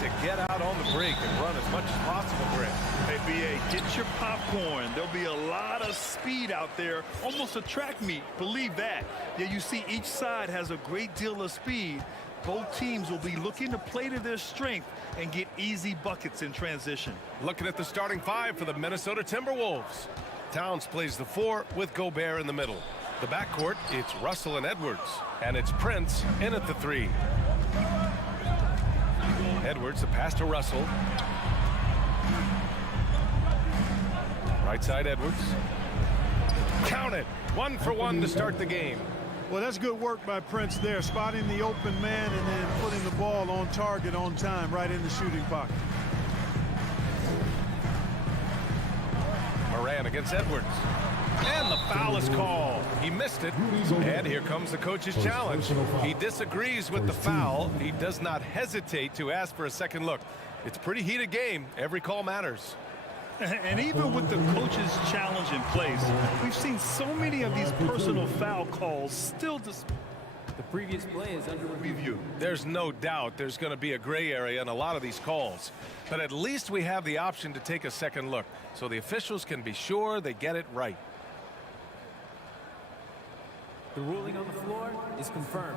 to get out on the break and run as much as possible, Grant. Hey, B.A., get your popcorn. There'll be a lot of speed out there, almost a track meet. Believe that. Yeah, you see each side has a great deal of speed. Both teams will be looking to play to their strength and get easy buckets in transition. Looking at the starting five for the Minnesota Timberwolves. Towns plays the 4 with Gobert in the middle. The backcourt, it's Russell and Edwards. And it's Prince in at the 3. Edwards, the pass to Russell. Right side, Edwards. Count it. 1 for 1 to start the game. Well, that's good work by Prince there, spotting the open man and then putting the ball on target on time, right in the shooting pocket. Moran against Edwards. And the foul is called. He missed it. And here comes the coach's challenge. He disagrees with the foul. He does not hesitate to ask for a second look. It's a pretty heated game. Every call matters. And even with the coach's challenge in place, we've seen so many of these personal foul calls still. The previous play is under review. There's no doubt there's going to be a gray area in a lot of these calls. But at least we have the option to take a second look, so the officials can be sure they get it right. The ruling on the floor is confirmed.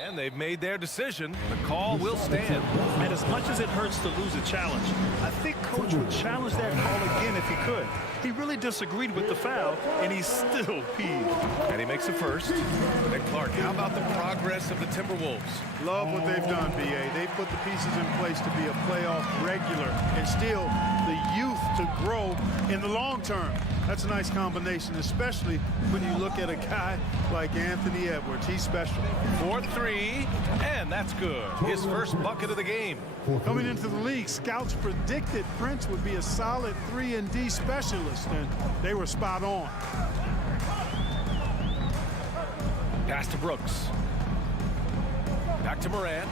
And they've made their decision. The call will stand. And as much as it hurts to lose a challenge, I think Coach would challenge that call again if he could. He really disagreed with the foul, and he's still peeved. And he makes a first. And Clark, how about the progress of the Timberwolves? Love what they've done, B.A. They've put the pieces in place to be a playoff regular and still the youth to grow in the long term. That's a nice combination, especially when you look at a guy like Anthony Edwards. He's special. 4-3, and that's good. His first bucket of the game. Coming into the league, scouts predicted Prince would be a solid 3-and-D specialist, and they were spot on. Pass to Brooks. Back to Moran.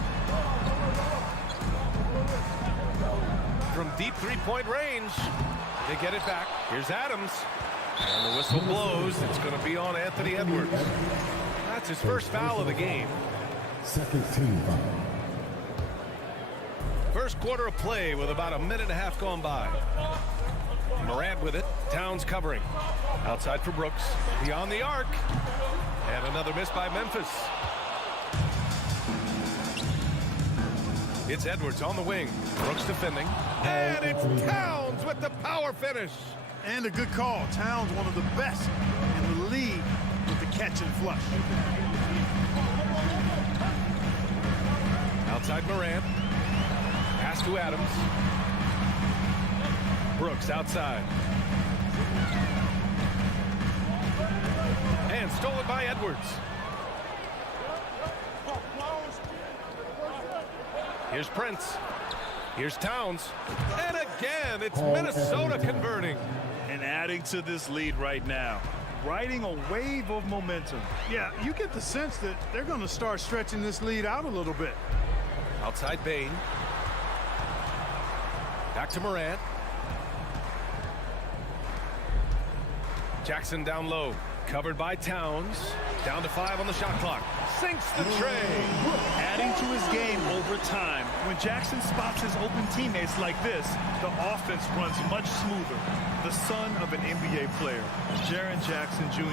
From deep three-point range, they get it back. Here's Adams. And the whistle blows. It's going to be on Anthony Edwards. That's his first foul of the game. Second team foul. First quarter of play with about a minute and a half gone by. Morant with it. Towns covering. Outside for Brooks. Beyond the arc. And another miss by Memphis. It's Edwards on the wing. Brooks defending. And it's Towns with the power finish. And a good call. Towns, one of the best in the league with the catch and flush. Outside Moran. Pass to Adams. Brooks outside. And stolen by Edwards. Here's Prince. Here's Towns. And again, it's Minnesota converting. And adding to this lead right now. Riding a wave of momentum. Yeah, you get the sense that they're going to start stretching this lead out a little bit. Outside Bain. Back to Morant. Jackson down low. Covered by Towns. Down to 5 on the shot clock. Sinks the tray. Adding to his game over time. When Jackson spots his open teammates like this, the offense runs much smoother. The son of an NBA player, Jaren Jackson Jr.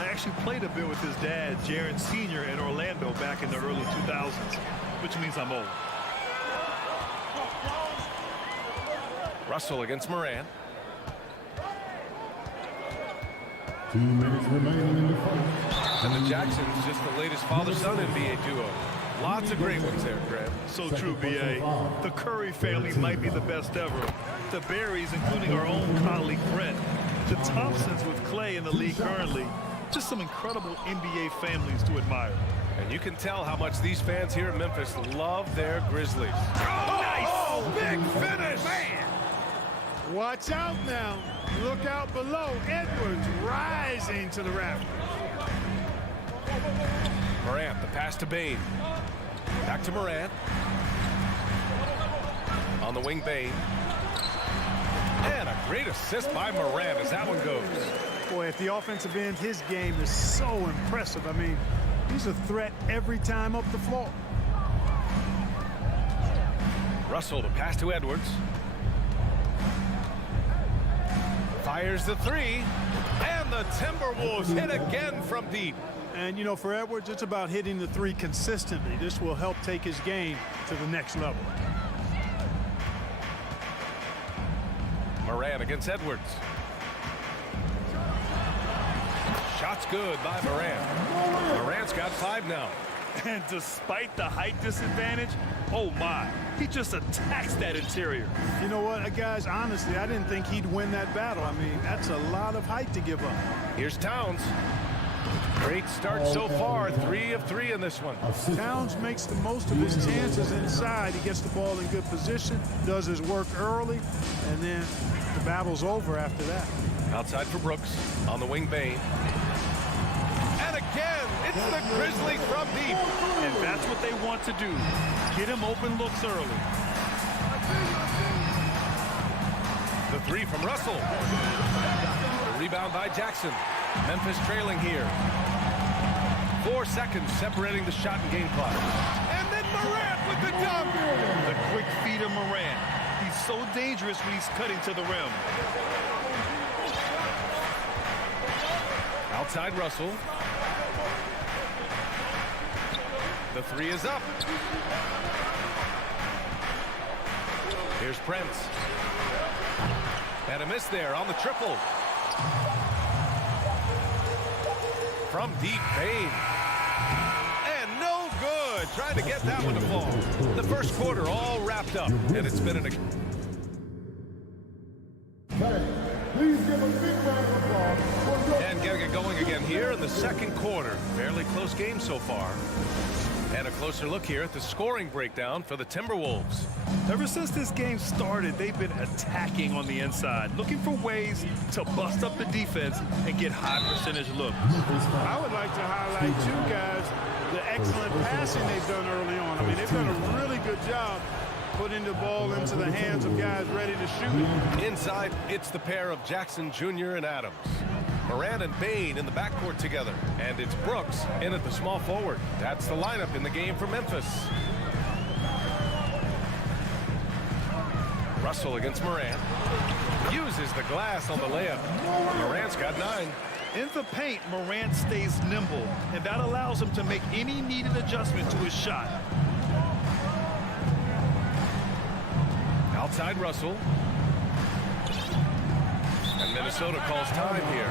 I actually played a bit with his dad, Jaren Sr. in Orlando back in the early 2000s, which means I'm old. Russell against Moran. 2 minutes remaining in the fight. And the Jacksons, just the latest father-son NBA duo. Lots of great ones there, Grant. So true, B.A. The Curry family might be the best ever. The Berries, including our own colleague Brent. The Thompsons with Clay in the league currently. Just some incredible NBA families to admire. And you can tell how much these fans here in Memphis love their Grizzlies. Oh, nice! Big finish! Man! Watch out now. Look out below. Edwards rising to the rafters. Morant, the pass to Bain. Back to Morant. On the wing, Bain. And a great assist by Morant as that one goes. Boy, at the offensive end, his game is so impressive. I mean, he's a threat every time up the floor. Russell to pass to Edwards. Fires the three. And the Timberwolves hit again from deep. And, you know, for Edwards, it's about hitting the three consistently. This will help take his game to the next level. Moran against Edwards. Shot's good by Moran. Moran's got 5 now. And despite the height disadvantage, oh my, he just attacks that interior. You know what, guys, honestly, I didn't think he'd win that battle. I mean, that's a lot of height to give up. Here's Towns. Great start so far, 3 of 3 in this one. Towns makes the most of his chances inside. He gets the ball in good position, does his work early, and then the battle's over after that. Outside for Brooks, on the wing Bain. And again, it's the Grizzlies from deep. And that's what they want to do. Get him open looks early. The 3 from Russell. The rebound by Jackson. Memphis trailing here. 4 seconds separating the shot and game clock. And then Morant with the dunk. The quick feed of Morant. He's so dangerous when he's cutting to the rim. Outside Russell. The 3 is up. Here's Prince. And a miss there on the triple. From deep, Bain. And no good. Trying to get that one to fall. The first quarter all wrapped up. And it's been an... Please give a big round of applause. And getting it going again here in the second quarter. Fairly close game so far. And a closer look here at the scoring breakdown for the Timberwolves. Ever since this game started, they've been attacking on the inside, looking for ways to bust up the defense and get high percentage looks. I would like to highlight, too, guys, the excellent passing they've done early on. I mean, they've done a really good job putting the ball into the hands of guys ready to shoot. Inside, it's the pair of Jackson Jr. and Adams. Moran and Bain in the backcourt together. And it's Brooks in at the small forward. That's the lineup in the game for Memphis. Russell against Moran. Uses the glass on the layup. Morant's got 9. In the paint, Morant stays nimble, and that allows him to make any needed adjustment to his shot. Outside Russell. And Minnesota calls time here.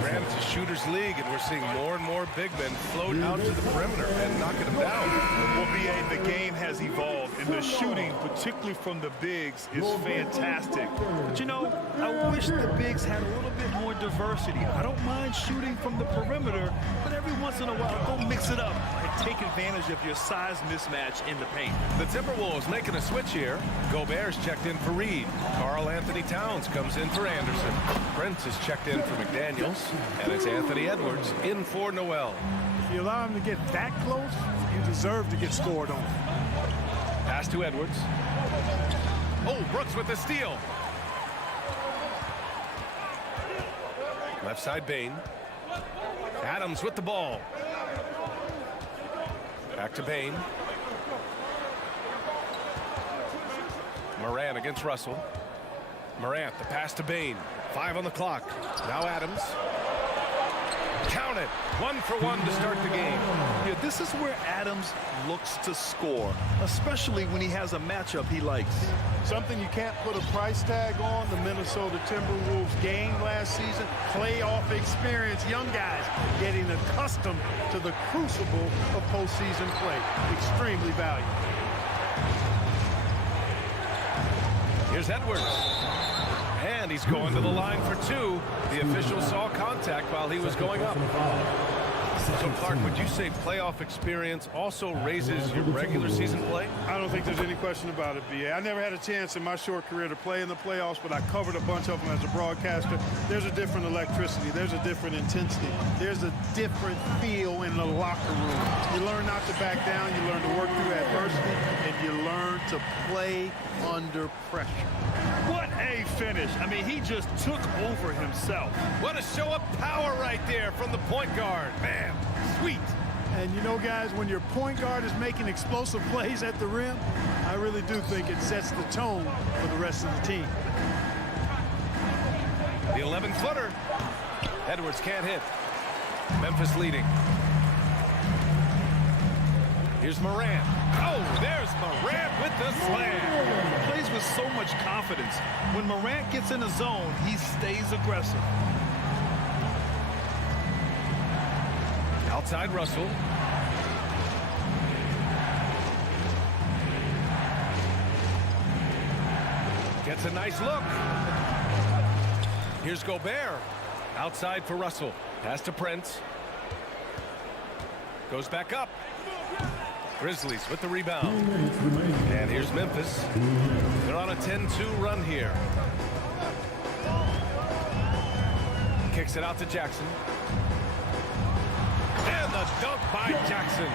Granted, it's a shooter's league, and we're seeing more and more big men float out to the perimeter and knocking them down. Well, B.A., the game has evolved, and the shooting, particularly from the bigs, is fantastic. But, you know, I wish the bigs had a little bit more diversity. I don't mind shooting from the perimeter, but every once in a while, go mix it up and take advantage of your size mismatch in the paint. The Timberwolves making a switch here. Gobert's checked in for Reed. Karl Anthony Towns comes in for Anderson. Prince is checked in for McDaniels. And it's Anthony Edwards in for Noel. If you allow him to get that close, you deserve to get scored on. Pass to Edwards. Oh, Brooks with the steal. Left side Bain. Adams with the ball. Back to Bain. Moran against Russell. Morant, the pass to Bain. 5 on the clock. Now Adams. Count it. 1 for 1 to start the game. Yeah, this is where Adams looks to score, especially when he has a matchup he likes. Something you can't put a price tag on, the Minnesota Timberwolves game last season. Playoff experience, young guys getting accustomed to the crucible of postseason play. Extremely valuable. Here's Edwards. And he's going to the line for 2. The official saw contact while he was going up. So, Clark, would you say playoff experience also raises your regular season play? I don't think there's any question about it, B.A. I never had a chance in my short career to play in the playoffs, but I covered a bunch of them as a broadcaster. There's a different electricity. There's a different intensity. There's a different feel in the locker room. You learn not to back down. You learn to work through adversity, and you learn to play under pressure. What a finish. I mean, he just took over himself. What a show of power right there from the point guard. Man, sweet. And you know, guys, when your point guard is making explosive plays at the rim, I really do think it sets the tone for the rest of the team. The 11-footer. Edwards can't hit. Memphis leading. Here's Morant. Oh, there's Morant with the slam. Plays with so much confidence. When Morant gets in the zone, he stays aggressive. Outside Russell. Gets a nice look. Here's Gobert. Outside for Russell. Pass to Prince. Goes back up. Grizzlies with the rebound. And here's Memphis. They're on a 10-2 run here. Kicks it out to Jackson. And the dunk by Jackson.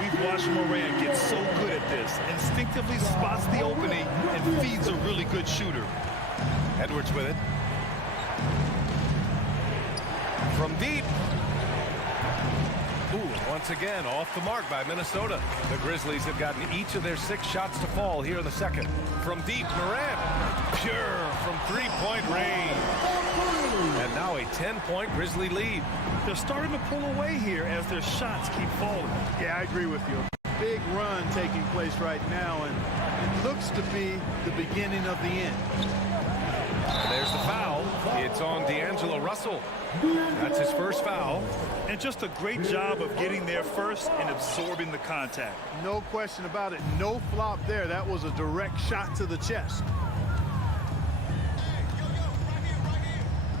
We've watched Morant get so good at this. Instinctively spots the opening and feeds a really good shooter. Edwards with it. From deep. Ooh, once again, off the mark by Minnesota. The Grizzlies have gotten each of their 6 shots to fall here in the second. From deep, Morant. Pure from three-point range. And now a 10-point Grizzly lead. They're starting to pull away here as their shots keep falling. Yeah, I agree with you. Big run taking place right now, and it looks to be the beginning of the end. And there's the foul. It's on D'Angelo Russell. That's his first foul. And just a great job of getting there first and absorbing the contact. No question about it. No flop there. That was a direct shot to the chest.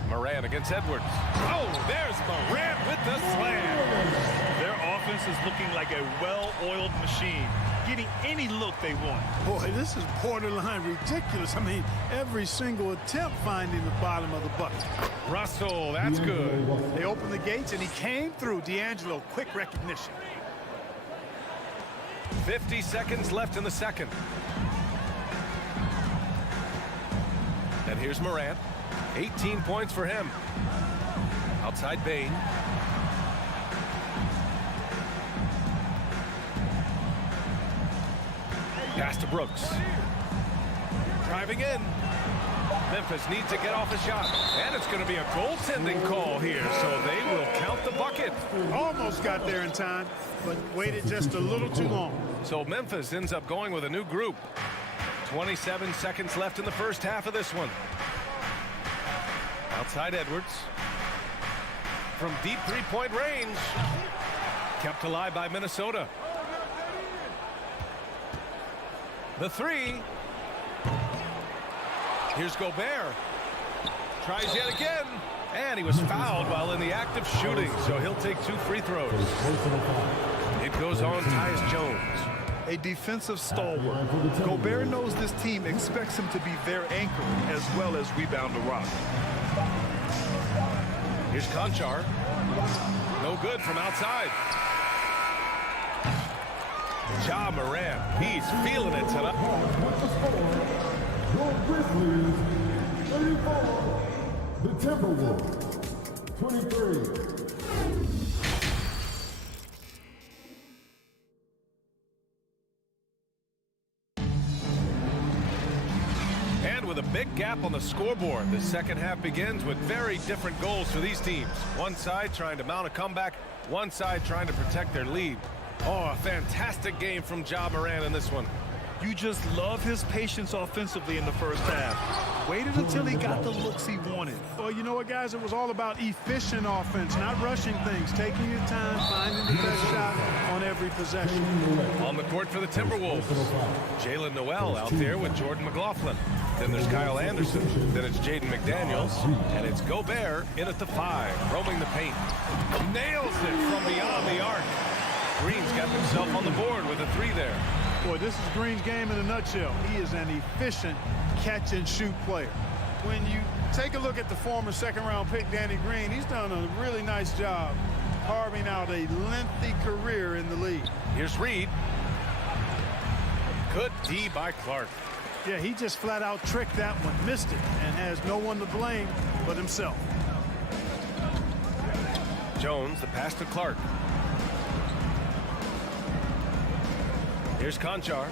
Morant against Edwards. Oh, there's Morant with the slam. Their offense is looking like a well-oiled machine, getting any look they want. Boy, this is borderline ridiculous. I mean, every single attempt finding the bottom of the bucket. Russell, that's good. They opened the gates, and he came through. D'Angelo, quick recognition. 50 seconds left in the second. And here's Morant. 18 points for him. Outside Bain. Pass to Brooks. Driving in. Memphis needs to get off a shot. And it's going to be a goaltending call here, so they will count the bucket. Almost got there in time, but waited just a little too long. So Memphis ends up going with a new group. 27 seconds left in the first half of this one. Outside Edwards. From deep three-point range. Kept alive by Minnesota. The three. Here's Gobert. Tries yet again. And he was fouled while in the act of shooting, so he'll take 2 free throws. It goes on Tyus Jones. A defensive stalwart. Gobert knows this team expects him to be their anchor as well as rebound the rock. Here's Conchar. No good from outside. Ja Morant. He's feeling it tonight. Your Grizzlies, 34. The Timberwolves, 23. With a big gap on the scoreboard, the second half begins with very different goals for these teams. One side trying to mount a comeback, one side trying to protect their lead. Oh, a fantastic game from Ja Morant in this one. You just love his patience offensively in the first half. Waited until he got the looks he wanted. Well, you know what, guys? It was all about efficient offense, not rushing things, taking your time, finding the best shot on every possession. On the court for the Timberwolves, Jalen Noel out there with Jordan McLaughlin. Then there's Kyle Anderson. Then it's Jaden McDaniels. And it's Gobert in at the 5, roaming the paint. Nails it from beyond the arc. Green's got himself on the board with a 3 there. Boy, this is Green's game in a nutshell. He is an efficient catch-and-shoot player. When you take a look at the former second-round pick, Danny Green, he's done a really nice job carving out a lengthy career in the league. Here's Reed. Good D by Clark. Yeah, he just flat-out tricked that one, missed it, and has no one to blame but himself. Jones, the pass to Clark. Here's Conchar.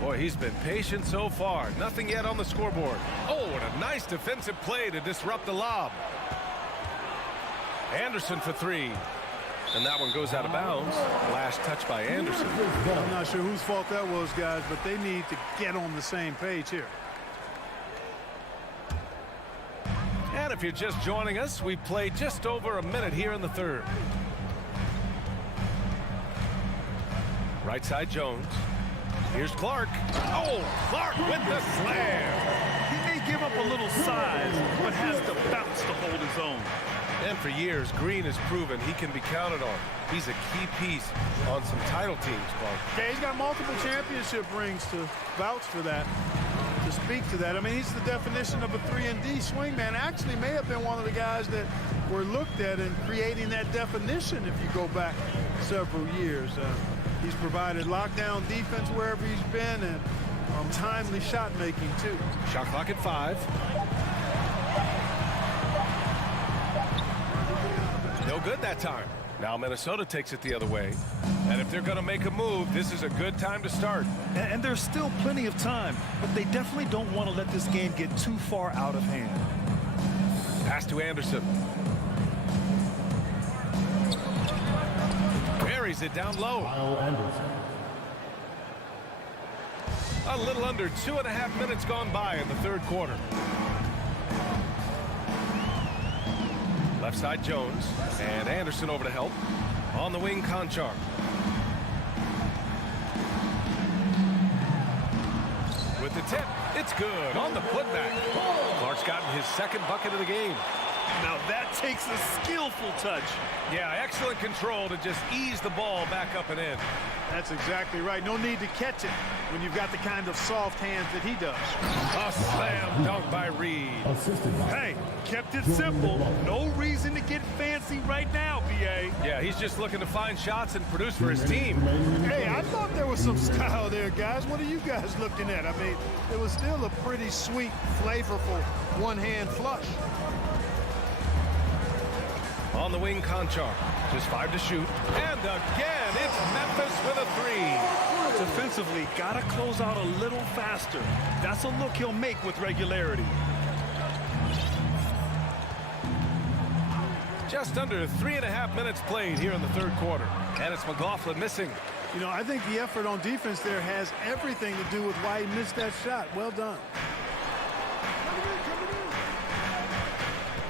Boy, he's been patient so far. Nothing yet on the scoreboard. Oh, and a nice defensive play to disrupt the lob. Anderson for three. And that one goes out of bounds. Last touch by Anderson. I'm not sure whose fault that was, guys, but they need to get on the same page here. And if you're just joining us, we've played just over a minute here in the third. Right side Jones. Here's Clark. Oh, Clark with the slam. He may give up a little size, but has the bounce to hold his own. And for years, Green has proven he can be counted on. He's a key piece on some title teams, Clark. Yeah, he's got multiple championship rings to vouch for that, to speak to that. I mean, he's the definition of a 3-and-D swingman. Actually may have been one of the guys that were looked at in creating that definition if you go back several years. He's provided lockdown defense wherever he's been and timely shot making, too. Shot clock at 5. No good that time. Now Minnesota takes it the other way. And if they're going to make a move, this is a good time to start. And there's still plenty of time, but they definitely don't want to let this game get too far out of hand. Pass to Anderson. Buries it down low. A little under 2.5 minutes gone by in the third quarter. Left side Jones, and Anderson over to help. On the wing, Conchar. With the tip, it's good on the putback. Clark's gotten his second bucket of the game. Now that takes a skillful touch. Yeah, excellent control to just ease the ball back up and in. That's exactly right. No need to catch it when you've got the kind of soft hands that he does. A slam dunk by Reed. Hey, kept it simple. No reason to get fancy right now, B.A. Yeah, he's just looking to find shots and produce for his team. Hey, I thought there was some style there, guys. What are you guys looking at? I mean, it was still a pretty sweet, flavorful one-hand flush. On the wing, Conchar. Just 5 to shoot. And again, it's Memphis with a 3. Defensively, got to close out a little faster. That's a look he'll make with regularity. Just under 3.5 minutes played here in the third quarter. And it's McLaughlin missing. You know, I think the effort on defense there has everything to do with why he missed that shot. Well done.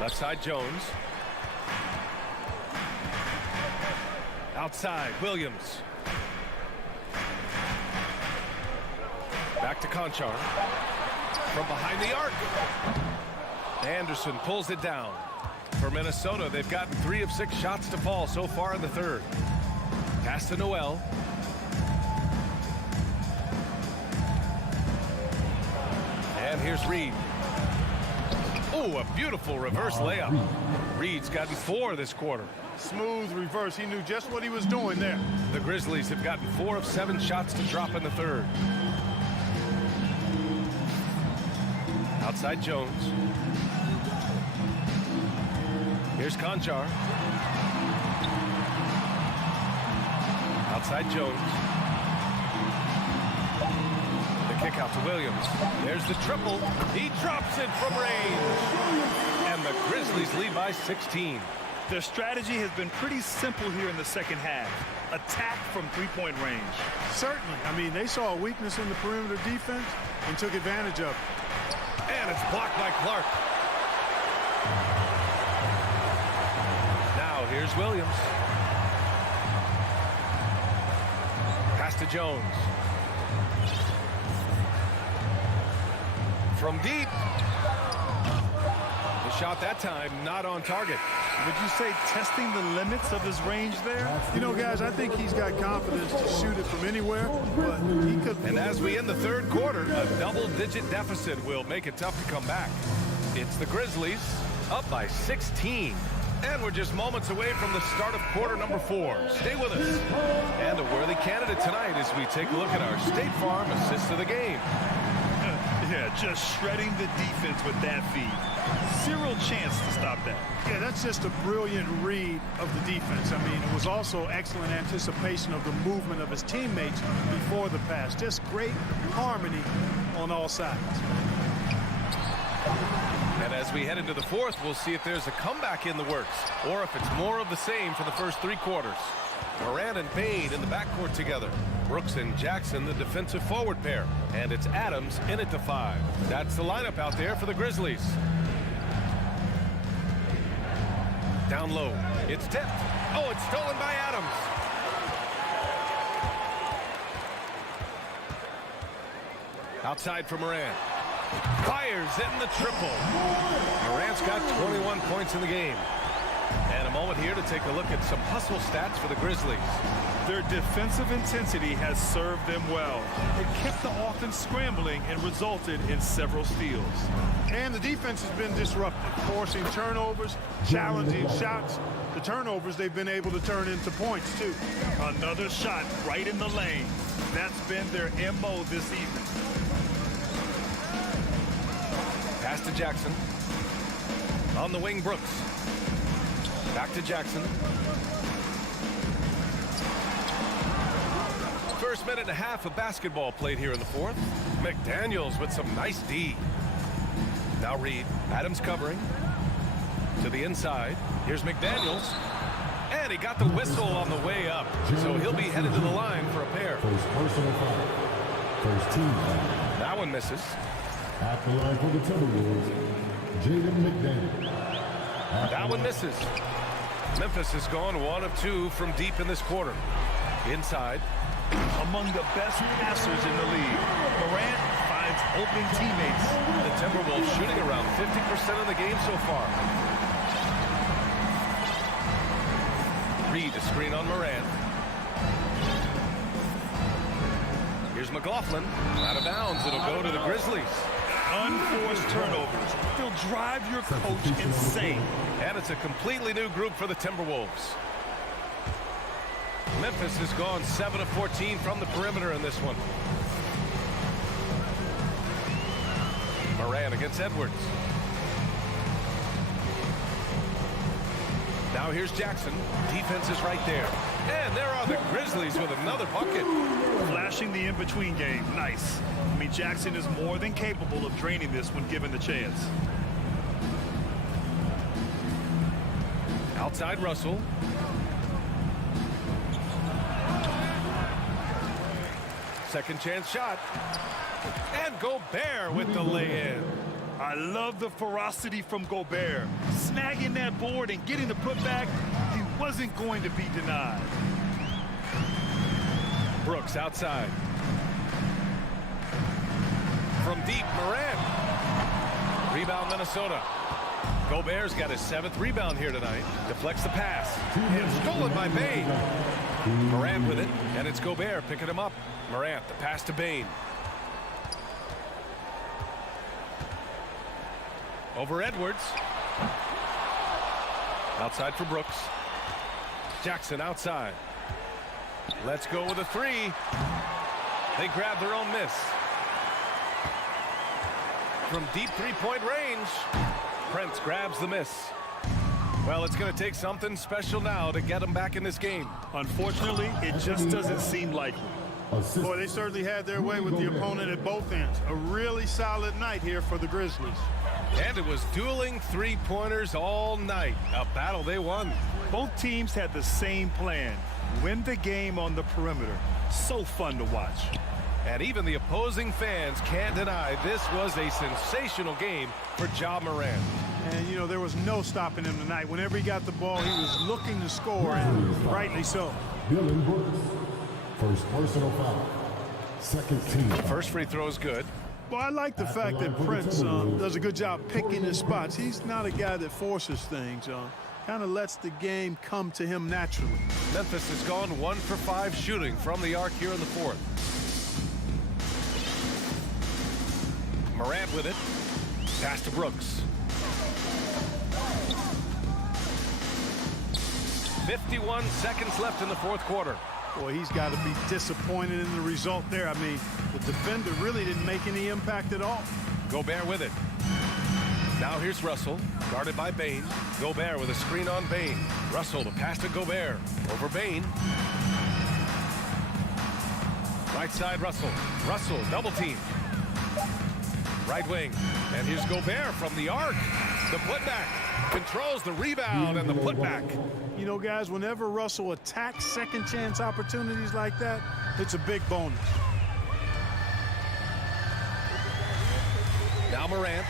Left side Jones. Outside, Williams. Back to Conchar. From behind the arc. Anderson pulls it down. For Minnesota, they've gotten 3 of 6 shots to fall so far in the third. Pass to Noel. And here's Reed. Oh, a beautiful reverse layup. Reed's gotten 4 this quarter. Smooth reverse. He knew just what he was doing there. The Grizzlies have gotten 4 of 7 shots to drop in the third. Outside Jones. Here's Conchar. Outside Jones. The kick out to Williams. There's the triple. He drops it from range. And the Grizzlies lead by 16. Their strategy has been pretty simple here in the second half. Attack from three-point range. Certainly. I mean, they saw a weakness in the perimeter defense and took advantage of it. And it's blocked by Clark. Now here's Williams. Pass to Jones. From deep. The shot that time not on target. Would you say testing the limits of his range there? You know, guys, I think he's got confidence to shoot it from anywhere, but he could. And as we end the third quarter, a double-digit deficit will make it tough to come back. It's the Grizzlies up by 16. And we're just moments away from the start of quarter number 4. Stay with us. And a worthy candidate tonight as we take a look at our State Farm assist of the game. Yeah, just shredding the defense with that feed. Zero chance to stop that. Yeah, that's just a brilliant read of the defense. I mean, it was also excellent anticipation of the movement of his teammates before the pass. Just great harmony on all sides. And as we head into the fourth, we'll see if there's a comeback in the works or if it's more of the same for the first three quarters. Moran and Bain in the backcourt together. Brooks and Jackson, the defensive forward pair. And it's Adams in at the 5. That's the lineup out there for the Grizzlies. Down low. It's tipped. Oh, it's stolen by Adams. Outside for Moran. Fires in the triple. Morant's got 21 points in the game. And a moment here to take a look at some hustle stats for the Grizzlies. Their defensive intensity has served them well. It kept the offense scrambling and resulted in several steals. And the defense has been disruptive, forcing turnovers, challenging shots. The turnovers they've been able to turn into points, too. Another shot right in the lane. That's been their MO this evening. Pass to Jackson. On the wing, Brooks. Back to Jackson. First minute and a half of basketball played here in the fourth. McDaniels with some nice D. Now Reed. Adams covering. To the inside. Here's McDaniels. And he got the whistle on the way up. So he'll be headed to the line for a pair. First personal foul. First team foul. That one misses. At the line for the Timberwolves, Jaden McDaniel. That one misses. Memphis has gone 1 of 2 from deep in this quarter. Inside. Among the best passers in the league, Morant finds open teammates. The Timberwolves shooting around 50% of the game so far. Reed, a screen on Morant. Here's McLaughlin. Out of bounds. It'll go to the Grizzlies. Unforced turnovers. They'll drive your coach insane. And it's a completely new group for the Timberwolves. Memphis has gone 7 of 14 from the perimeter in this one. Moran against Edwards. Now here's Jackson. Defense is right there. And there are the Grizzlies with another bucket. Flashing the in-between game. Nice. I mean, Jackson is more than capable of draining this when given the chance. Outside Russell. Second chance shot. And Gobert with the lay-in. I love the ferocity from Gobert. Snagging that board and getting the putback, he wasn't going to be denied. Brooks outside. From deep, Moran. Rebound, Minnesota. Gobert's got his 7th rebound here tonight. Deflects the pass. And stolen by Bain. Morant with it, and it's Gobert picking him up. Morant, the pass to Bain. Over Edwards. Outside for Brooks. Jackson outside. Let's go with a 3. They grab their own miss. From deep three-point range, Prince grabs the miss. Well, it's going to take something special now to get them back in this game. Unfortunately, it just doesn't seem likely. Boy, they certainly had their way with the opponent at both ends. A really solid night here for the Grizzlies. And it was dueling three-pointers all night. A battle they won. Both teams had the same plan. Win the game on the perimeter. So fun to watch. And even the opposing fans can't deny this was a sensational game for Ja Morant. And, you know, there was no stopping him tonight. Whenever he got the ball, he was looking to score, and rightly so. Dylan Brooks. First personal foul. Second team foul. First free throw is good. Well, I like the fact that Prince does a good job picking his spots. He's not a guy that forces things. Kind of lets the game come to him naturally. Memphis has gone 1 for 5 shooting from the arc here in the fourth. Morant with it. Pass to Brooks. 51 seconds left in the fourth quarter. Boy, he's got to be disappointed in the result there. I mean, the defender really didn't make any impact at all. Gobert with it. Now here's Russell, guarded by Bain. Gobert with a screen on Bain. Russell to pass to Gobert. Over Bain. Right side, Russell. Russell, double team. Right wing. And here's Gobert from the arc. The putback. Controls the rebound and the putback. You know, guys, whenever Russell attacks second chance opportunities like that, it's a big bonus. Now Morant.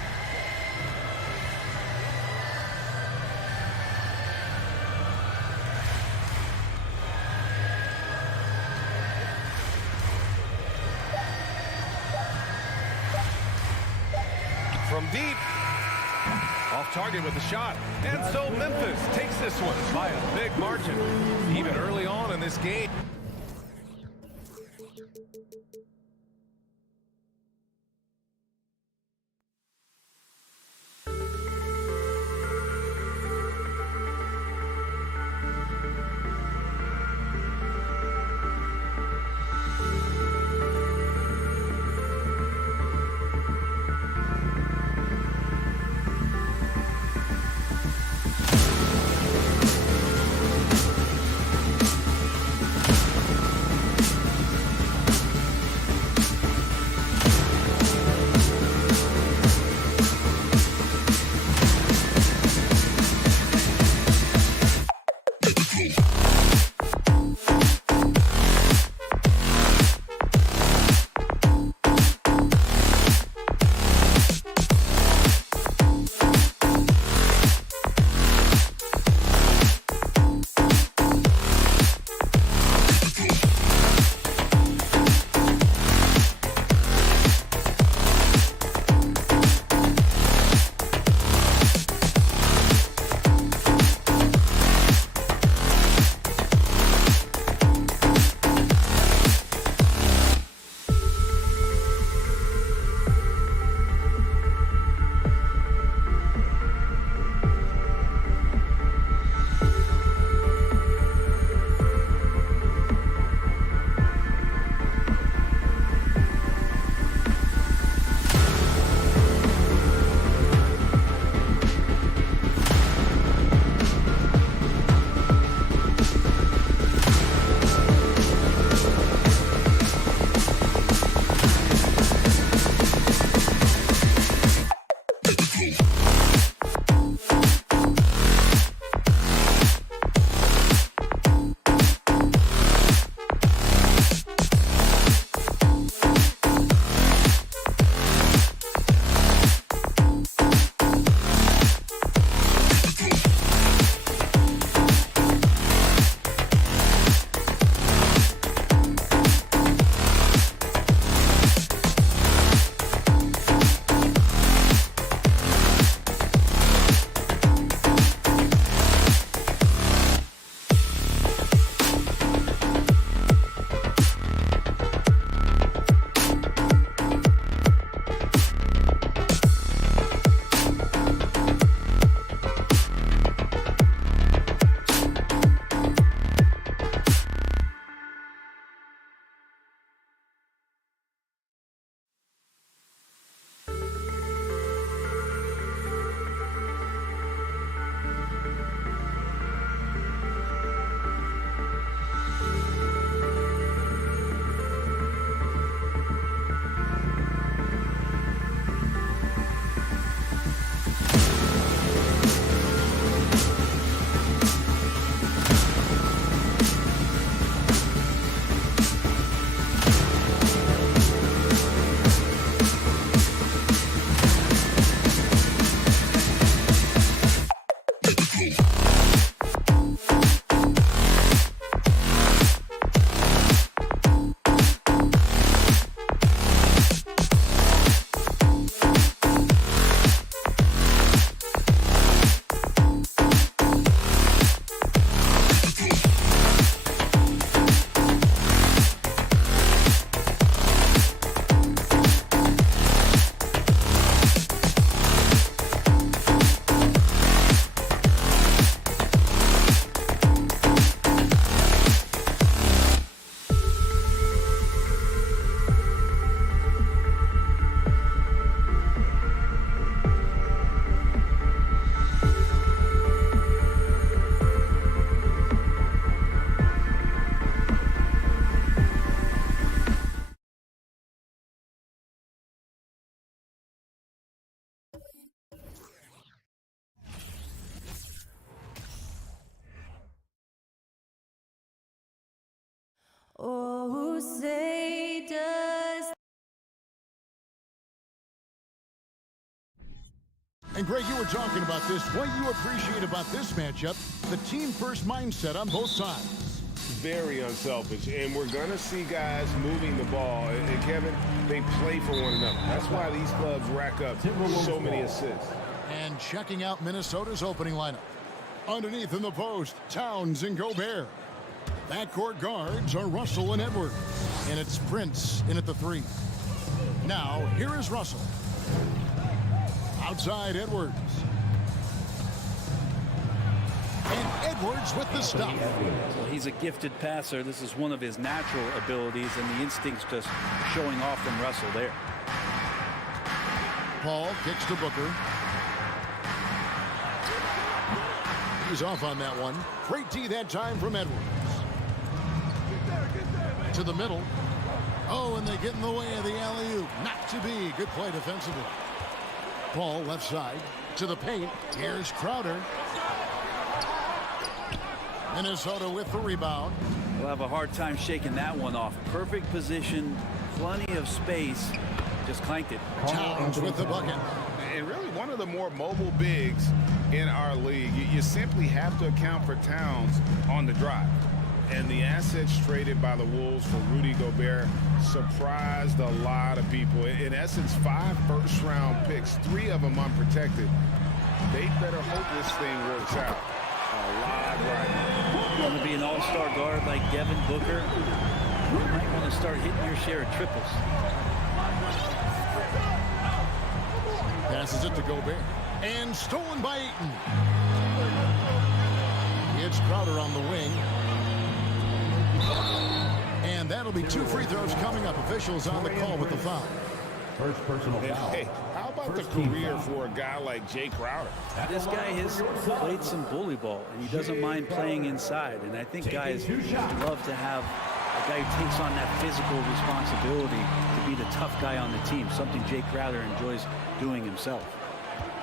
From deep. Off target with the shot. And so Memphis takes this one by a big margin, even early on in this game. Oh, say does. And Greg, you were talking about this. What you appreciate about this matchup, the team-first mindset on both sides. Very unselfish, and we're going to see guys moving the ball. And Kevin, they play for one another. That's why these clubs rack up so many assists. And checking out Minnesota's opening lineup. Underneath in the post, Towns and Gobert. Backcourt guards are Russell and Edwards. And it's Prince in at the 3. Now, here is Russell. Outside Edwards. And Edwards with the stop. Well, he's a gifted passer. This is one of his natural abilities, and the instincts just showing off from Russell there. Paul kicks to Booker. He's off on that one. Great D that time from Edwards. To the middle. Oh, and they get in the way of the alley-oop. Not to be. Good play defensively. Paul left side to the paint. Here's Crowder. Minnesota with the rebound. We'll have a hard time shaking that one off. Perfect position, plenty of space. Just clanked it. Towns with the bucket. And really one of the more mobile bigs in our league. You simply have to account for Towns on the drive. And the assets traded by the Wolves for Rudy Gobert surprised a lot of people. In essence, 5 first-round picks, 3 of them unprotected. They better hope this thing works out. A lot right now. Want to be an all-star guard like Devin Booker? You might want to start hitting your share of triples. Passes it to Gobert. And stolen by Ayton. It's Crowder on the wing. And that'll be 2 free throws coming up. Officials on the call with the foul. First personal foul. Hey, how about the career for a guy like Jay Crowder? This guy has played some bully ball, and he doesn't mind playing inside. And I think guys love to have a guy who takes on that physical responsibility to be the tough guy on the team, something Jay Crowder enjoys doing himself.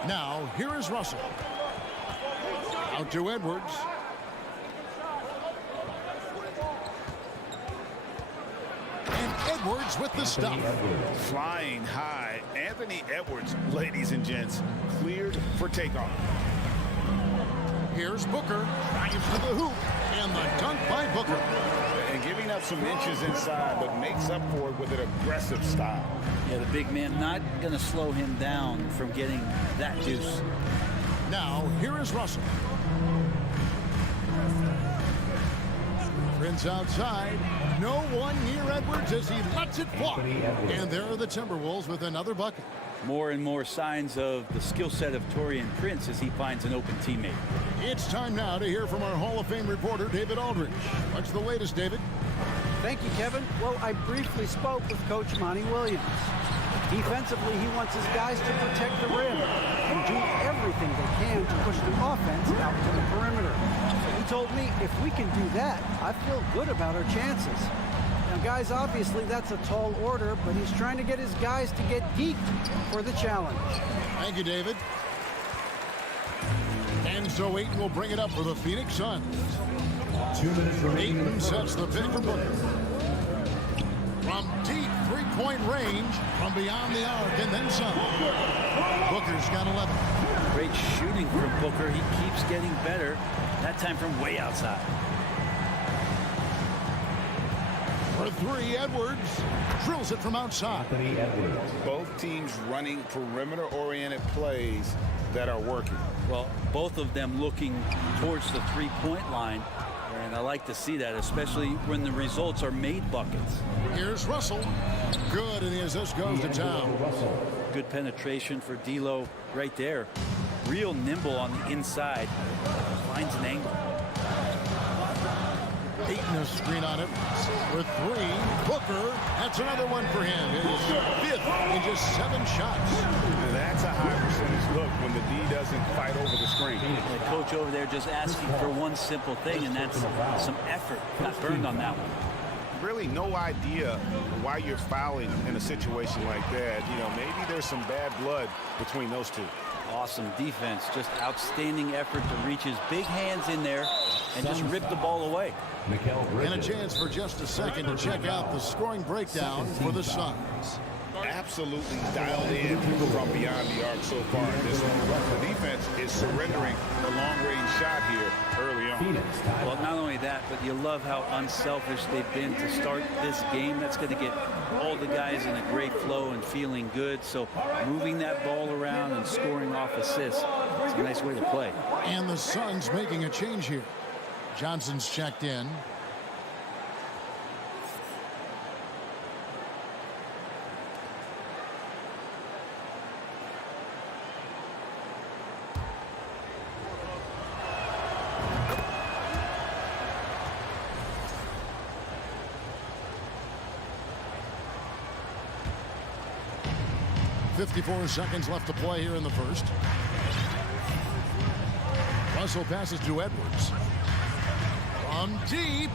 Now, here is Russell. Out to Edwards. And Edwards with the stop. Flying high, Anthony Edwards, ladies and gents, cleared for takeoff. Here's Booker. Drives to the hoop. And the dunk by Booker. And giving up some inches inside, but makes up for it with an aggressive style. Yeah, the big man not going to slow him down from getting that deuce. Now, here is Russell. Prince outside. No one near Edwards as he lets it fly. And there are the Timberwolves with another bucket. More and more signs of the skill set of Taurean Prince as he finds an open teammate. It's time now to hear from our Hall of Fame reporter, David Aldridge. What's the latest, David? Thank you, Kevin. Well, I briefly spoke with Coach Monty Williams. Defensively, he wants his guys to protect the rim and do everything they can to push the offense out to the perimeter. He told me if we can do that, I feel good about our chances. Now, guys, obviously that's a tall order, but he's trying to get his guys to get deep for the challenge. Thank you, David. And so Ayton will bring it up for the Phoenix Suns. 2 minutes remaining. Ayton sets the pick for Booker. From deep three-point range, from beyond the arc, and then some. Booker's got 11. Great shooting from Booker. He keeps getting better, that time from way outside. For 3, Edwards drills it from outside. Both teams running perimeter-oriented plays that are working. Well, both of them looking towards the three-point line, and I like to see that, especially when the results are made buckets. Here's Russell. Good, and the assist goes to Town. Good penetration for D'Lo right there. Real nimble on the inside. Finds an angle. Ayton a screen on it. For 3, Booker. That's another one for him. His 5th in just 7 shots. That's a high percentage look when the D doesn't fight over the screen. The coach over there just asking for one simple thing, and that's some effort. Got burned on that one. Really no idea why you're fouling in a situation like that. You know, maybe there's some bad blood between those two. Awesome defense. Just outstanding effort to reach his big hands in there and just rip the ball away. And a chance for just a second to check out the scoring breakdown for the Suns. Absolutely dialed in from beyond the arc so far in this one. The defense is surrendering the long-range shot here early on. Well, not only that, but you love how unselfish they've been to start this game. That's going to get all the guys in a great flow and feeling good. So moving that ball around and scoring off assists, it's a nice way to play. And the Suns making a change here. Johnson's checked in. .54 seconds left to play here in the first. Russell passes to Edwards. From deep.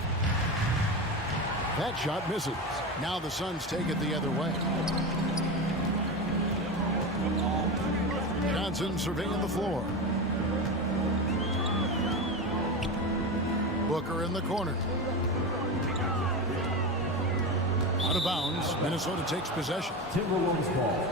That shot misses. Now the Suns take it the other way. Johnson surveying the floor. Booker in the corner. Out of bounds. Minnesota takes possession. Timberwolves ball.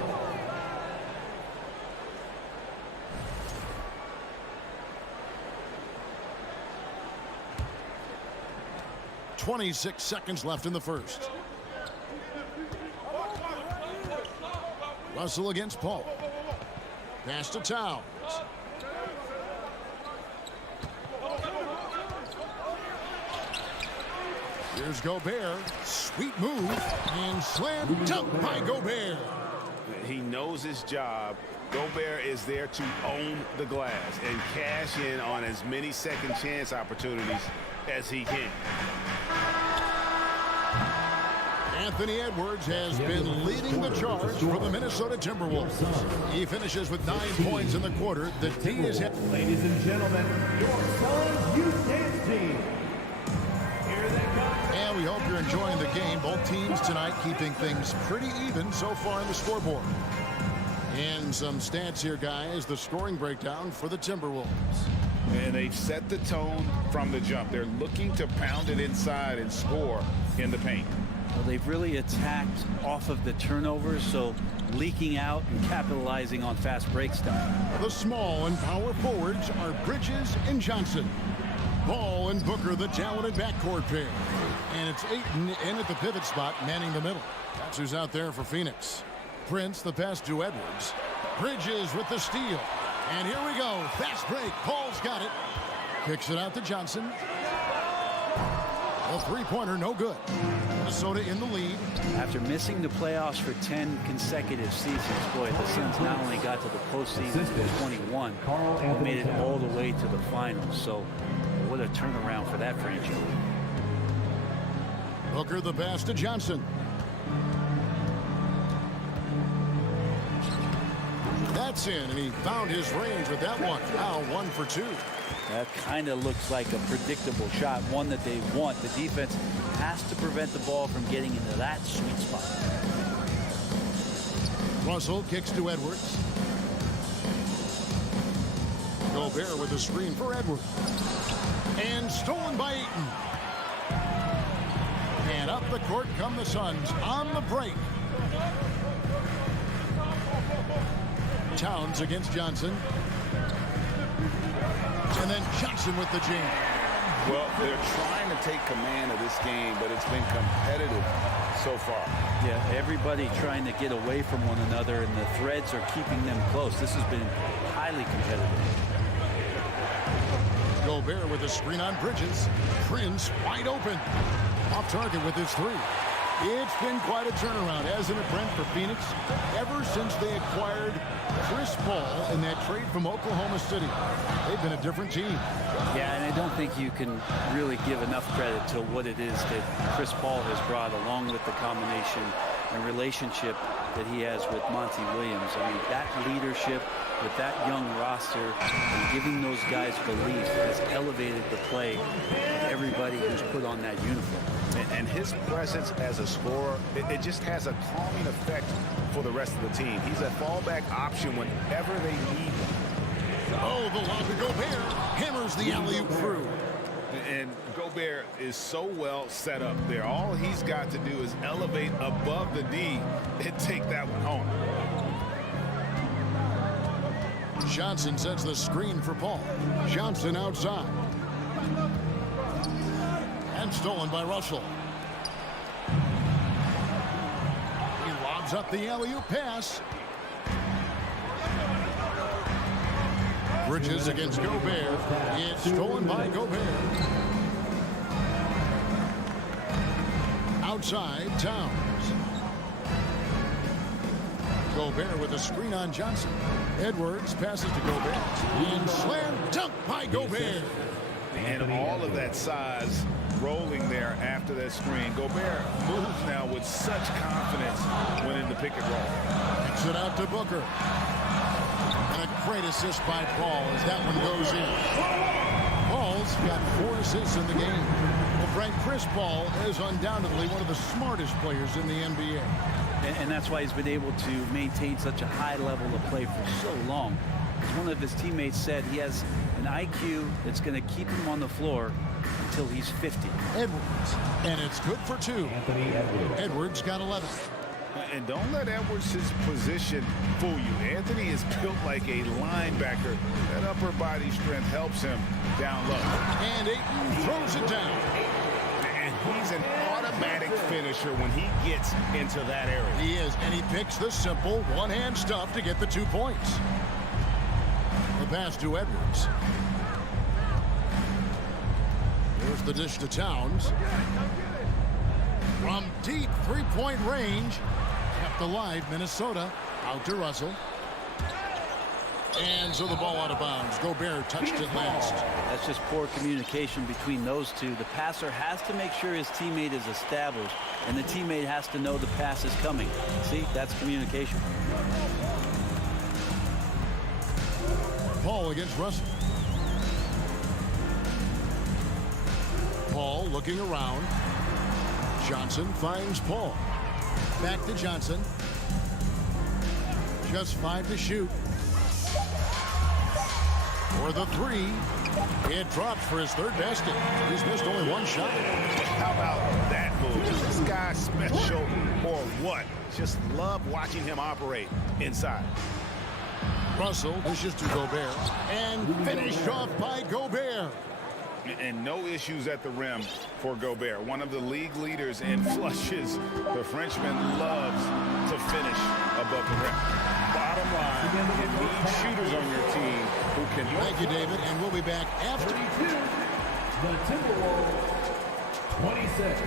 26 seconds left in the first. Russell against Paul. Pass to Towns. Here's Gobert. Sweet move. And slam dunk by Gobert. He knows his job. Gobert is there to own the glass and cash in on as many second chance opportunities as he can. Anthony Edwards has been leading the charge for the Minnesota Timberwolves. He finishes with 9 points in the quarter. The D is hit. Ladies and gentlemen, your Suns Youth Dance Team. Here they come. And we hope you're enjoying the game. Both teams tonight keeping things pretty even so far on the scoreboard. And some stats here, guys. The scoring breakdown for the Timberwolves. And they've set the tone from the jump. They're looking to pound it inside and score in the paint. Well, they've really attacked off of the turnovers, so leaking out and capitalizing on fast break stuff. The small and power forwards are Bridges and Johnson. Ball and Booker, the talented backcourt pair. And it's Ayton in at the pivot spot, manning the middle. That's who's out there for Phoenix. Prince, the pass to Edwards. Bridges with the steal. And here we go. Fast break. Paul's got it. Kicks it out to Johnson. A three-pointer, no good. Minnesota in the lead. After missing the playoffs for 10 consecutive seasons, boy, the Suns not only got to the postseason in 21, but made it all the way to the finals. So what a turnaround for that franchise. Booker the pass to Johnson. That's in, and he found his range with that one. Now 1 for 2. That kind of looks like a predictable shot, one that they want. The defense has to prevent the ball from getting into that sweet spot. Russell kicks to Edwards. Gobert with a screen for Edwards. And stolen by Ayton. And up the court come the Suns on the break. Towns against Johnson. And then Johnson with the jam. Well, they're trying to take command of this game, but it's been competitive so far. Yeah, everybody trying to get away from one another, and the threads are keeping them close. This has been highly competitive. Gobert with a screen on Bridges. Prince wide open. Off target with his three. It's been quite a turnaround, hasn't it, Brent, for Phoenix? Ever since they acquired Chris Paul in that trade from Oklahoma City, they've been a different team. Yeah, and I don't think you can really give enough credit to what it is that Chris Paul has brought, along with the combination and relationship that he has with Monty Williams. I mean, that leadership with that young roster and giving those guys belief has elevated the play of everybody who's put on that uniform. And his presence as a scorer, it just has a calming effect for the rest of the team. He's a fallback option whenever they need him. Oh, the lob to Gobert. Hammers the alley-oop through. And Gobert is so well set up there. All he's got to do is elevate above the D and take that one home. Johnson sets the screen for Paul. Johnson outside. And stolen by Russell. He lobs up the alley-oop pass. Bridges against Gobert. It's stolen by Gobert. Outside, Towns. Gobert with a screen on Johnson. Edwards passes to Gobert. And slam dunk by Gobert. And all of that size rolling there after that screen. Gobert moves now with such confidence when in the pick and roll. Kicks it out to Booker. And a great assist by Paul as that one goes in. Paul's got 4 assists in the game. Well, Frank, Chris Paul is undoubtedly one of the smartest players in the NBA. And that's why he's been able to maintain such a high level of play for so long. As one of his teammates said, he has an IQ that's going to keep him on the floor until he's 50. Edwards. And it's good for 2. Anthony Edwards. Edwards got 11. And don't let Edwards' position fool you. Anthony is built like a linebacker. That upper body strength helps him down low. And Ayton throws it down. And he's an automatic finisher when he gets into that area. He is, and he picks the simple one-hand stuff to get the 2 points. The pass to Edwards. Here's the dish to Towns. From deep three-point range. Kept alive, Minnesota. Out to Russell. And so the ball out of bounds. Gobert touched it last. That's just poor communication between those two. The passer has to make sure his teammate is established, and the teammate has to know the pass is coming. See, that's communication. Paul against Russell. Paul looking around. Johnson finds Paul. Back to Johnson. Just 5 to shoot. For the 3. It drops for his 3rd basket. He's missed only 1 shot. How about that move? Is this guy special or what? Just love watching him operate inside. Russell dishes to Gobert. And finished off by Gobert. And no issues at the rim for Gobert. One of the league leaders in flushes. The Frenchman loves to finish above the rim. Bottom line, you need shooters on your team who can... Thank you, David, and we'll be back after. 32, the Timberwolves, 26.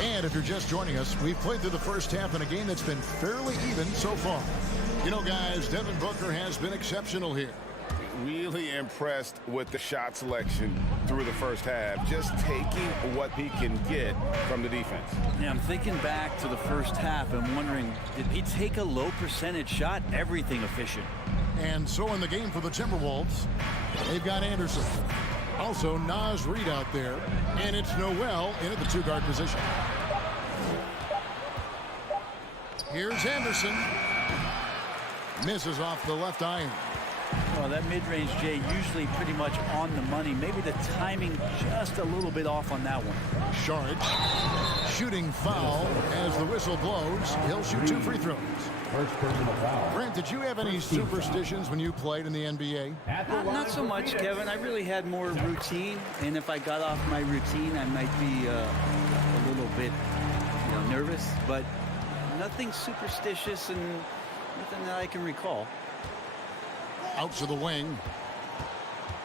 And if you're just joining us, we've played through the first half in a game that's been fairly even so far. You know, guys, Devin Booker has been exceptional here. Really impressed with the shot selection through the first half. Just taking what he can get from the defense. Yeah, I'm thinking back to the first half and wondering, did he take a low percentage shot? Everything efficient. And so in the game for the Timberwolves, they've got Anderson. Also, Naz Reid out there. And it's Noel in at the 2-guard position. Here's Anderson. Misses off the left iron. Well, that mid-range, Jay, usually pretty much on the money. Maybe the timing just a little bit off on that one. Sharge. Shooting foul as the whistle blows. He'll shoot 2 free throws. First personal foul. Brent, did you have any superstitions when you played in the NBA? Not so much, Kevin. I really had more routine, and if I got off my routine, I might be a little bit, nervous, but nothing superstitious and nothing that I can recall. Out to the wing.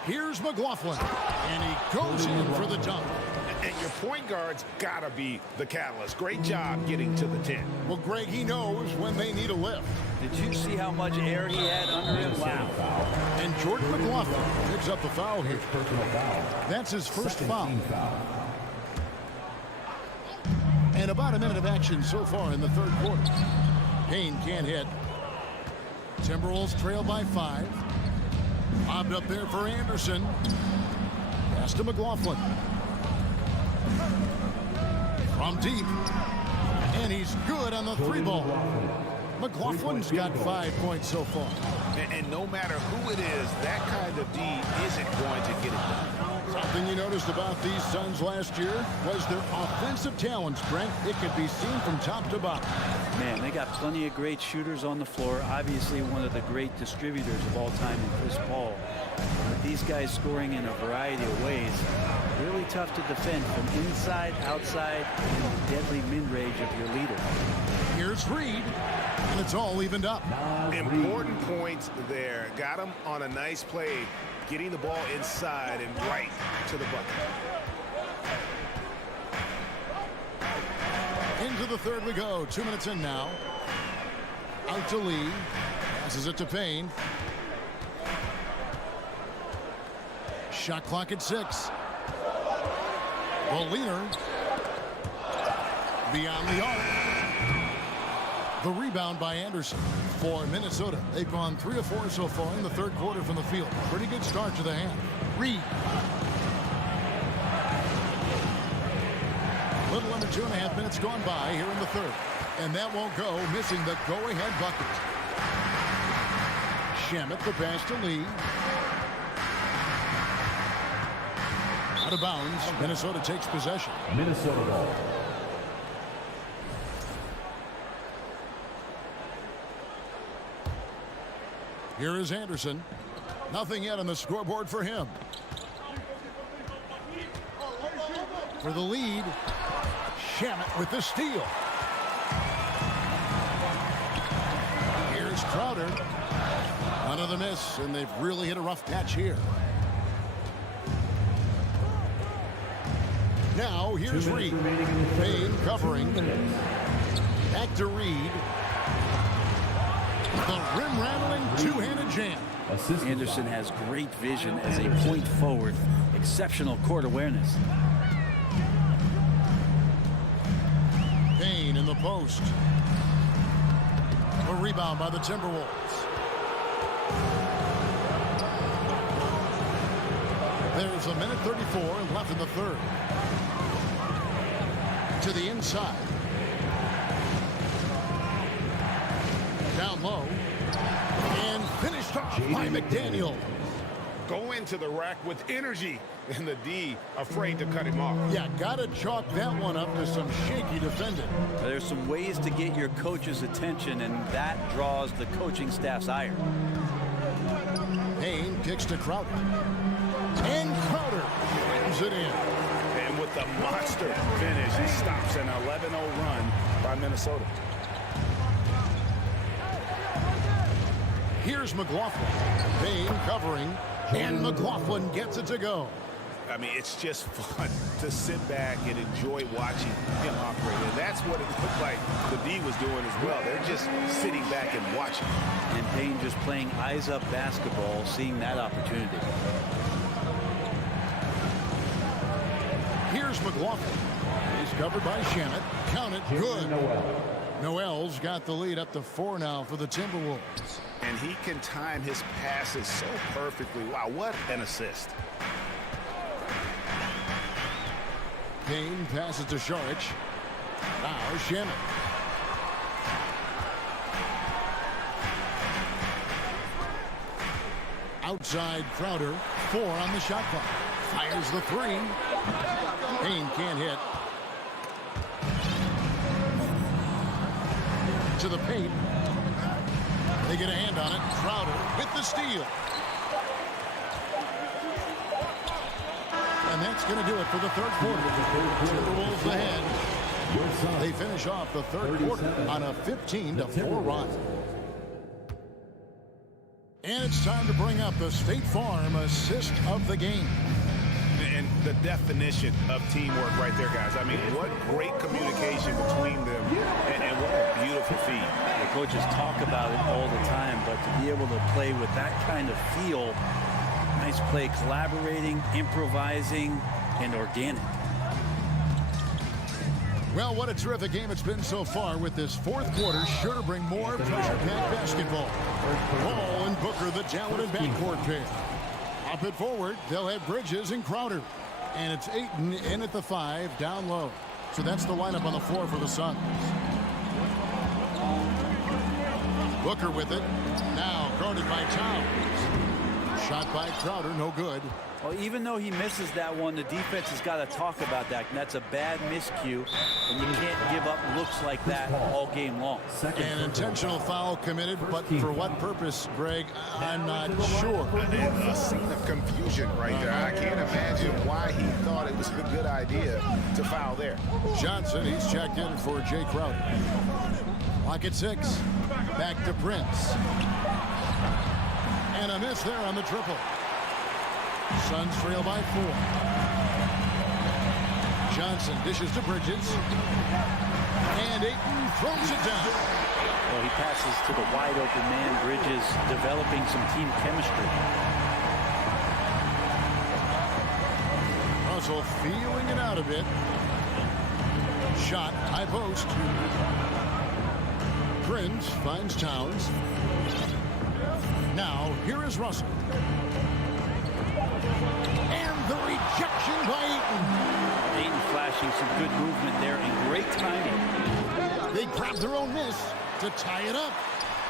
Here's McLaughlin, and he goes in for the dunk. And your point guard's got to be the catalyst. Great job getting to the 10. Well, Greg, he knows when they need a lift. Did you see how much air he had under him? Wow. And Jordan McLaughlin picks up the foul here. Personal foul. That's his first foul. Foul. And about a minute of action so far in the 3rd quarter. Payne can't hit. Timberwolves trail by 5. Lobbed up there for Anderson. Pass to McLaughlin. From deep. And he's good on the 3-ball. McLaughlin's got 5 points so far. And no matter who it is, that kind of D isn't going to get it done. Something you noticed about these Suns last year was their offensive talent strength. It could be seen from top to bottom. Man, they got plenty of great shooters on the floor. Obviously, one of the great distributors of all time in Chris Paul. With these guys scoring in a variety of ways, really tough to defend from inside, outside, and the deadly mid-range of your leader. Here's Reed, and it's all evened up. Important points there. Got him on a nice play, getting the ball inside and right to the bucket. Into the third we go. 2 minutes in now. Out to Lee. Passes it to Payne. Shot clock at 6. Molina. Beyond the arc. The rebound by Anderson for Minnesota. They've gone 3 of 4 so far in the third quarter from the field. Pretty good start to the half. Reed. Little under 2.5 minutes gone by here in the third. And that won't go, missing the go-ahead bucket. Shamet, the pass to Lee. Out of bounds. Minnesota takes possession. Minnesota ball. Here is Anderson. Nothing yet on the scoreboard for him. For the lead, Shamet with the steal. Here's Crowder. Another miss, and they've really hit a rough patch here. Now, here's Reed. Payne covering. Back to Reed. The rim-rattling two-handed jam. Anderson has great vision as a point forward. Exceptional court awareness. Payne in the post. A rebound by the Timberwolves. There's a minute 34 left in the third. To the inside. Down low. And finished off by McDaniel. Go into the rack with energy. And the D afraid to cut him off. Yeah, got to chalk that one up to some shaky defending. There's some ways to get your coach's attention, and that draws the coaching staff's ire. Payne kicks to Crowder. And Crowder brings it in. And with the monster finish, he stops an 11-0 run by Minnesota. Here's McLaughlin. Payne covering. And McLaughlin gets it to go. I mean, it's just fun to sit back and enjoy watching him operate. And that's what it looked like the D was doing as well. They're just sitting back and watching. And Payne just playing eyes-up basketball, seeing that opportunity. Here's McLaughlin. He's covered by Shamet. Count it. Good. Noel's got the lead up to 4 now for the Timberwolves. And he can time his passes so perfectly. Wow, what an assist. Payne passes to Šarić. Now Shamet. Outside Crowder. 4 on the shot clock. Fires the 3. Payne can't hit. To the paint. They get a hand on it. Crowder with the steal. And that's going to do it for the third quarter. Timberwolves ahead. They finish off the third quarter on a 15-4 run. And it's time to bring up the State Farm assist of the game. And the definition of teamwork right there, guys. I mean, what great communication between them, and what a beautiful feed. The coaches talk about it all the time, but to be able to play with that kind of feel, nice play, collaborating, improvising, and organic. Well, what a terrific game it's been so far, with this fourth quarter sure to bring more pressure-packed basketball. Ball and Booker, the talented backcourt pair. Drop it forward. They'll have Bridges and Crowder. And it's Ayton in at the 5, down low. So that's the lineup on the floor for the Suns. Booker with it. Now guarded by Towns. Shot by Crowder, no good. Well, even though he misses that one, the defense has got to talk about that. And that's a bad miscue, and you can't give up looks like that all game long. An intentional foul committed, but for what purpose, Greg, I'm not sure. A scene of confusion right there. I can't imagine why he thought it was a good idea to foul there. Johnson, he's checked in for Jay Crowder. Clock at 6. Back to Prince. And a miss there on the triple. Suns trail by 4. Johnson dishes to Bridges. And Ayton throws it down. Well, he passes to the wide open man. Bridges developing some team chemistry. Russell feeling it out a bit. Shot, high post. Prince finds Towns. Now, here is Russell. And the rejection by Ayton. Ayton flashing some good movement there and great timing. They grab their own miss to tie it up.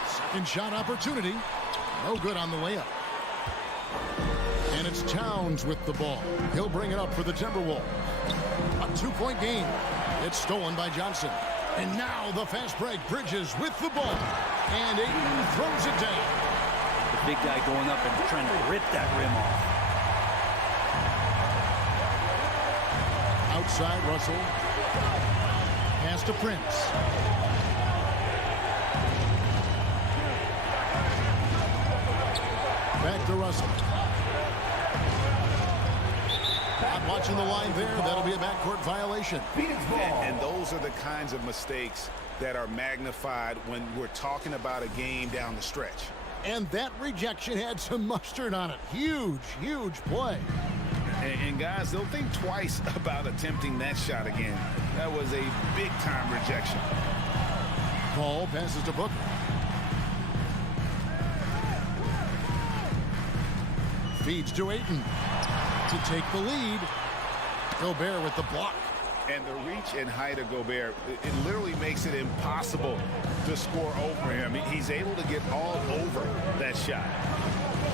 Second shot opportunity. No good on the layup. And it's Towns with the ball. He'll bring it up for the Timberwolves. A 2-point game. It's stolen by Johnson. And now the fast break. Bridges with the ball. And Ayton throws it down. The big guy going up and trying to rip that rim off. Outside Russell. Pass to Prince. Back to Russell. Not watching the line there. That'll be a backcourt violation. And those are the kinds of mistakes that are magnified when we're talking about a game down the stretch. And that rejection had some mustard on it. Huge, huge play. And guys, they'll think twice about attempting that shot again. That was a big-time rejection. Paul passes to Booker. Feeds to Ayton to take the lead. Gobert with the block. And the reach and height of Gobert, it literally makes it impossible to score over him. He's able to get all over that shot.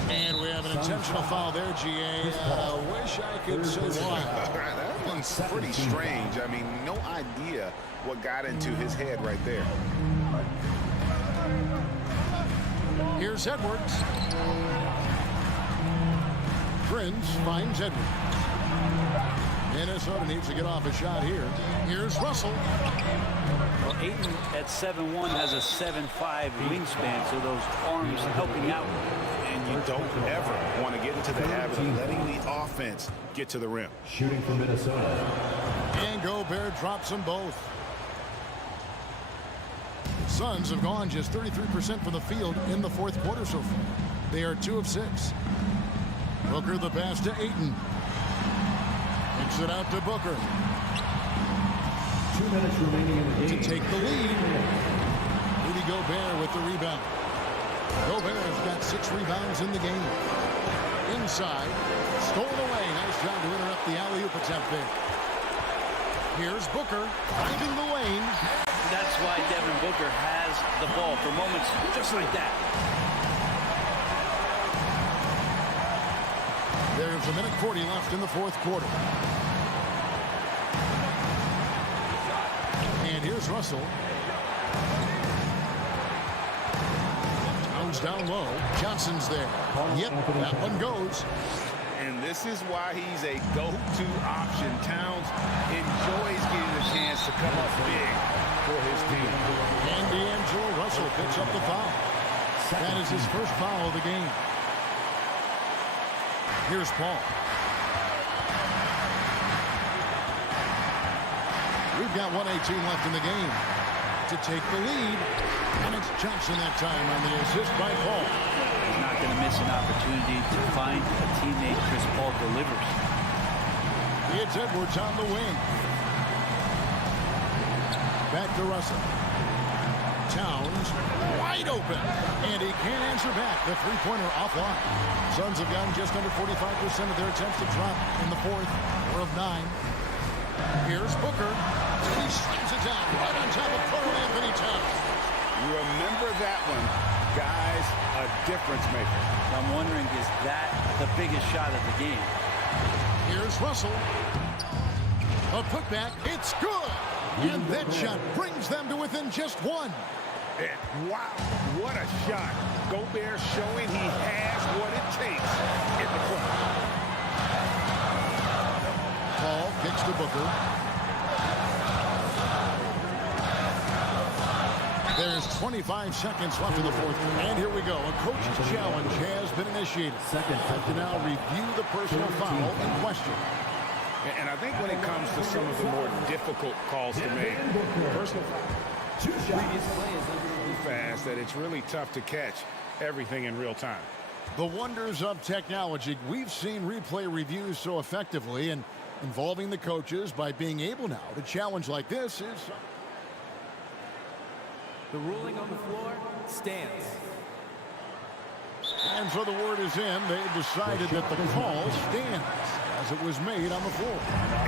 And we have an intentional foul there, GA. Wish I could say why. That one's pretty strange. I mean, no idea what got into his head right there. Here's Edwards. Prince finds Edwards. Minnesota needs to get off a shot here. Here's Russell. Well, Ayton at 7'1" has a 7'5" wingspan, so those arms helping out. And you don't ever want to get into the habit of letting the offense get to the rim. Shooting for Minnesota. And Gobert drops them both. Suns have gone just 33% from the field in the fourth quarter so far. They are 2 of 6. Booker the pass to Ayton. Kicks it out to Booker. 2 minutes remaining in the game. To take the lead. Rudy Gobert with the rebound. Gobert has got 6 rebounds in the game. Inside. Stolen away. Nice job to interrupt the alley-oop attempt there. Here's Booker finding the lane. That's why Devin Booker has the ball for moments just like that. There's a minute 40 left in the fourth quarter. And here's Russell. Towns down low. Johnson's there. Yep, that one goes. And this is why he's a go-to option. Towns enjoys getting the chance to come up big for his team. And D'Angelo Russell picks up the foul. That is his first foul of the game. Here's Paul. We've got 1:18 left in the game. To take the lead, and it's Johnson that time on the assist by Paul. He's not going to miss an opportunity to find a teammate. Chris Paul delivers. It's Edwards on the wing. Back to Russell. Towns wide open, and he can't answer back. The three-pointer offline. Suns have gotten just under 45% of their attempts to drop in the fourth, 4 of 9. Here's Booker. He slams it down right on top of Carl Anthony Towns. Remember that one, guys, a difference maker. I'm wondering, is that the biggest shot of the game? Here's Russell. A putback, it's good. And that shot brings them to within just one. Wow, what a shot. Gobert showing he has what it takes in the corner. Paul kicks to Booker. There's 25 seconds left in the fourth. And here we go. A coach's challenge has been initiated. Have to now review the personal foul in question. And I think when it comes to some of the more difficult calls to make, personal fast that it's really tough to catch everything in real time. The wonders of technology. We've seen replay reviews so effectively, and involving the coaches by being able now to challenge like this is... The ruling on the floor stands. And so the word is in. They decided that the call stands as it was made on the floor.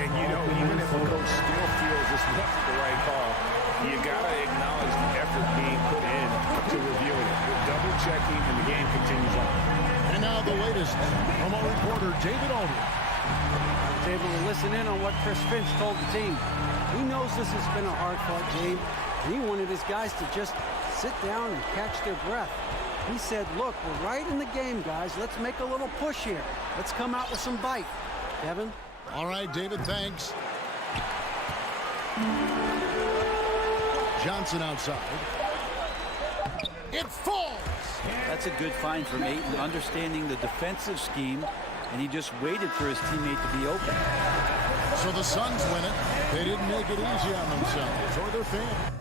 And you know, even if the coach still feels this wasn't the right call, you got to acknowledge the effort being put in to reviewing it. With double checking, and the game continues on. And now the latest from our reporter, David Aldridge. Able to listen in on what Chris Finch told the team. He knows this has been a hard-fought game, and he wanted his guys to just sit down and catch their breath. He said, look, we're right in the game, guys. Let's make a little push here. Let's come out with some bite. Kevin? All right, David, thanks. Johnson outside. It falls! That's a good find from Ayton, understanding the defensive scheme, and he just waited for his teammate to be open. So the Suns win it. They didn't make it easy on themselves or their fans.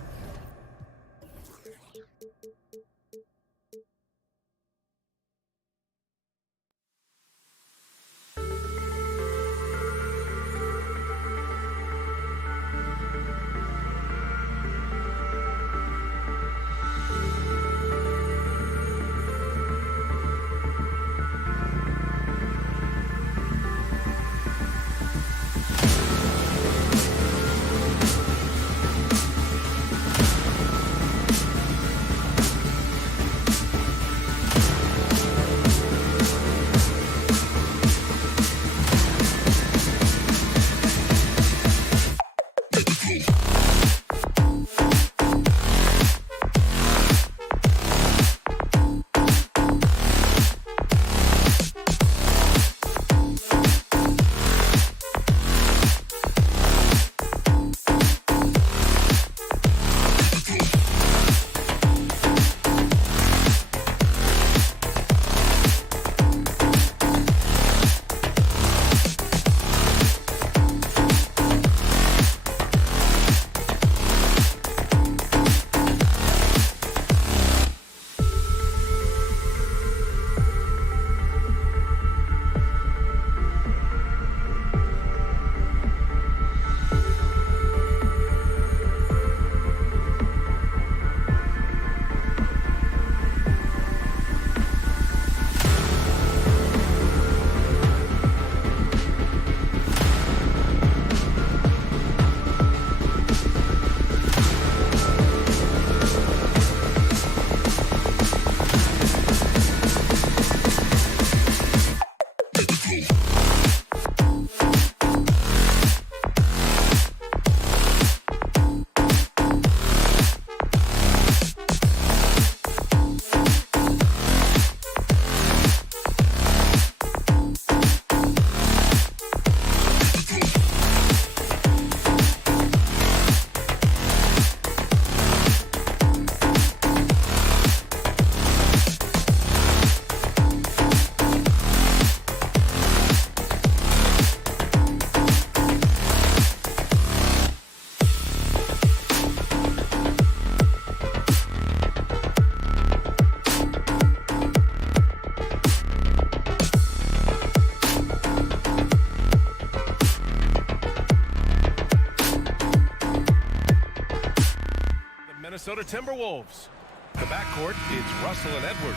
Minnesota Timberwolves. The backcourt is Russell and Edwards.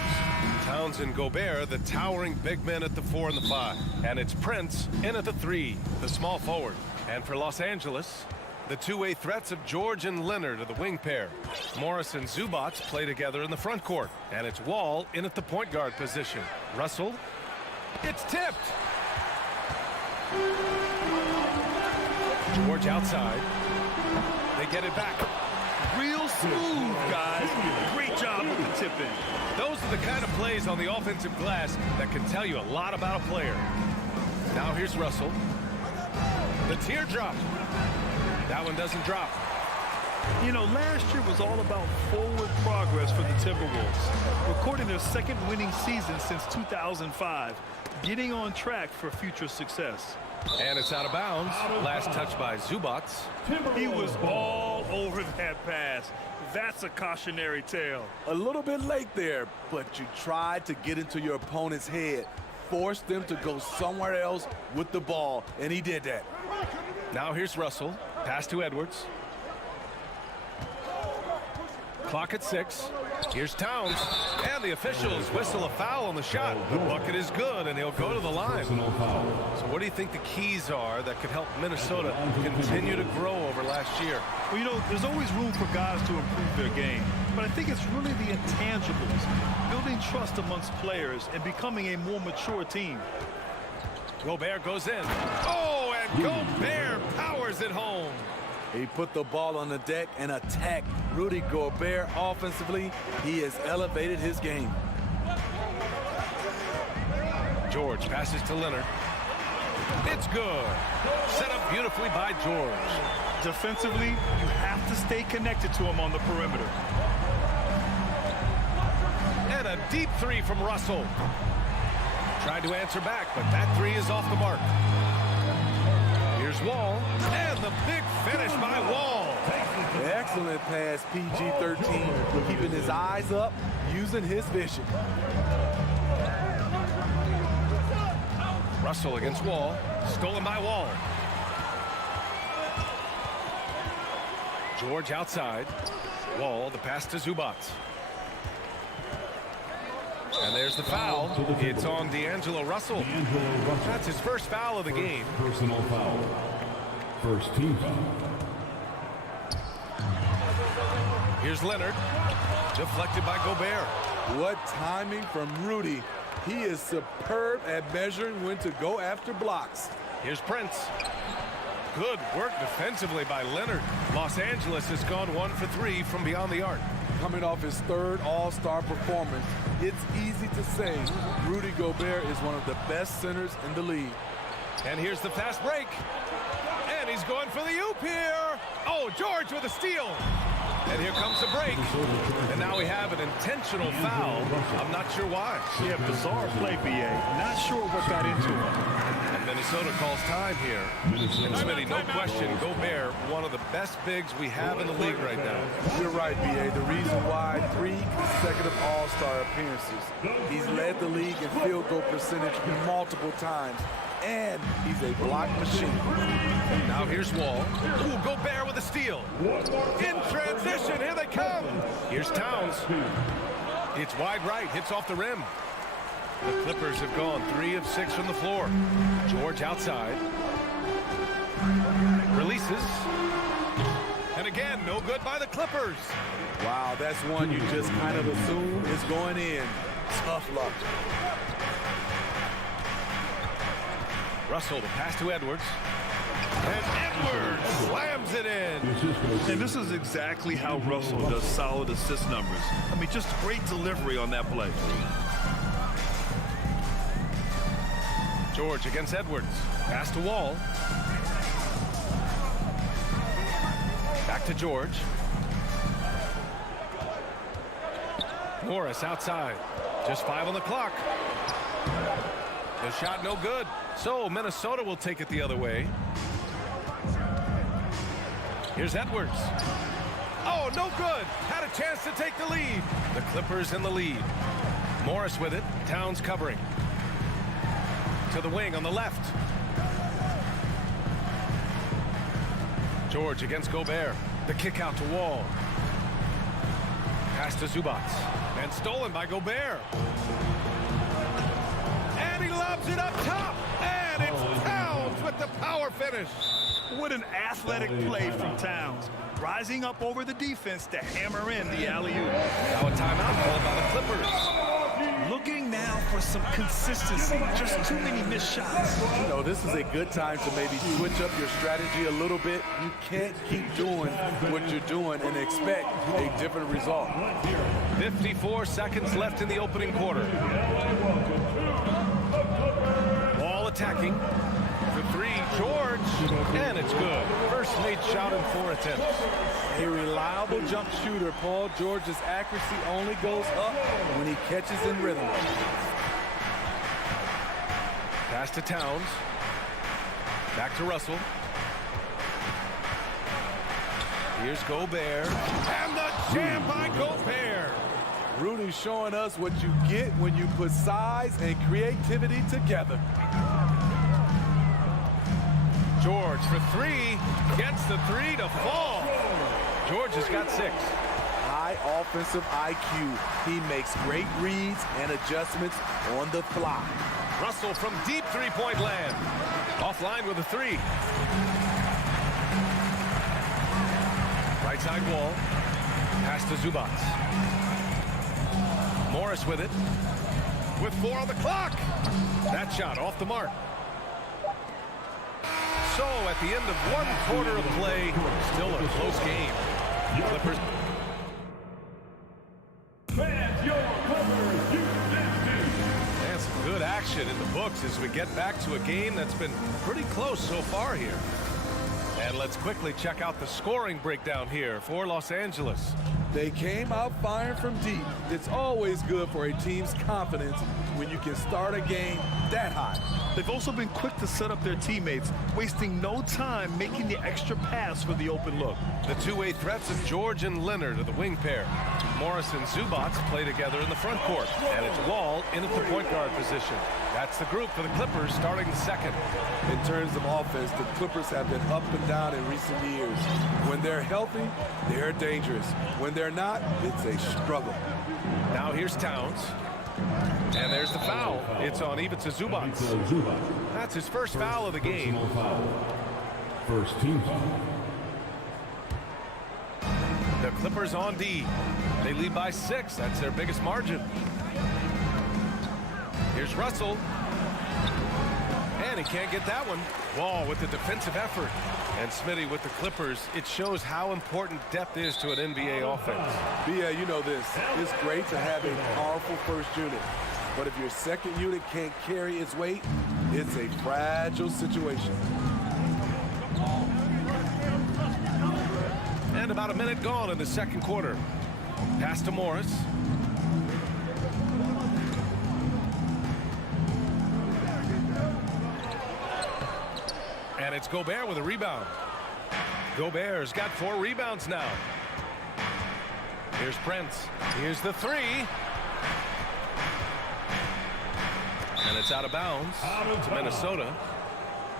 Towns and Gobert, the towering big men at the 4 and the 5. And it's Prince in at the 3, the small forward. And for Los Angeles, the two-way threats of George and Leonard are the wing pair. Morris and Zubats play together in the front court. And it's Wall in at the point guard position. Russell, it's tipped. George outside. They get it back. Real smooth, guys. Great job with the tip-in. Those are the kind of plays on the offensive glass that can tell you a lot about a player. Now here's Russell. The teardrop. That one doesn't drop. You know, last year was all about forward progress for the Timberwolves, recording their second winning season since 2005, getting on track for future success. And it's out of bounds. Last touch by Zubats. He was all over that pass. That's a cautionary tale. A little bit late there, but you tried to get into your opponent's head, force them to go somewhere else with the ball, and he did that. Now here's Russell. Pass to Edwards. Clock at 6. Here's Towns. And the officials whistle a foul on the shot. The bucket is good, and he'll go to the line. So what do you think the keys are that could help Minnesota continue to grow over last year? Well, you know, there's always room for guys to improve their game. But I think it's really the intangibles, building trust amongst players and becoming a more mature team. Gobert goes in. Oh, and Gobert powers it home. He put the ball on the deck and attacked Rudy Gobert offensively. He has elevated his game. George passes to Leonard. It's good. Set up beautifully by George. Defensively, you have to stay connected to him on the perimeter. And a deep 3 from Russell. Tried to answer back, but that 3 is off the mark. Here's Wall, and the big finish by Wall. Excellent pass, PG-13, keeping his eyes up, using his vision. Russell against Wall, stolen by Wall. George outside. Wall, the pass to Zubats. And there's the foul. It's on D'Angelo Russell. That's his first foul of the game. Personal foul. First team foul. Here's Leonard. Deflected by Gobert. What timing from Rudy. He is superb at measuring when to go after blocks. Here's Prince. Good work defensively by Leonard. Los Angeles has gone 1 for 3 from beyond the arc. Coming off his third All-Star performance, it's easy to say Rudy Gobert is one of the best centers in the league. And here's the fast break. And he's going for the oop here. Oh, George with a steal. And here comes the break. And now we have an intentional foul. I'm not sure why. Yeah, bizarre play, BA. Not sure what got into him. And Minnesota calls time here. And Smitty, no question, Gobert, one of the best bigs we have in the league right now. You're right, BA. The reason why 3 consecutive All-Star appearances. He's led the league in field goal percentage multiple times. And he's a block machine. Now here's Wall. Ooh, Gobert with a steal. In transition, here they come. Here's Towns. It's wide right, hits off the rim. The Clippers have gone 3 of 6 from the floor. George outside. Releases. And again, no good by the Clippers. Wow, that's one you just kind of assume is going in. Tough luck. Russell, the pass to Edwards. And Edwards slams it in. And this is exactly how Russell does solid assist numbers. I mean, just great delivery on that play. George against Edwards. Pass to Wall. Back to George. Morris outside. Just 5 on the clock. The shot no good. So Minnesota will take it the other way. Here's Edwards. Oh, no good. Had a chance to take the lead. The Clippers in the lead. Morris with it. Towns covering. To the wing on the left. George against Gobert. The kick out to Wall. Pass to Zubac. And stolen by Gobert. And he lobs it up top. And it's Towns with the power finish. What an athletic play from Towns. Rising up over the defense to hammer in the alley-oop. Now a timeout called by the Clippers. Looking now for some consistency. Just too many missed shots. You know, this is a good time to maybe switch up your strategy a little bit. You can't keep doing what you're doing and expect a different result. 54 seconds left in the opening quarter. Ball attacking. For three, George, and it's good. First made shot in 4 attempts. A reliable jump shooter. Paul George's accuracy only goes up when he catches in rhythm. Pass to Towns. Back to Russell. Here's Gobert. And the jam by Gobert. Rudy's showing us what you get when you put size and creativity together. George for three, gets the three to fall. George has got 6. High offensive IQ. He makes great reads and adjustments on the fly. Russell from deep three-point land. Offline with a 3. Right side wall. Pass to Zubac. Morris with it. With 4 on the clock. That shot off the mark. So, at the end of 1 quarter of play, still a close game. Clippers. And some good action in the books as we get back to a game that's been pretty close so far here. And let's quickly check out the scoring breakdown here for Los Angeles. They came out firing from deep. It's always good for a team's confidence when you can start a game that high. They've also been quick to set up their teammates, wasting no time making the extra pass for the open look. The two-way threats of George and Leonard are the wing pair. Morris and Zubac play together in the front court. And it's Wall in at the point guard position. That's the group for the Clippers starting the second. In terms of offense, the Clippers have been up and down in recent years. When they're healthy, they're dangerous. When they're not, it's a struggle. Now here's Towns. And there's the foul. It's on Ivica Zubac. That's his first foul of the game. First team foul. The Clippers on D. They lead by 6. That's their biggest margin. Here's Russell. And he can't get that one. Wall with the defensive effort. And Smitty with the Clippers. It shows how important depth is to an NBA offense. Yeah, you know this. It's great to have a powerful first unit. But if your second unit can't carry its weight, it's a fragile situation. And about a minute gone in the second quarter. Pass to Morris. And it's Gobert with a rebound. Gobert's got 4 rebounds now. Here's Prince. Here's the 3. And it's out of bounds to Minnesota.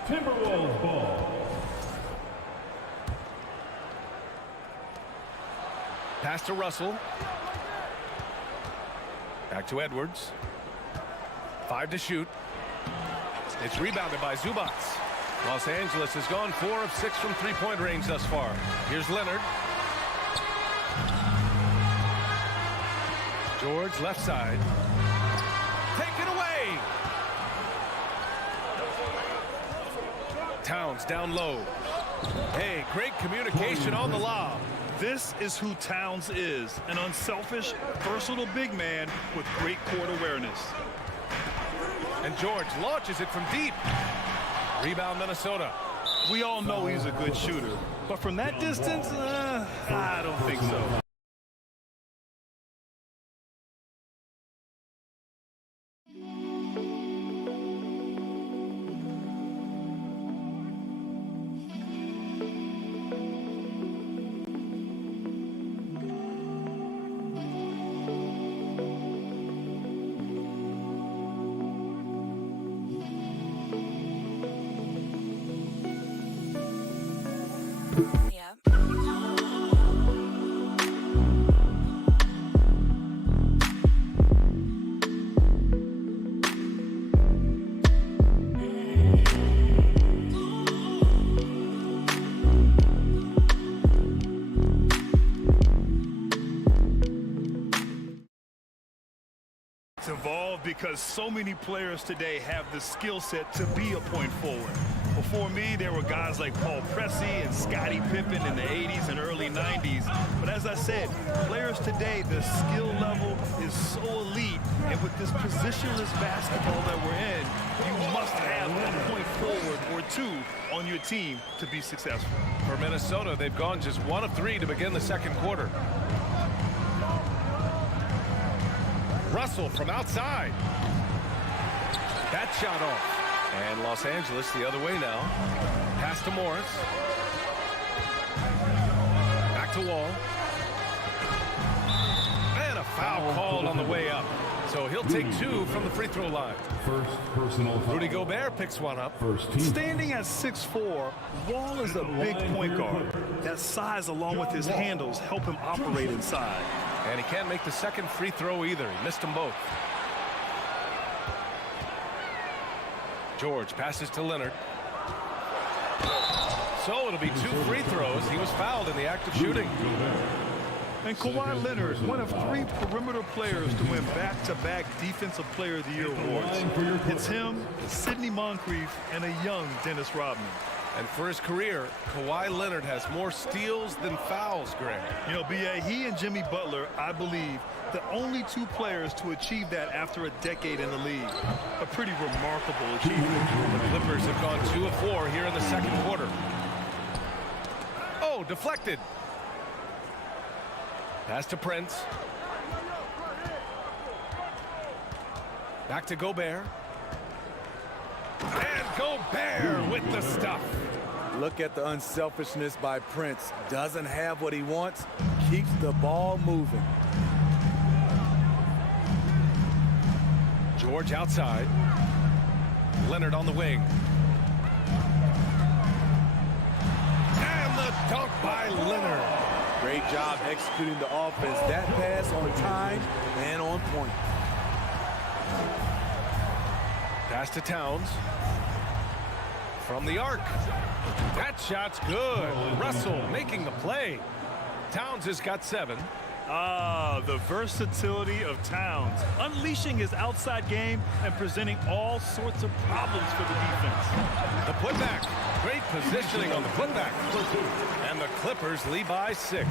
Timberwolves ball. Pass to Russell. Back to Edwards. 5 to shoot. It's rebounded by Zubac. Los Angeles has gone 4 of 6 from three-point range thus far. Here's Leonard. George left side. Taken away. Towns down low. Hey, great communication on the lob. This is who Towns is, an unselfish, versatile big man with great court awareness. And George launches it from deep. Rebound Minnesota. We all know he's a good shooter, but from that distance, I don't think so. Yeah. because so many players today have the skill set to be a point forward. Before me, there were guys like Paul Pressey and Scottie Pippen in the 80s and early 90s. But as I said, players today, the skill level is so elite. And with this positionless basketball that we're in, you must have a point forward or two on your team to be successful. For Minnesota, they've gone just 1 of 3 to begin the second quarter. Russell from outside. That shot off. And Los Angeles the other way now. Pass to Morris. Back to Wall. And a foul called on the way up. So he'll take 2 from the free throw line. First personal foul. Rudy Gobert picks one up. First team. Standing at 6'4", Wall is a big point guard. That size along with his handles help him operate inside. And he can't make the second free throw either. He missed them both. George passes to Leonard. So it'll be 2 free throws. He was fouled in the act of shooting. And Kawhi Leonard, one of 3 perimeter players to win back-to-back Defensive Player of the Year awards. It's him, Sidney Moncrief, and a young Dennis Rodman. And for his career, Kawhi Leonard has more steals than fouls, Greg. You know, B.A., he and Jimmy Butler, I believe, the only 2 players to achieve that after a decade in the league. A pretty remarkable achievement. The Clippers have gone 2 of 4 here in the second quarter. Oh, deflected. Pass to Prince. Back to Gobert. And Gobert with the stuff. Look at the unselfishness by Prince. Doesn't have what he wants, keeps the ball moving. George outside. Leonard on the wing. And the dunk by Leonard. Great job executing the offense. That pass on time and on point. Pass to Towns. From the arc. That shot's good. Russell making the play. Towns has got 7. The versatility of Towns, unleashing his outside game and presenting all sorts of problems for the defense. The putback. Great positioning on the putback. And the Clippers lead by 6.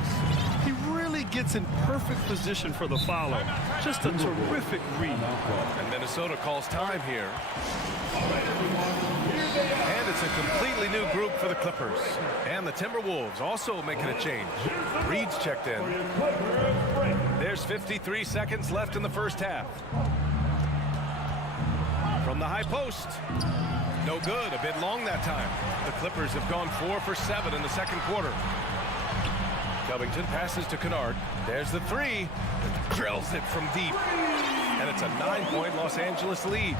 He really gets in perfect position for the follow. Just a terrific read. And Minnesota calls time here. And it's a completely new group for the Clippers. And the Timberwolves also making a change. Reed's checked in. There's 53 seconds left in the first half. From the high post. No good. A bit long that time. The Clippers have gone 4 for 7 in the second quarter. Covington passes to Kennard. There's the 3. Drills it from deep. And it's a 9-point Los Angeles lead.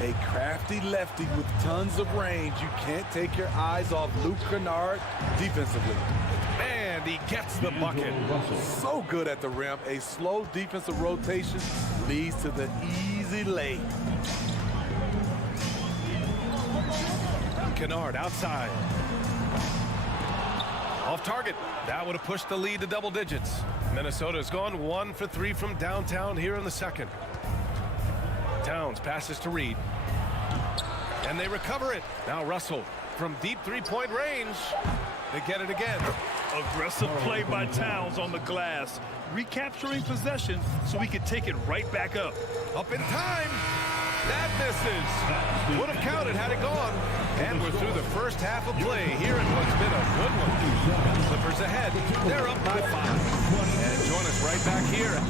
A crafty lefty with tons of range. You can't take your eyes off Luke Kennard defensively. And he gets the bucket. So good at the rim. A slow defensive rotation leads to the easy lay. Kennard outside. Off target. That would have pushed the lead to double digits. Minnesota's gone 1 for 3 from downtown here in the second. Towns passes to Reed. And they recover it. Now Russell from deep 3-point range. They get it again. Aggressive play by Towns on the glass. Recapturing possession so he could take it right back up. Up in time. That misses. Would have counted had it gone. And we're through the first half of play here in what's been a good one. Clippers ahead. They're up by 5. And join us right back here.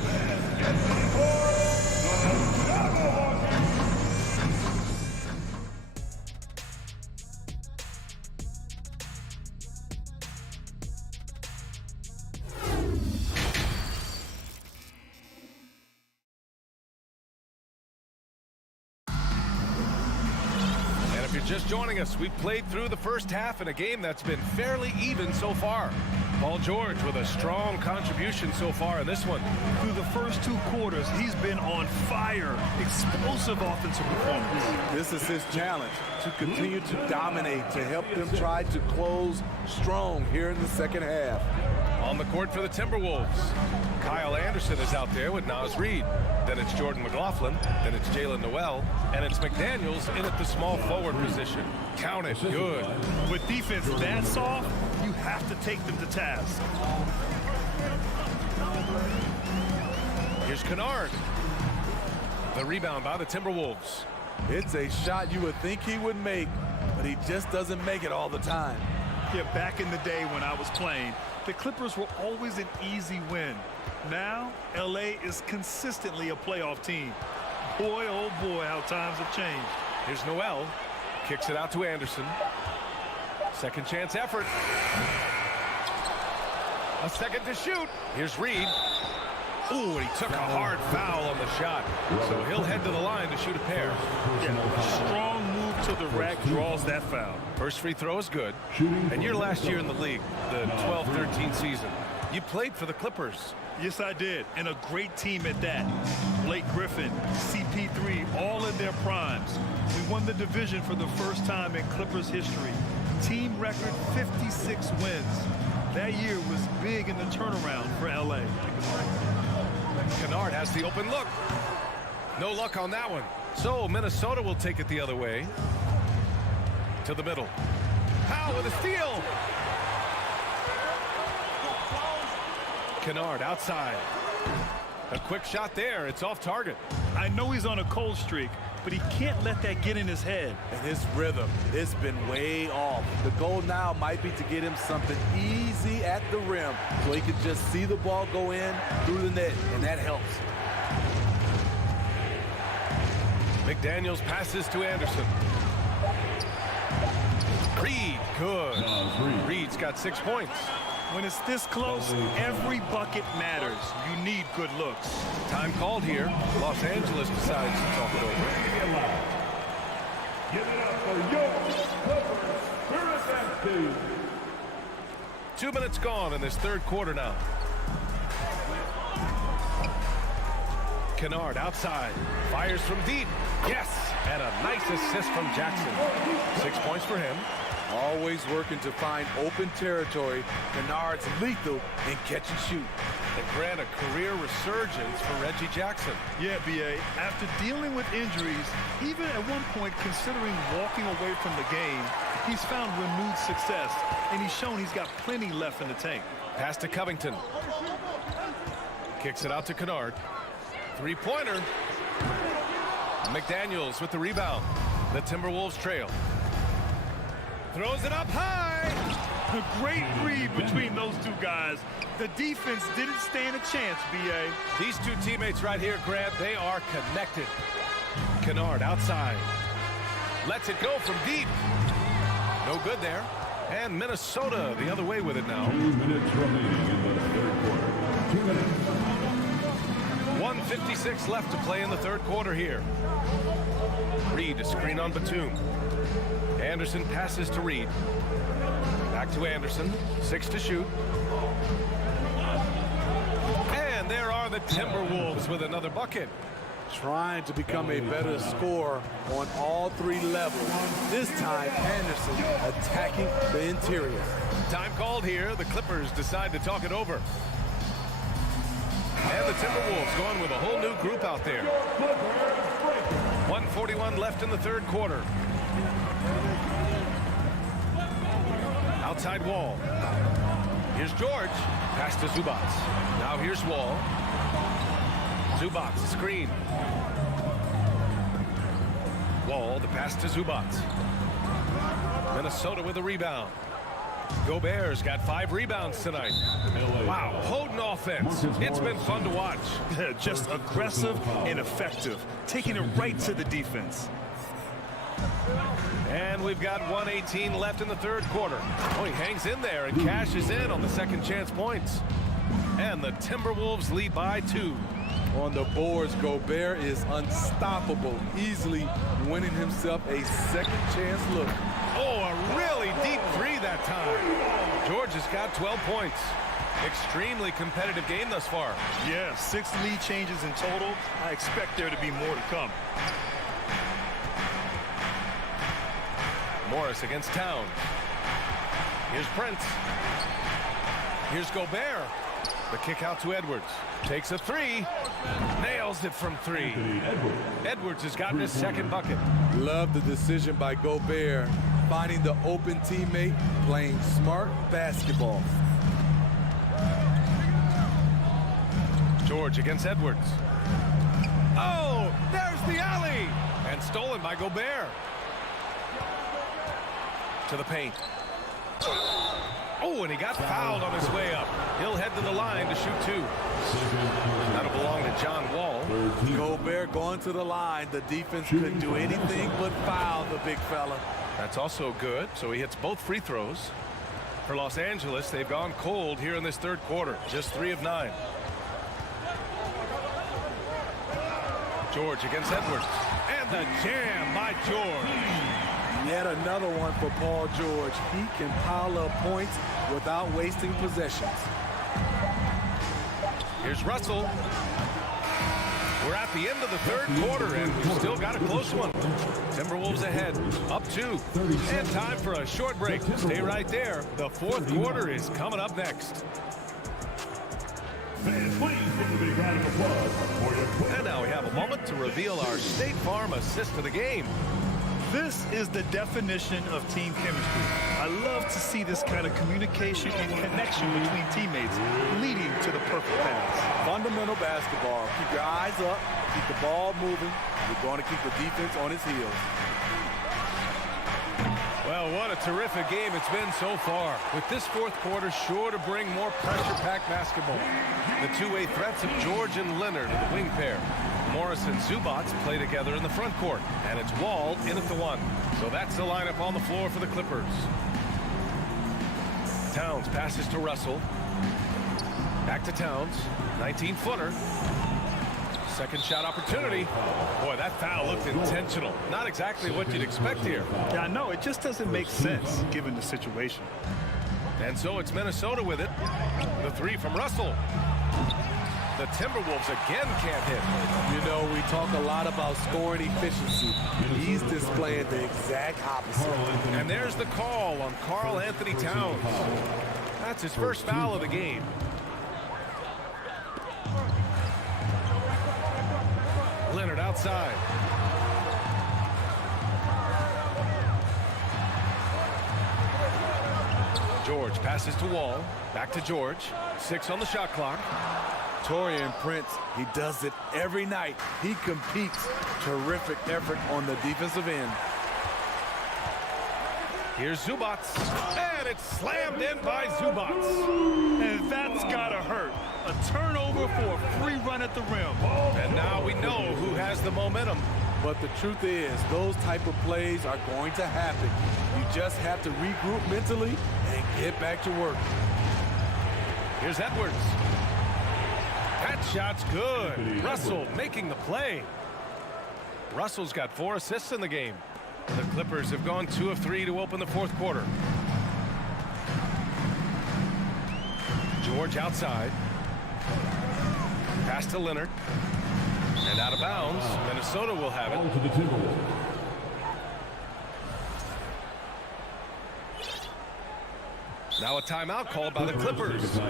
Just joining us, we've played through the first half in a game that's been fairly even so far. Paul George with a strong contribution so far in this one. Through the first 2 quarters, he's been on fire. Explosive offensive performance. This is his challenge, to continue to dominate, to help them try to close strong here in the second half. On the court for the Timberwolves. Kyle Anderson is out there with Naz Reid. Then it's Jordan McLaughlin. Then it's Jalen Noel. And it's McDaniels in at the small forward position. Count it. Good. With defense that soft, you have to take them to task. Here's Kennard. The rebound by the Timberwolves. It's a shot you would think he would make, but he just doesn't make it all the time. Yeah, back in the day when I was playing, the Clippers were always an easy win. Now, LA is consistently a playoff team. Boy, oh boy, how times have changed. Here's Noel. Kicks it out to Anderson. Second chance effort. A second to shoot. Here's Reid. Ooh, and he took a hard foul on the shot. So he'll head to the line to shoot a pair. Yeah, a strong move to the rack draws that foul. First free throw is good. And your last year in the league, the 12-13 season, you played for the Clippers. Yes, I did, and a great team at that. Blake Griffin, CP3, all in their primes. We won the division for the first time in Clippers history. Team record 56 wins. That year was big in the turnaround for LA. Kennard has the open look. No luck on that one. So Minnesota will take it the other way. To the middle. Powell with a steal. Kennard outside. A quick shot there. It's off target. I know he's on a cold streak, but he can't let that get in his head. And his rhythm, it's been way off. The goal now might be to get him something easy at the rim so he can just see the ball go in through the net, and that helps. McDaniels passes to Anderson. Reid, good. Reid's got 6 points. When it's this close, every bucket matters. You need good looks. Time called here. Los Angeles decides to talk it over. Give it up for your Clippers. 2 minutes gone in this third quarter now. Kennard outside. Fires from deep. Yes! And a nice assist from Jackson. 6 points for him. Always working to find open territory. Kennard's lethal in catch and shoot. And grant a career resurgence for Reggie Jackson. Yeah, B.A. After dealing with injuries, even at one point considering walking away from the game, he's found renewed success, and he's shown he's got plenty left in the tank. Pass to Covington. Kicks it out to Kennard. Three-pointer. McDaniels with the rebound. The Timberwolves trail. Throws it up high. A great read between those two guys. The defense didn't stand a chance, B.A. These two teammates right here, Grant, they are connected. Kennard outside. Lets it go from deep. No good there. And Minnesota the other way with it now. 2 minutes remaining in the third quarter. 2 minutes. 1:56 left to play in the third quarter here. Reid, a screen on Batum. Anderson passes to Reid. Back to Anderson. 6 to shoot. And there are the Timberwolves with another bucket. Trying to become a better scorer on all three levels. This time, Anderson attacking the interior. Time called here. The Clippers decide to talk it over. And the Timberwolves going with a whole new group out there. 1:41 left in the third quarter. Outside Wall. Here's George. Pass to Zubac. Now here's Wall. Zubac, screen. Wall, the pass to Zubac. Minnesota with a rebound. Gobert's got 5 rebounds tonight. Wow, potent offense. It's been fun to watch. Just aggressive and effective, taking it right to the defense. And we've got 1:18 left in the third quarter. Oh, he hangs in there and cashes in on the second chance points. And the Timberwolves lead by 2. On the boards, Gobert is unstoppable, easily winning himself a second chance look. Oh, a really deep 3 that time. George has got 12 points. Extremely competitive game thus far. Yeah, 6 lead changes in total. I expect there to be more to come. Morris against Towns. Here's Prince. Here's Gobert. The kick out to Edwards. Takes a three. Nails it from three. Edwards has gotten his second bucket. Love the decision by Gobert, finding the open teammate, playing smart basketball. George against Edwards. Oh, there's the alley. And stolen by Gobert. To the paint. Oh, and he got fouled on his way up. He'll head to the line to shoot two. That'll belong to John Wall. Gobert going to the line. The defense couldn't do anything but foul the big fella. That's also good, so he hits both free throws. For Los Angeles, they've gone cold here in this third quarter. Just 3 of 9. George against Edwards. And the jam by George. Yet another one for Paul George. He can pile up points without wasting possessions. Here's Russell. We're at the end of the third quarter, and we've still got a close one. Timberwolves ahead, up 2. And time for a short break. Stay right there. The fourth quarter is coming up next. Fans, please give a big round of applause for your... And now we have a moment to reveal our State Farm assist of the game. This is the definition of team chemistry. I love to see this kind of communication and connection between teammates leading to the perfect pass. Fundamental basketball. Keep your eyes up, keep the ball moving. You're going to keep the defense on its heels. Well, what a terrific game it's been so far. With this fourth quarter sure to bring more pressure-packed basketball. The two-way threats of George and Leonard are the wing pair. Morris and Zubac play together in the front court, and it's Wall in at the 1. So that's the lineup on the floor for the Clippers. Towns passes to Russell. Back to Towns. 19-footer. Second shot opportunity. Boy, that foul looked intentional. Not exactly what you'd expect here. Yeah, I know. It just doesn't make sense given the situation. And so it's Minnesota with it. The 3 from Russell. The Timberwolves again can't hit. You know, we talk a lot about scoring efficiency. He's displaying the exact opposite. And there's the call on Karl Anthony Towns. That's his first foul of the game. Leonard outside. George passes to Wall. Back to George. 6 on the shot clock. Taurean Prince, he does it every night. He competes. Terrific effort on the defensive end. Here's Zubac. And it's slammed in by Zubac. And that's gotta hurt. A turnover for a free run at the rim. And now we know who has the momentum. But the truth is, those type of plays are going to happen. You just have to regroup mentally and get back to work. Here's Edwards. That shot's good. Russell making the play. Russell's got 4 assists in the game. The Clippers have gone 2 of 3 to open the fourth quarter. George outside. Pass to Leonard. And out of bounds. Minnesota will have it. To the Timberwolves. Now a timeout called by the Clippers.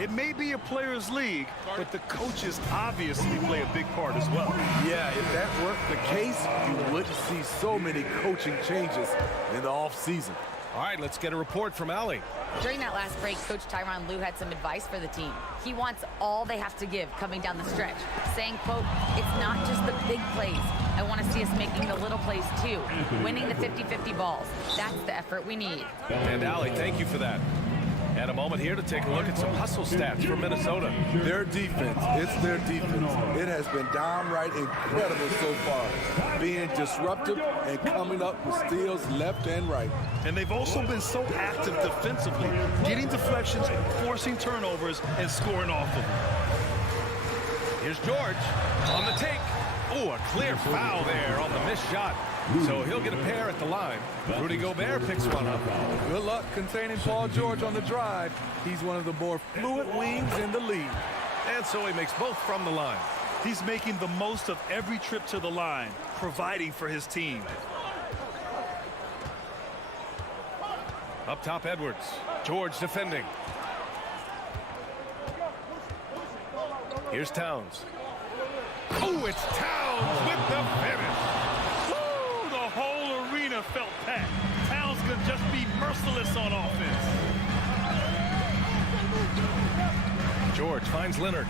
It may be a players' league, but the coaches obviously play a big part as well. Yeah, if that weren't the case, you wouldn't see so many coaching changes in the offseason. All right, let's get a report from Allie. During that last break, Coach Tyronn Lue had some advice for the team. He wants all they have to give coming down the stretch, saying, quote, it's not just the big plays. I want to see us making the little plays too, winning the 50-50 balls. That's the effort we need. And Allie, thank you for that. And a moment here to take a look at some hustle stats for Minnesota. Their defense, it's their defense. It has been downright incredible so far, being disruptive and coming up with steals left and right. And they've also been so active defensively, getting deflections, forcing turnovers, and scoring off of them. Here's George on the take. Oh, a clear foul there on the missed shot. So he'll get a pair at the line. Rudy Gobert picks one up. Good luck containing Paul George on the drive. He's one of the more fluid wings in the league. And so he makes both from the line. He's making the most of every trip to the line, providing for his team. Up top, Edwards. George defending. Here's Towns. Oh, it's Towns with the finish. Woo, the whole arena felt packed. Towns could just be merciless on offense. George finds Leonard.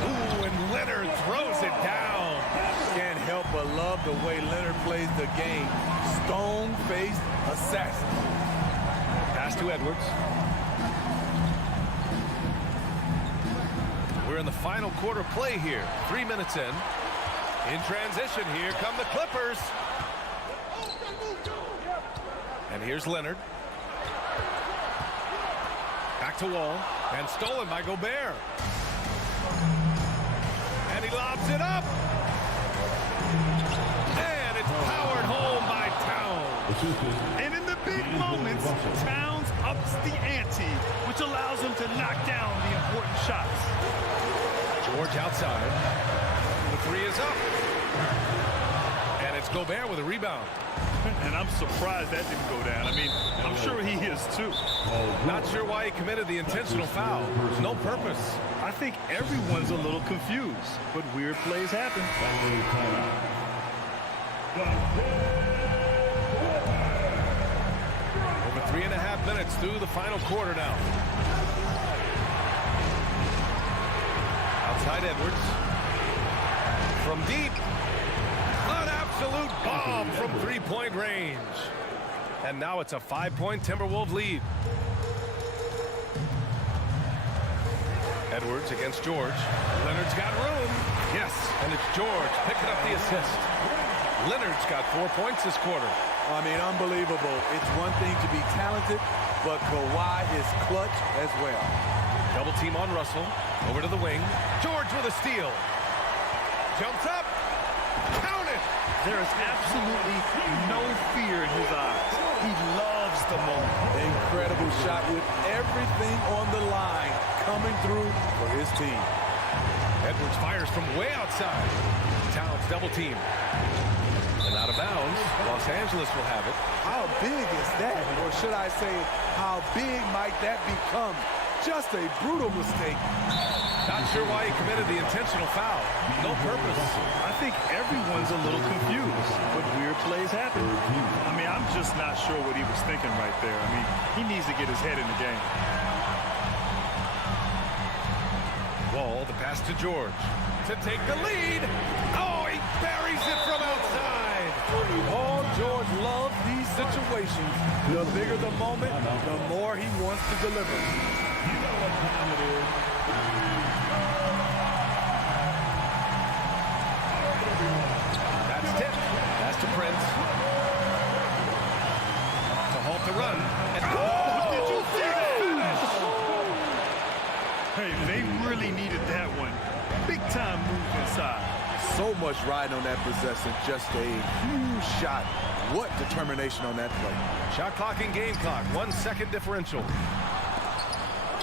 Ooh, and Leonard throws it down. Can't help but love the way Leonard plays the game. Stone-faced assassin. Pass to Edwards. We're in the final quarter play here. 3 minutes in. In transition, here come the Clippers. And here's Leonard. Back to Wall. And stolen by Gobert. And he lobs it up. And it's powered home by Towns. And in the big moments, Towns ups the ante, which allows him to knock down the important shots. George outside. The three is up. And it's Gobert with a rebound. And I'm surprised that didn't go down. I mean, I'm sure he is too. Not sure why he committed the intentional foul. No purpose. I think everyone's a little confused, but weird plays happen. Over 3.5 minutes through the final quarter now. Outside Edwards. From deep. An absolute bomb from three-point range. And now it's a 5-point Timberwolves lead. Edwards against George. Leonard's got room. Yes, and it's George picking up the assist. Leonard's got 4 points this quarter. I mean, unbelievable. It's one thing to be talented, but Kawhi is clutch as well. Double team on Russell. Over to the wing. George with a steal. Jumps up. Count it. There is absolutely no fear in his eyes. He loves the moment. Incredible shot with everything on the line coming through for his team. Edwards fires from way outside. Towns double team. And out of bounds. Los Angeles will have it. How big is that? Or should I say, how big might that become? Just a brutal mistake. Not sure why he committed the intentional foul. No purpose. I think everyone's a little confused, but weird plays happen. I mean, I'm just not sure what he was thinking right there. I mean, he needs to get his head in the game. Wall, the pass to George. To take the lead. Oh, he buries it from outside. Paul George loves these situations. The bigger the moment, the more he wants to deliver. You know what time it is. That's tipped. That's to Prince. To halt the run. And did you see that? Hey, they really needed that one. Big time move inside. So much riding on that possession. Just a huge shot. What determination on that play. Shot clock and game clock. 1 second differential.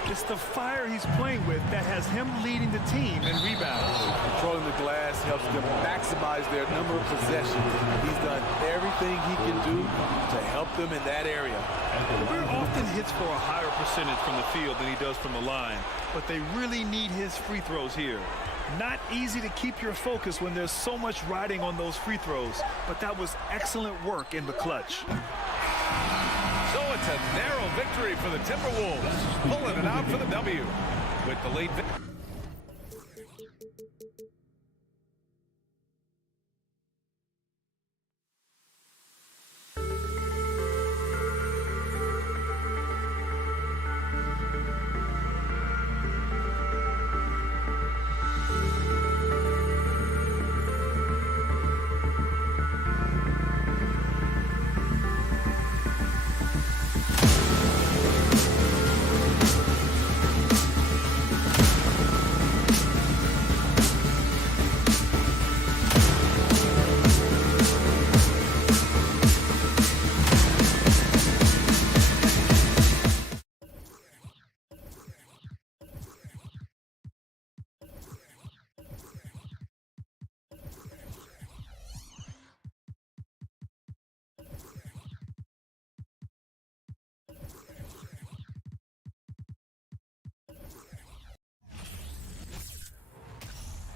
It's the fire he's playing with that has him leading the team in rebounds. Controlling the glass helps them maximize their number of possessions. He's done everything he can do to help them in that area. Gobert often hits for a higher percentage from the field than he does from the line, but they really need his free throws here. Not easy to keep your focus when there's so much riding on those free throws, but that was excellent work in the clutch. So it's a narrow victory for the Timberwolves, pulling it out for the W with the late victory.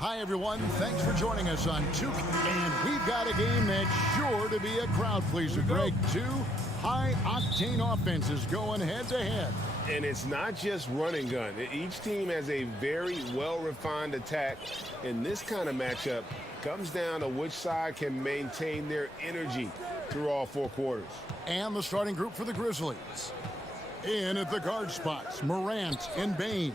Hi, everyone. Thanks for joining us on Tuke. And we've got a game that's sure to be a crowd pleaser, Greg. Two high-octane offenses going head-to-head. And it's not just run and gun. Each team has a very well-refined attack. And this kind of matchup comes down to which side can maintain their energy through all 4 quarters. And the starting group for the Grizzlies. In at the guard spots, Morant and Bain.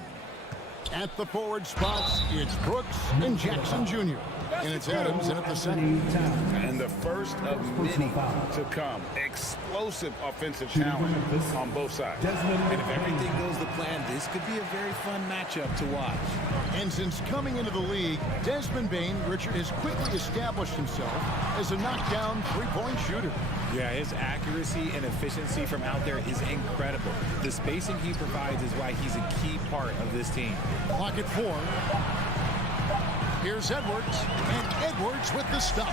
At the forward spots, it's Brooks and Jackson Jr. And it's Adams in at the center. And the first of many to come. Explosive offensive talent on both sides. And if everything goes to plan, this could be a very fun matchup to watch. And since coming into the league, Desmond Bain, Richard, has quickly established himself as a knockdown three-point shooter. Yeah, his accuracy and efficiency from out there is incredible. The spacing he provides is why he's a key part of this team. Clock at 4. Here's Edwards, and Edwards with the stop.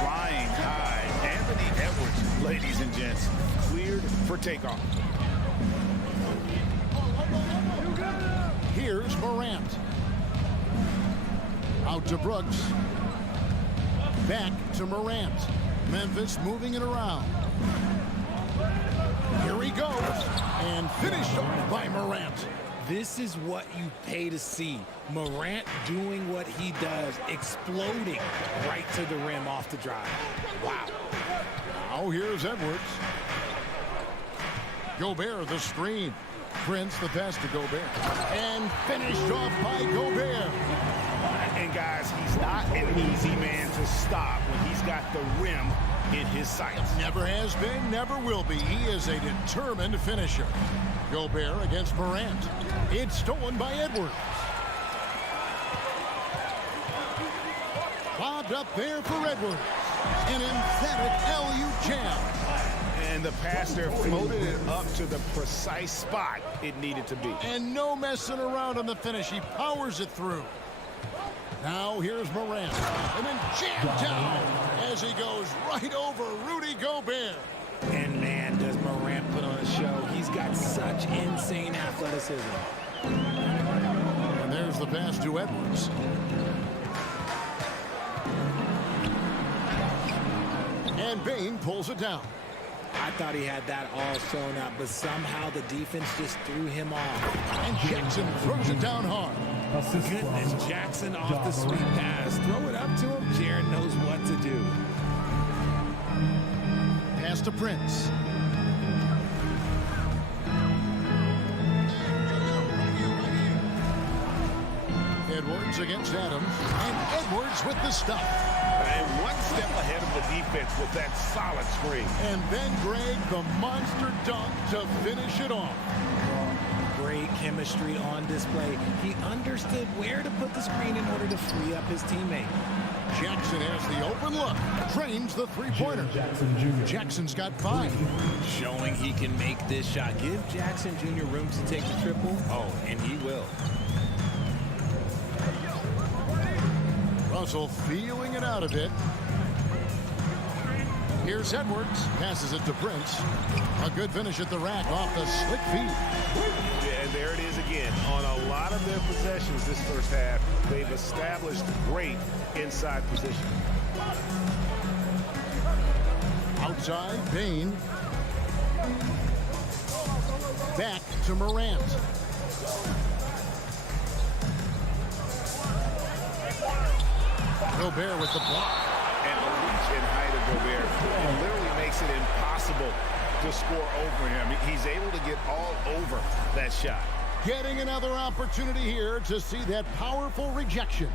Flying high. Anthony Edwards, ladies and gents, cleared for takeoff. Here's Morant. Out to Brooks. Back to Morant. Memphis moving it around. Here he goes. And finished off by Morant. This is what you pay to see. Morant doing what he does, exploding right to the rim off the drive. Wow. Now here's Edwards. Gobert the screen. Prince the pass to Gobert. And finished off by Gobert. And guys, he's not an easy man to stop when he's got the rim in his sights. Never has been, never will be. He is a determined finisher. Gobert against Morant. It's stolen by Edwards. Bobbed up there for Edwards. An emphatic LU jam. And the passer floated it up to the precise spot it needed to be. And no messing around on the finish. He powers it through. Now here's Morant. And then jammed down as he goes right over Rudy Gobert. And man, does Morant put on a show. He's got such insane athleticism. And there's the pass to Edwards. And Bain pulls it down. I thought he had that all sewn up, but somehow the defense just threw him off. And Jackson throws it down hard. Goodness, Jackson off the sweet pass. Throw it up to him. Jaron knows what to do. Pass to Prince. Edwards against Adams. And Edwards with the stop. And one step ahead of the defense with that solid screen. And then Greg, the monster dunk to finish it off. Great chemistry on display. He understood where to put the screen in order to free up his teammate. Jackson has the open look. Trains the three-pointer. Jackson's got 5. Showing he can make this shot. Give Jackson Jr. room to take the triple. Oh, and he will. Russell feeling it out a bit. Here's Edwards. Passes it to Prince. A good finish at the rack off the slick feet. Yeah, and there it is again. On a lot of their possessions this first half, they've established great inside position. Outside, Bain. Back to Morant. Gobert with the block. And the reach and height of Gobert literally makes it impossible to score over him. He's able to get all over that shot. Getting another opportunity here to see that powerful rejection.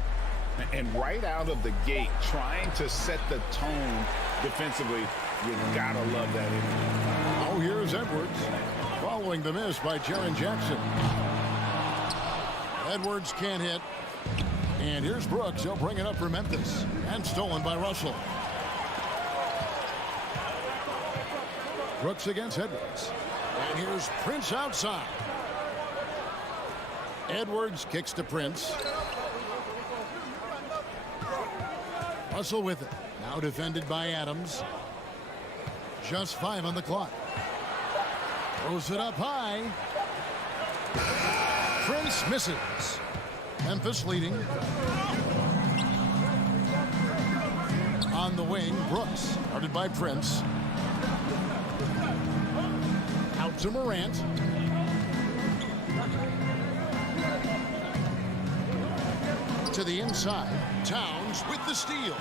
And right out of the gate, trying to set the tone defensively, you gotta love that energy. Oh, here's Edwards. Following the miss by Jaren Jackson. Edwards can't hit. And here's Brooks. He'll bring it up for Memphis. And stolen by Russell. Brooks against Edwards. And here's Prince outside. Edwards kicks to Prince. Russell with it. Now defended by Adams. Just 5 on the clock. Throws it up high. Prince misses. Memphis leading. On the wing, Brooks, guarded by Prince. Out to Morant. To the inside, Towns with the steal.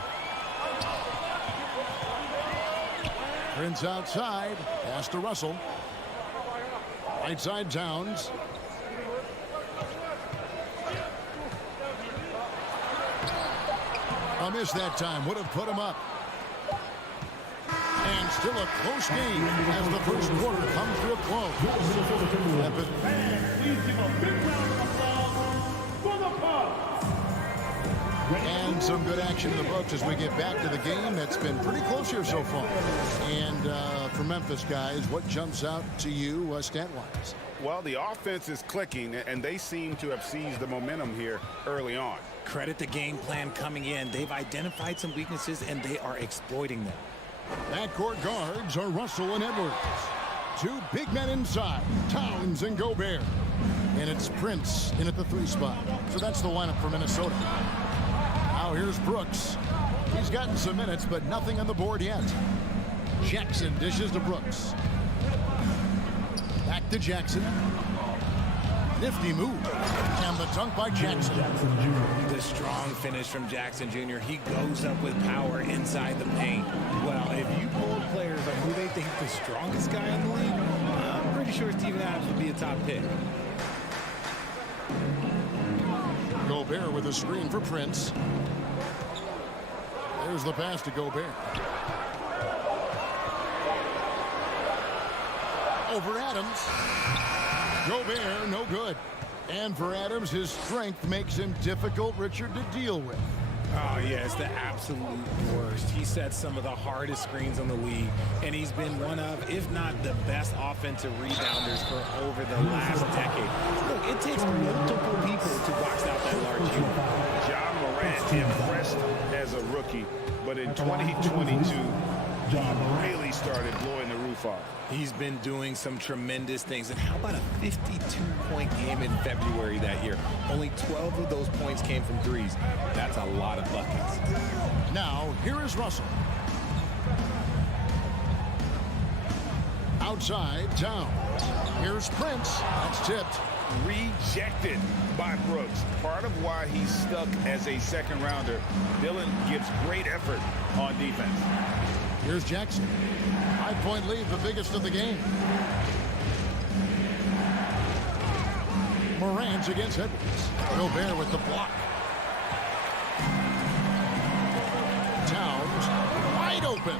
Prince outside, pass to Russell. Right side, Towns. A miss that time, would have put him up. And still a close game as the first quarter comes to a close. Please give a big round of applause for the Bucks. And some good action in the books as we get back to the game. That's been pretty close here so far. And for Memphis, guys, what jumps out to you stat-wise? Well, the offense is clicking, and they seem to have seized the momentum here early on. Credit the game plan coming in. They've identified some weaknesses, and they are exploiting them. Backcourt guards are Russell and Edwards. Two big men inside, Towns and Gobert. And it's Prince in at the 3 spot. So that's the lineup for Minnesota. Now here's Brooks. He's gotten some minutes, but nothing on the board yet. Jackson dishes to Brooks. Back to Jackson. Nifty move. And the dunk by Jackson. The strong finish from Jackson Jr. He goes up with power inside the paint. Well, if you pull players on who they think the strongest guy in the league, I'm pretty sure Steven Adams would be a top pick. Gobert with a screen for Prince. There's the pass to Gobert. Over Adams. Gobert, no good. And for Adams, his strength makes him difficult, Richard, to deal with. Oh, yeah, it's the absolute worst. He sets some of the hardest screens on the league, and he's been one of, if not the best offensive rebounders for over the last decade. Look, it takes multiple people to box out that large unit. John Morant impressed as a rookie, but in 2022, he really started blowing the roof off. He's been doing some tremendous things. And how about a 52-point game in February that year? Only 12 of those points came from threes. That's a lot of buckets. Now, here is Russell. Outside, Towns. Here's Prince. That's tipped. Rejected by Brooks. Part of why he's stuck as a second rounder. Dillon gives great effort on defense. Here's Jackson. 5-point lead, the biggest of the game. Morant against Edwards. Gobert with the block. Towns wide open.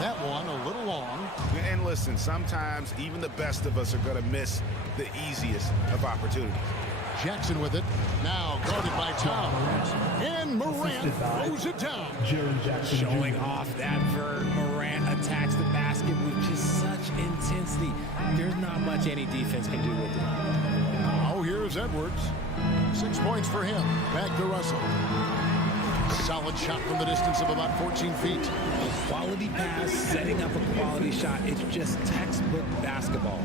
That one a little long. And listen, sometimes even the best of us are going to miss the easiest of opportunities. Jackson with it. Now guarded by Towns. And Morant throws it down. Showing off that vert. Morant attacks the basket with just such intensity. There's not much any defense can do with it. Now here's Edwards. 6 points for him. Back to Russell. Solid shot from the distance of about 14 feet. A quality pass, setting up a quality shot. It's just textbook basketball.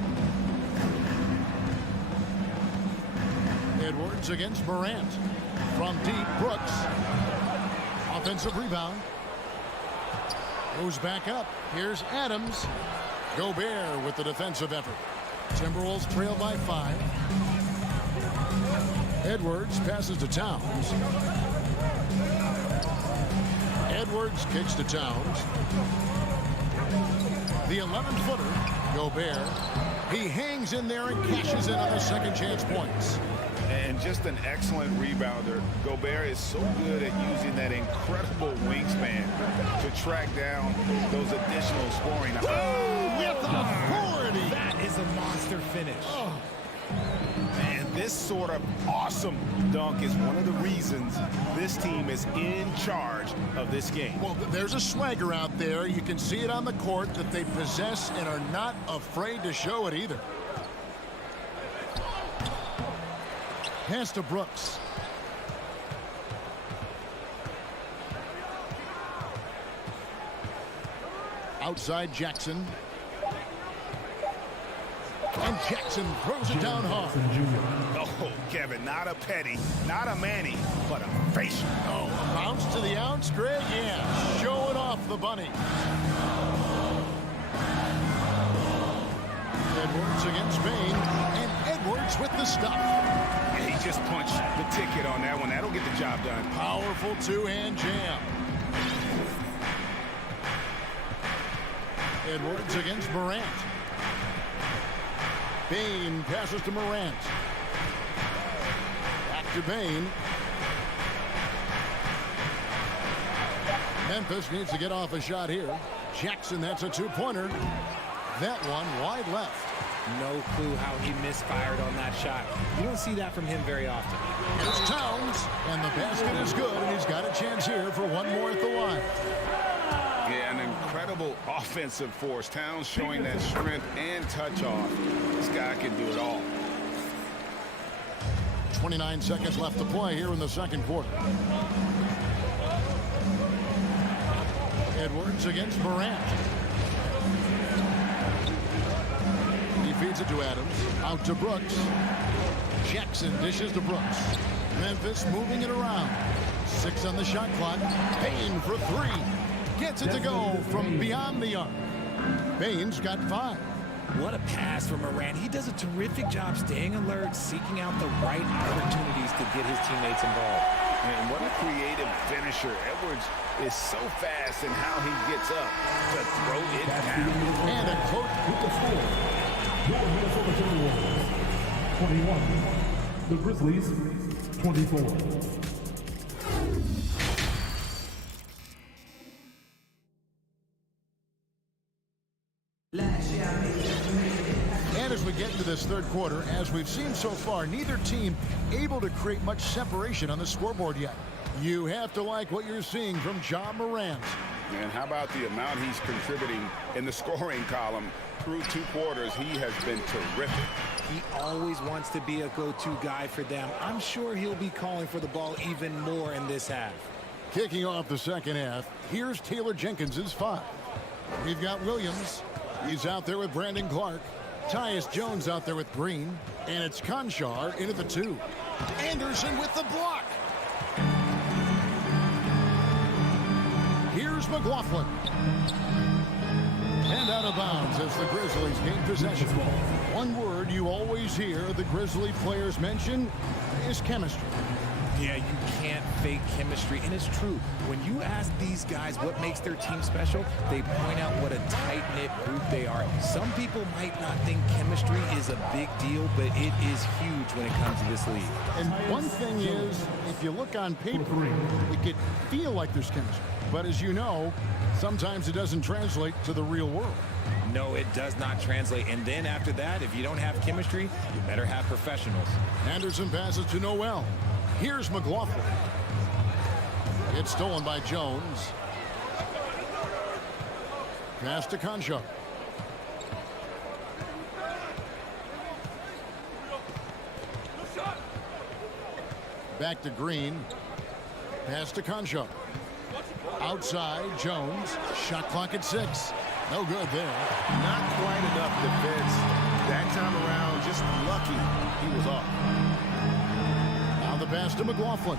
Edwards against Morant. From deep, Brooks. Offensive rebound. Goes back up. Here's Adams. Gobert with the defensive effort. Timberwolves trail by 5. Edwards passes to Towns. Edwards kicks to Towns. The 11-footer, Gobert. He hangs in there and cashes in on the second chance points. And just an excellent rebounder. Gobert is so good at using that incredible wingspan to track down those additional scoring. With authority! That is a monster finish. Oh. And this sort of awesome dunk is one of the reasons this team is in charge of this game. Well, there's a swagger out there. You can see it on the court that they possess and are not afraid to show it either. Pass to Brooks. Outside Jackson. And Jackson throws it down hard. Oh, Kevin, not a petty, not a Manny, but a facial. Oh, a bounce to the ounce, Greg? Yeah, showing off off the bunny. Edwards against Bain, and Edwards with the stuff. He just punched the ticket on that one. That'll get the job done. Powerful two-hand jam. Edwards against Morant. Bain passes to Morant. Back to Bain. Memphis needs to get off a shot here. Jackson, that's a two-pointer. That one wide left. No clue how he misfired on that shot. You don't see that from him very often. It's Towns, and the basket is good, and he's got a chance here for one more at the line. Yeah, an incredible offensive force. Towns showing that strength and touch off. This guy can do it all. 29 seconds left to play here in the second quarter. Edwards against Morant. He feeds it to Adams. Out to Brooks. Jackson dishes to Brooks. Memphis moving it around. 6 on the shot clock. Bain for 3. Gets it to go from beyond the arc. Bain's got 5. What a pass from Morant. He does a terrific job staying alert, seeking out the right opportunities to get his teammates involved. And what a creative finisher. Edwards is so fast in how he gets up to throw it down. And a close with the score. Your Minnesota Timberwolves 21. The Grizzlies 24. And as we get into this third quarter, as we've seen so far, neither team able to create much separation on the scoreboard yet. You have to like what you're seeing from Ja Morant. And how about the amount he's contributing in the scoring column? Through 2 quarters, he has been terrific. He always wants to be a go-to guy for them. I'm sure he'll be calling for the ball even more in this half. Kicking off the second half, here's Taylor Jenkins's 5. We've got Williams. He's out there with Brandon Clark. Tyus Jones out there with Green. And it's Conchar in at the 2. Anderson with the block. Here's McLaughlin. And out of bounds as the Grizzlies gain possession. One word you always hear the Grizzly players mention is chemistry. Yeah, you can't fake chemistry, and it's true. When you ask these guys what makes their team special, they point out what a tight-knit group they are. Some people might not think chemistry is a big deal, but it is huge when it comes to this league. And one thing is, if you look on paper, it could feel like there's chemistry. But as you know, sometimes it doesn't translate to the real world. No, it does not translate. And then after that, if you don't have chemistry, you better have professionals. Anderson passes to Noel. Here's McLaughlin. It's stolen by Jones. Pass to Conchar. Back to Green. Pass to Conchar. Outside, Jones. Shot clock at 6. No good there. Not quite enough defense. That time around, just lucky he was off. Now the pass to McLaughlin.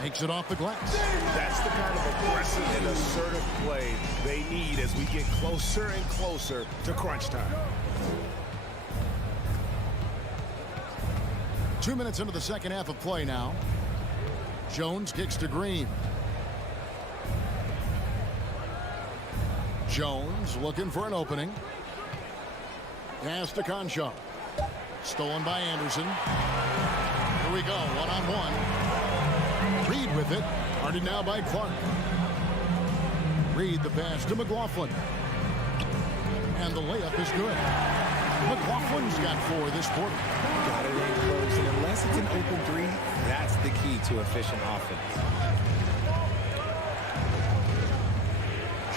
Takes it off the glass. That's the kind of aggressive and assertive play they need as we get closer and closer to crunch time. 2 minutes into the second half of play now. Jones kicks to Green. Jones looking for an opening. Pass to Conchar. Stolen by Anderson. Here we go, one-on-one. Reed with it. Guarded now by Clark. Reed the pass to McLaughlin. And the layup is good. McLaughlin's got 4 this quarter. Got it in close, and unless it's an open 3, that's the key to efficient offense.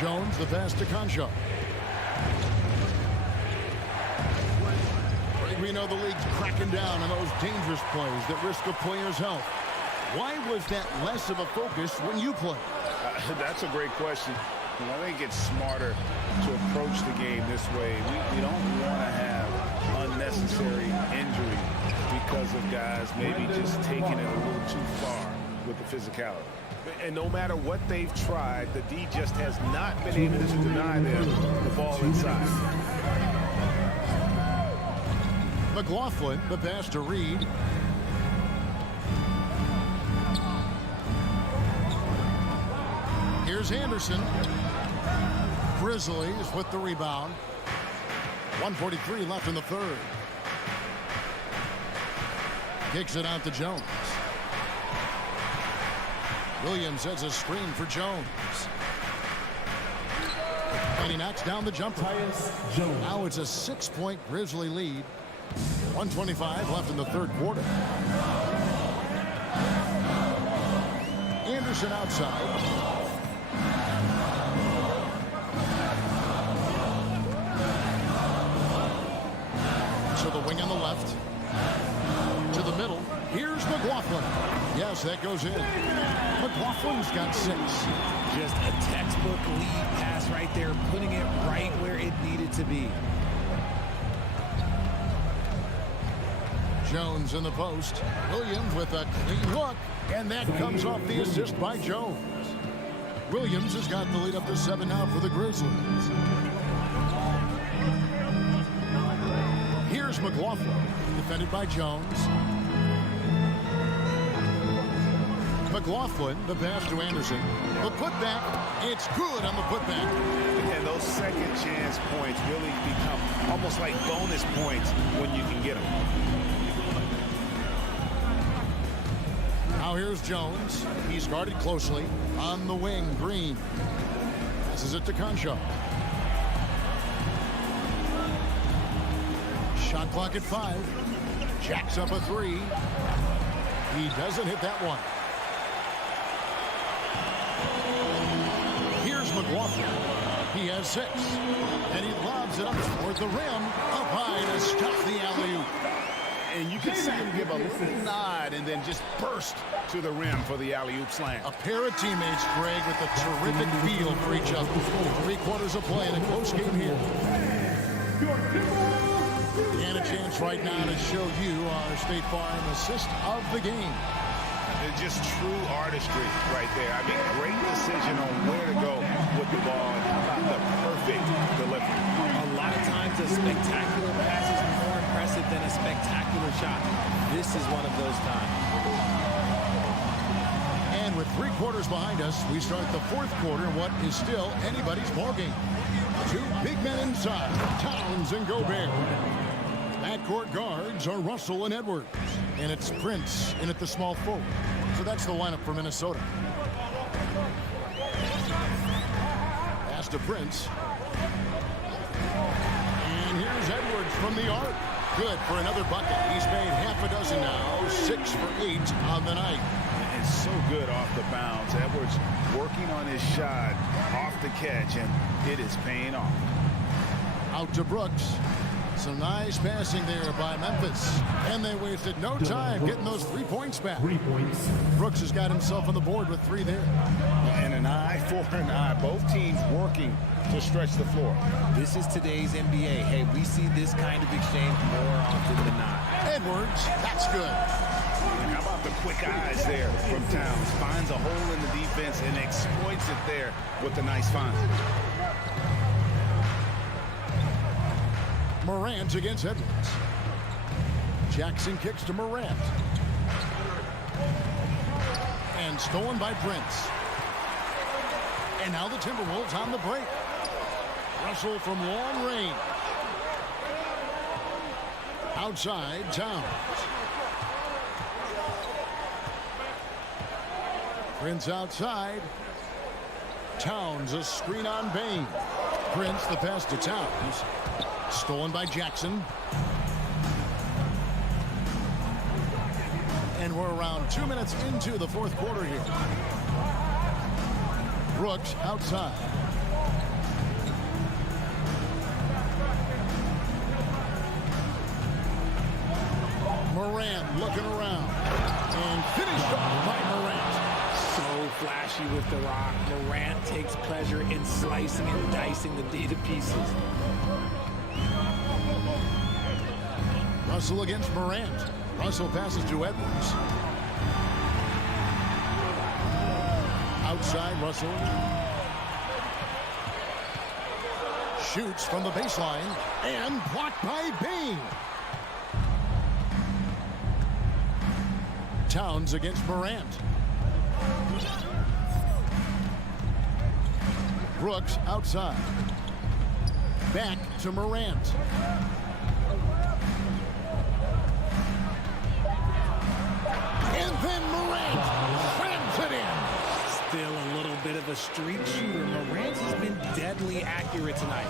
Jones the pass to Conchar. We know the league's cracking down on those dangerous plays that risk a player's health. Why was that less of a focus when you play? That's a great question. And I think it's smarter to approach the game this way. We don't want to have unnecessary injury because of guys maybe just taking it a little too far with the physicality. And no matter what they've tried, the D just has not been able to deny them the ball inside. McLaughlin, the pass to Reed. Here's Anderson. Grizzlies with the rebound. 1:43 left in the third. Kicks it out to Jones. Williams has a screen for Jones. And he knocks down the jumper. Now it's a 6-point Grizzly lead. 1:25 left in the third quarter. Anderson outside. To the wing on the left. To the middle. Here's McLaughlin. Yes, that goes in. McLaughlin's got 6. Just a textbook lead pass right there, putting it right where it needed to be. Jones in the post. Williams with a clean look. And that comes off the assist by Jones. Williams has got the lead up to 7 now for the Grizzlies. Here's McLaughlin. Defended by Jones. McLaughlin, the pass to Anderson. The putback, it's good on the putback. And those second chance points really become almost like bonus points when you can get them. Now here's Jones. He's guarded closely. On the wing, Green. Passes it to Concho. Shot clock at 5. Jacks up a 3. He doesn't hit that one. Here's McLaughlin. He has 6. And he lobs it up toward the rim. Up high to stop the alley-oop. And you can see him give a little nod and then just burst to the rim for the alley-oop slam. A pair of teammates, Greg, with a terrific feel for each other. 3 quarters of play in a close game here. And a chance right now to show you our State Farm assist of the game. It's just true artistry right there. I mean, great decision on where to go with the ball. And how about the perfect delivery? A lot of times a spectacular pass is more impressive than a spectacular shot. This is one of those times. And with 3 quarters behind us, we start the 4th quarter in what is still anybody's ballgame. 2 big men inside, Towns and Gobert. Backcourt guards are Russell and Edwards. And it's Prince in at the small forward. So that's the lineup for Minnesota. Pass to Prince. And here's Edwards from the arc. Good for another bucket. He's made half a dozen now. 6 for 8 on the night. It's so good off the bounds. Edwards working on his shot off the catch, and it is paying off. Out to Brooks. Some nice passing there by Memphis. And they wasted no time getting those 3 points back. 3 points. Brooks has got himself on the board with 3 there. And an eye for an eye. Both teams working to stretch the floor. This is today's NBA. Hey, we see this kind of exchange more often than not. Edwards, that's good. How about the quick eyes there from Towns? Finds a hole in the defense and exploits it there with a nice find. Morant against Edwards. Jackson kicks to Morant. And stolen by Prince. And now the Timberwolves on the break. Russell from long range. Outside, Towns. Prince outside. Towns, a screen on Bain. Prince, the pass to Towns. Stolen by Jackson. And we're around 2 minutes into the 4th quarter here. Brooks outside. Morant looking around. And finished off by Morant. So flashy with the rock. Morant takes pleasure in slicing and dicing the D to pieces. Russell against Morant. Russell passes to Edwards. Outside, Russell. Shoots from the baseline and blocked by Bain. Towns against Morant. Brooks outside. Back to Morant. And then Morant slams it in. Still a little bit of a streak shooter. Morant has been deadly accurate tonight.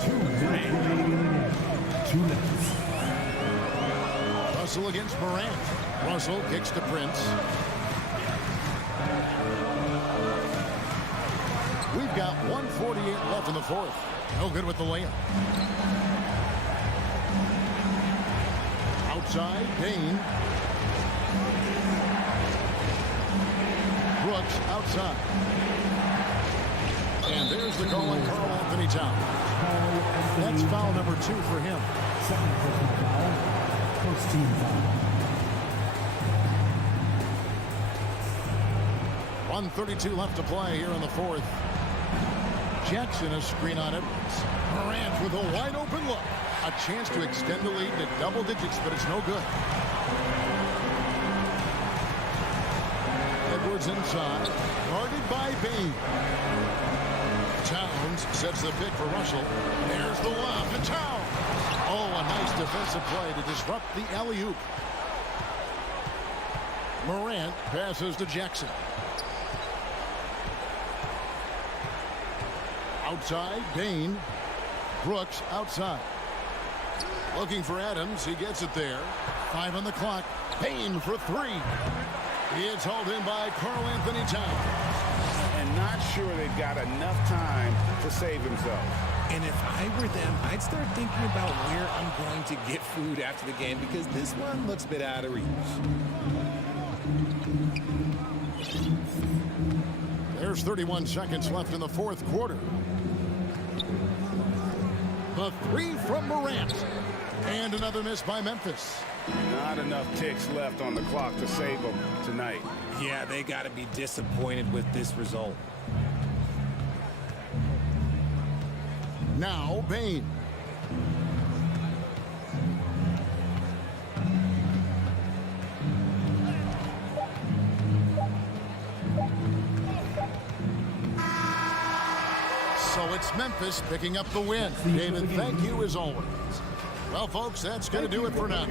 Russell against Morant. Russell kicks to Prince. We've got 1:48 left in the fourth. No good with the layup. Outside, Bain. Brooks outside. And there's the call on Karl Anthony Towns. That's foul number 2 for him. Second personal foul. First team foul. 1:32 left to play here in the fourth. Jackson a screen on Edwards. Morant with a wide open look. A chance to extend the lead to double digits, but it's no good. Edwards inside, guarded by Bain. Towns sets the pick for Russell. There's the lob to Towns. Oh, a nice defensive play to disrupt the alley-oop. Morant passes to Jackson. Outside, Bain. Brooks outside. Looking for Adams. He gets it there. 5 on the clock. Bain for 3. It's hauled in by Karl Anthony Towns. And not sure they've got enough time to save themselves. And if I were them, I'd start thinking about where I'm going to get food after the game because this one looks a bit out of reach. There's 31 seconds left in the fourth quarter. The 3 from Morant. And another miss by Memphis. Not enough ticks left on the clock to save them tonight. Yeah, they got to be disappointed with this result. Now Bain. So it's Memphis picking up the win. David, thank you as always. Well, folks, that's going to do it for now.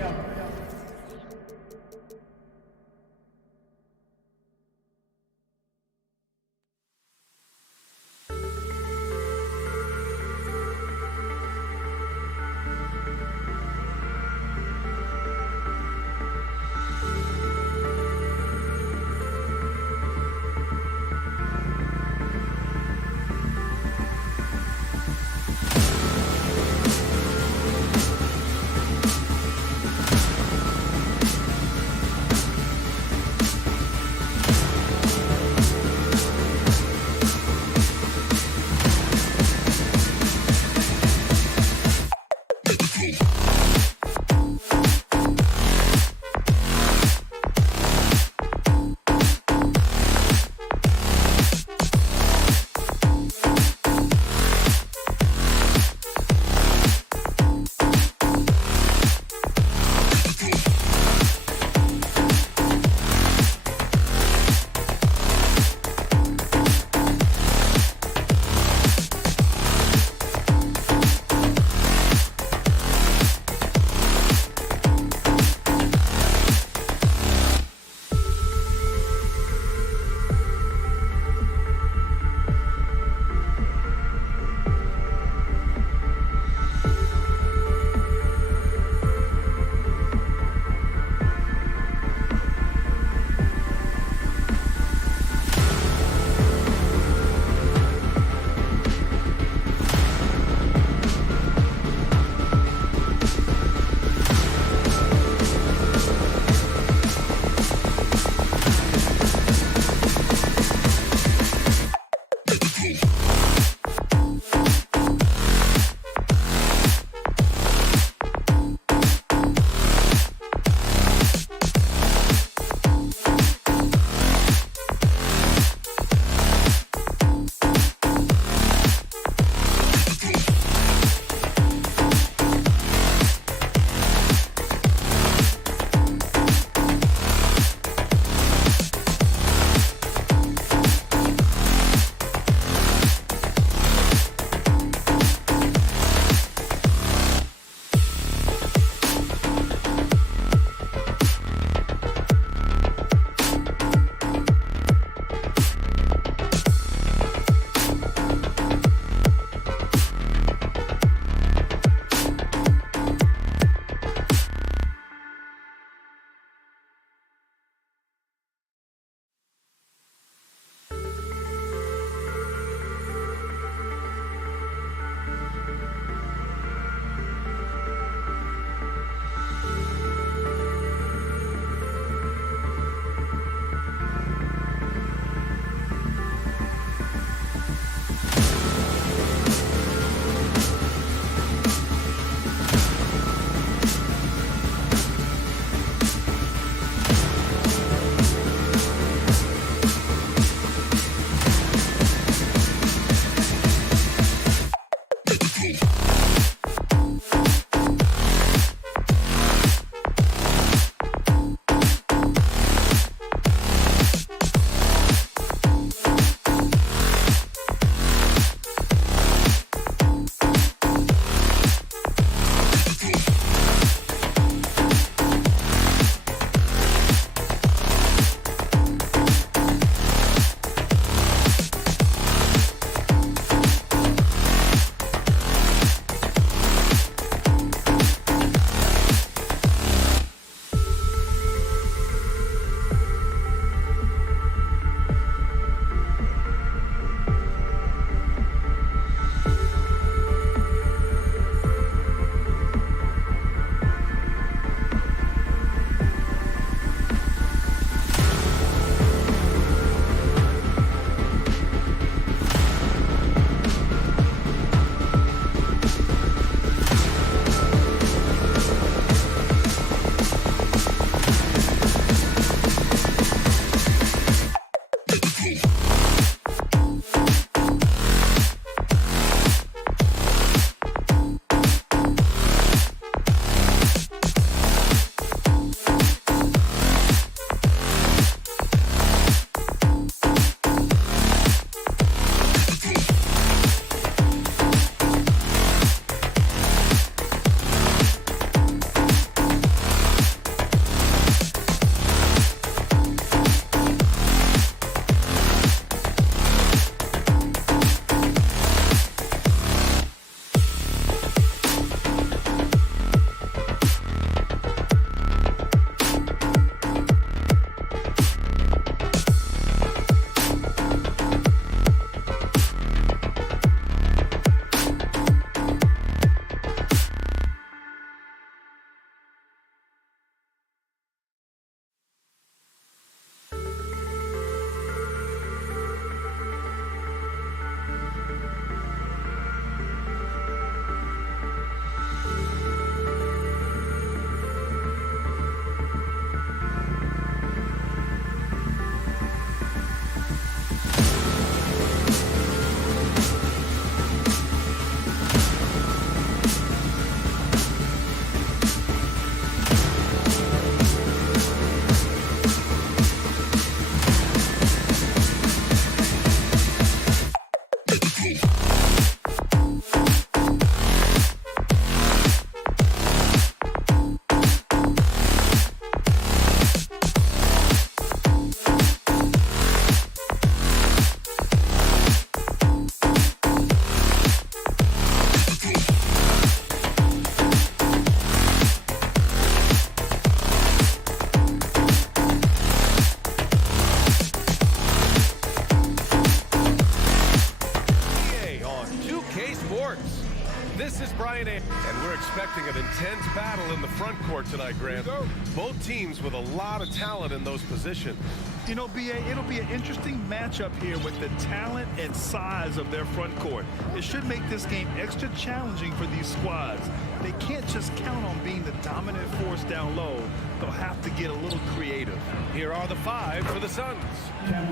Expecting an intense battle in the front court tonight, Grant. Both teams with a lot of talent in those positions. You know, BA, it'll be an interesting matchup here with the talent and size of their front court. It should make this game extra challenging for these squads. They can't just count on being the dominant force down low. They'll have to get a little creative. Here are the five for the Suns.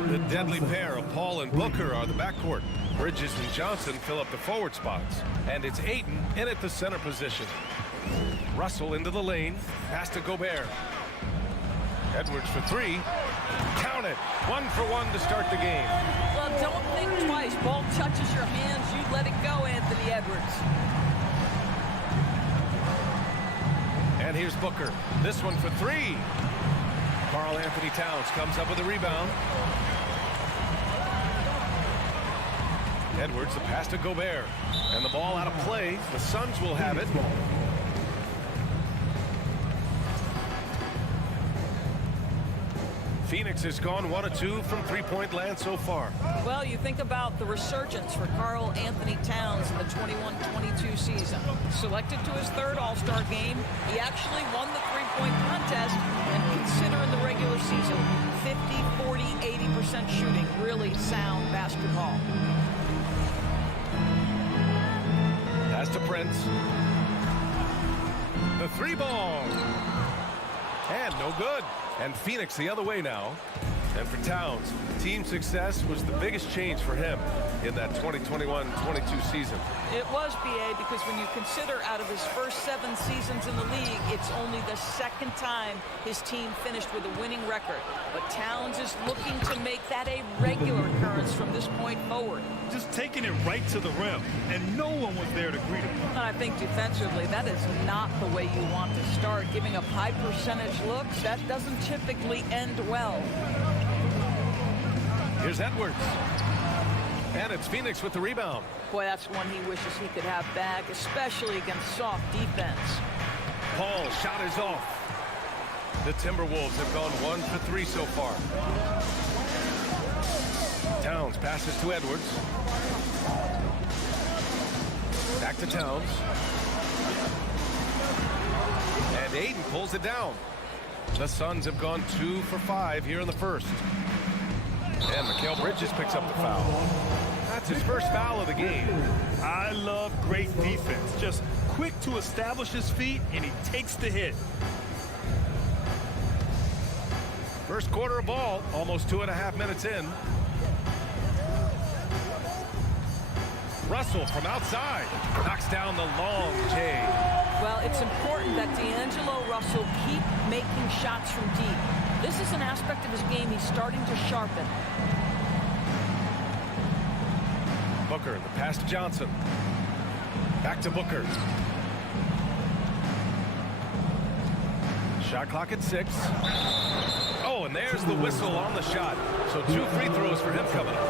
The deadly pair of Paul and Booker are the backcourt. Bridges and Johnson fill up the forward spots. And it's Ayton in at the center position. Russell into the lane. Pass to Gobert. Edwards for three. Count it. 1 for 1 to start the game. Well, don't think twice. Ball touches your hands. You let it go, Anthony Edwards. And here's Booker. This one for three. Karl Anthony Towns comes up with a rebound. Edwards, the pass to Gobert. And the ball out of play. The Suns will have it. Phoenix has gone 1 of 2 from three-point land so far. Well, you think about the resurgence for Karl Anthony Towns in the 21-22 season. Selected to his third All-Star game, he actually won the three-point contest, and considering the regular season, 50, 40, 80% shooting, really sound basketball. Pass to Prince. The three ball. And no good. And Phoenix the other way now. And for Towns, team success was the biggest change for him in that 2021-22 season. It was, BA, because when you consider out of his first 7 seasons in the league, it's only the second time his team finished with a winning record. But Towns is looking to make that a regular occurrence from this point forward. Just taking it right to the rim, and no one was there to greet him. And I think defensively, that is not the way you want to start. Giving up high percentage looks, that doesn't typically end well. Here's Edwards. And it's Phoenix with the rebound. Boy, that's one he wishes he could have back, especially against soft defense. Paul's shot is off. The Timberwolves have gone 1 for 3 so far. Towns passes to Edwards. Back to Towns. And Ayton pulls it down. The Suns have gone 2 for 5 here in the first. And Mikal Bridges picks up the foul. That's his first foul of the game. I love great defense. Just quick to establish his feet, and he takes the hit. First quarter of ball, almost 2.5 minutes in. Russell from outside. Knocks down the long J. Well, it's important that D'Angelo Russell keep making shots from deep. This is an aspect of his game he's starting to sharpen. Booker, the pass to Johnson. Back to Booker. Shot clock at 6. Oh, and there's the whistle on the shot. So 2 free throws for him coming up.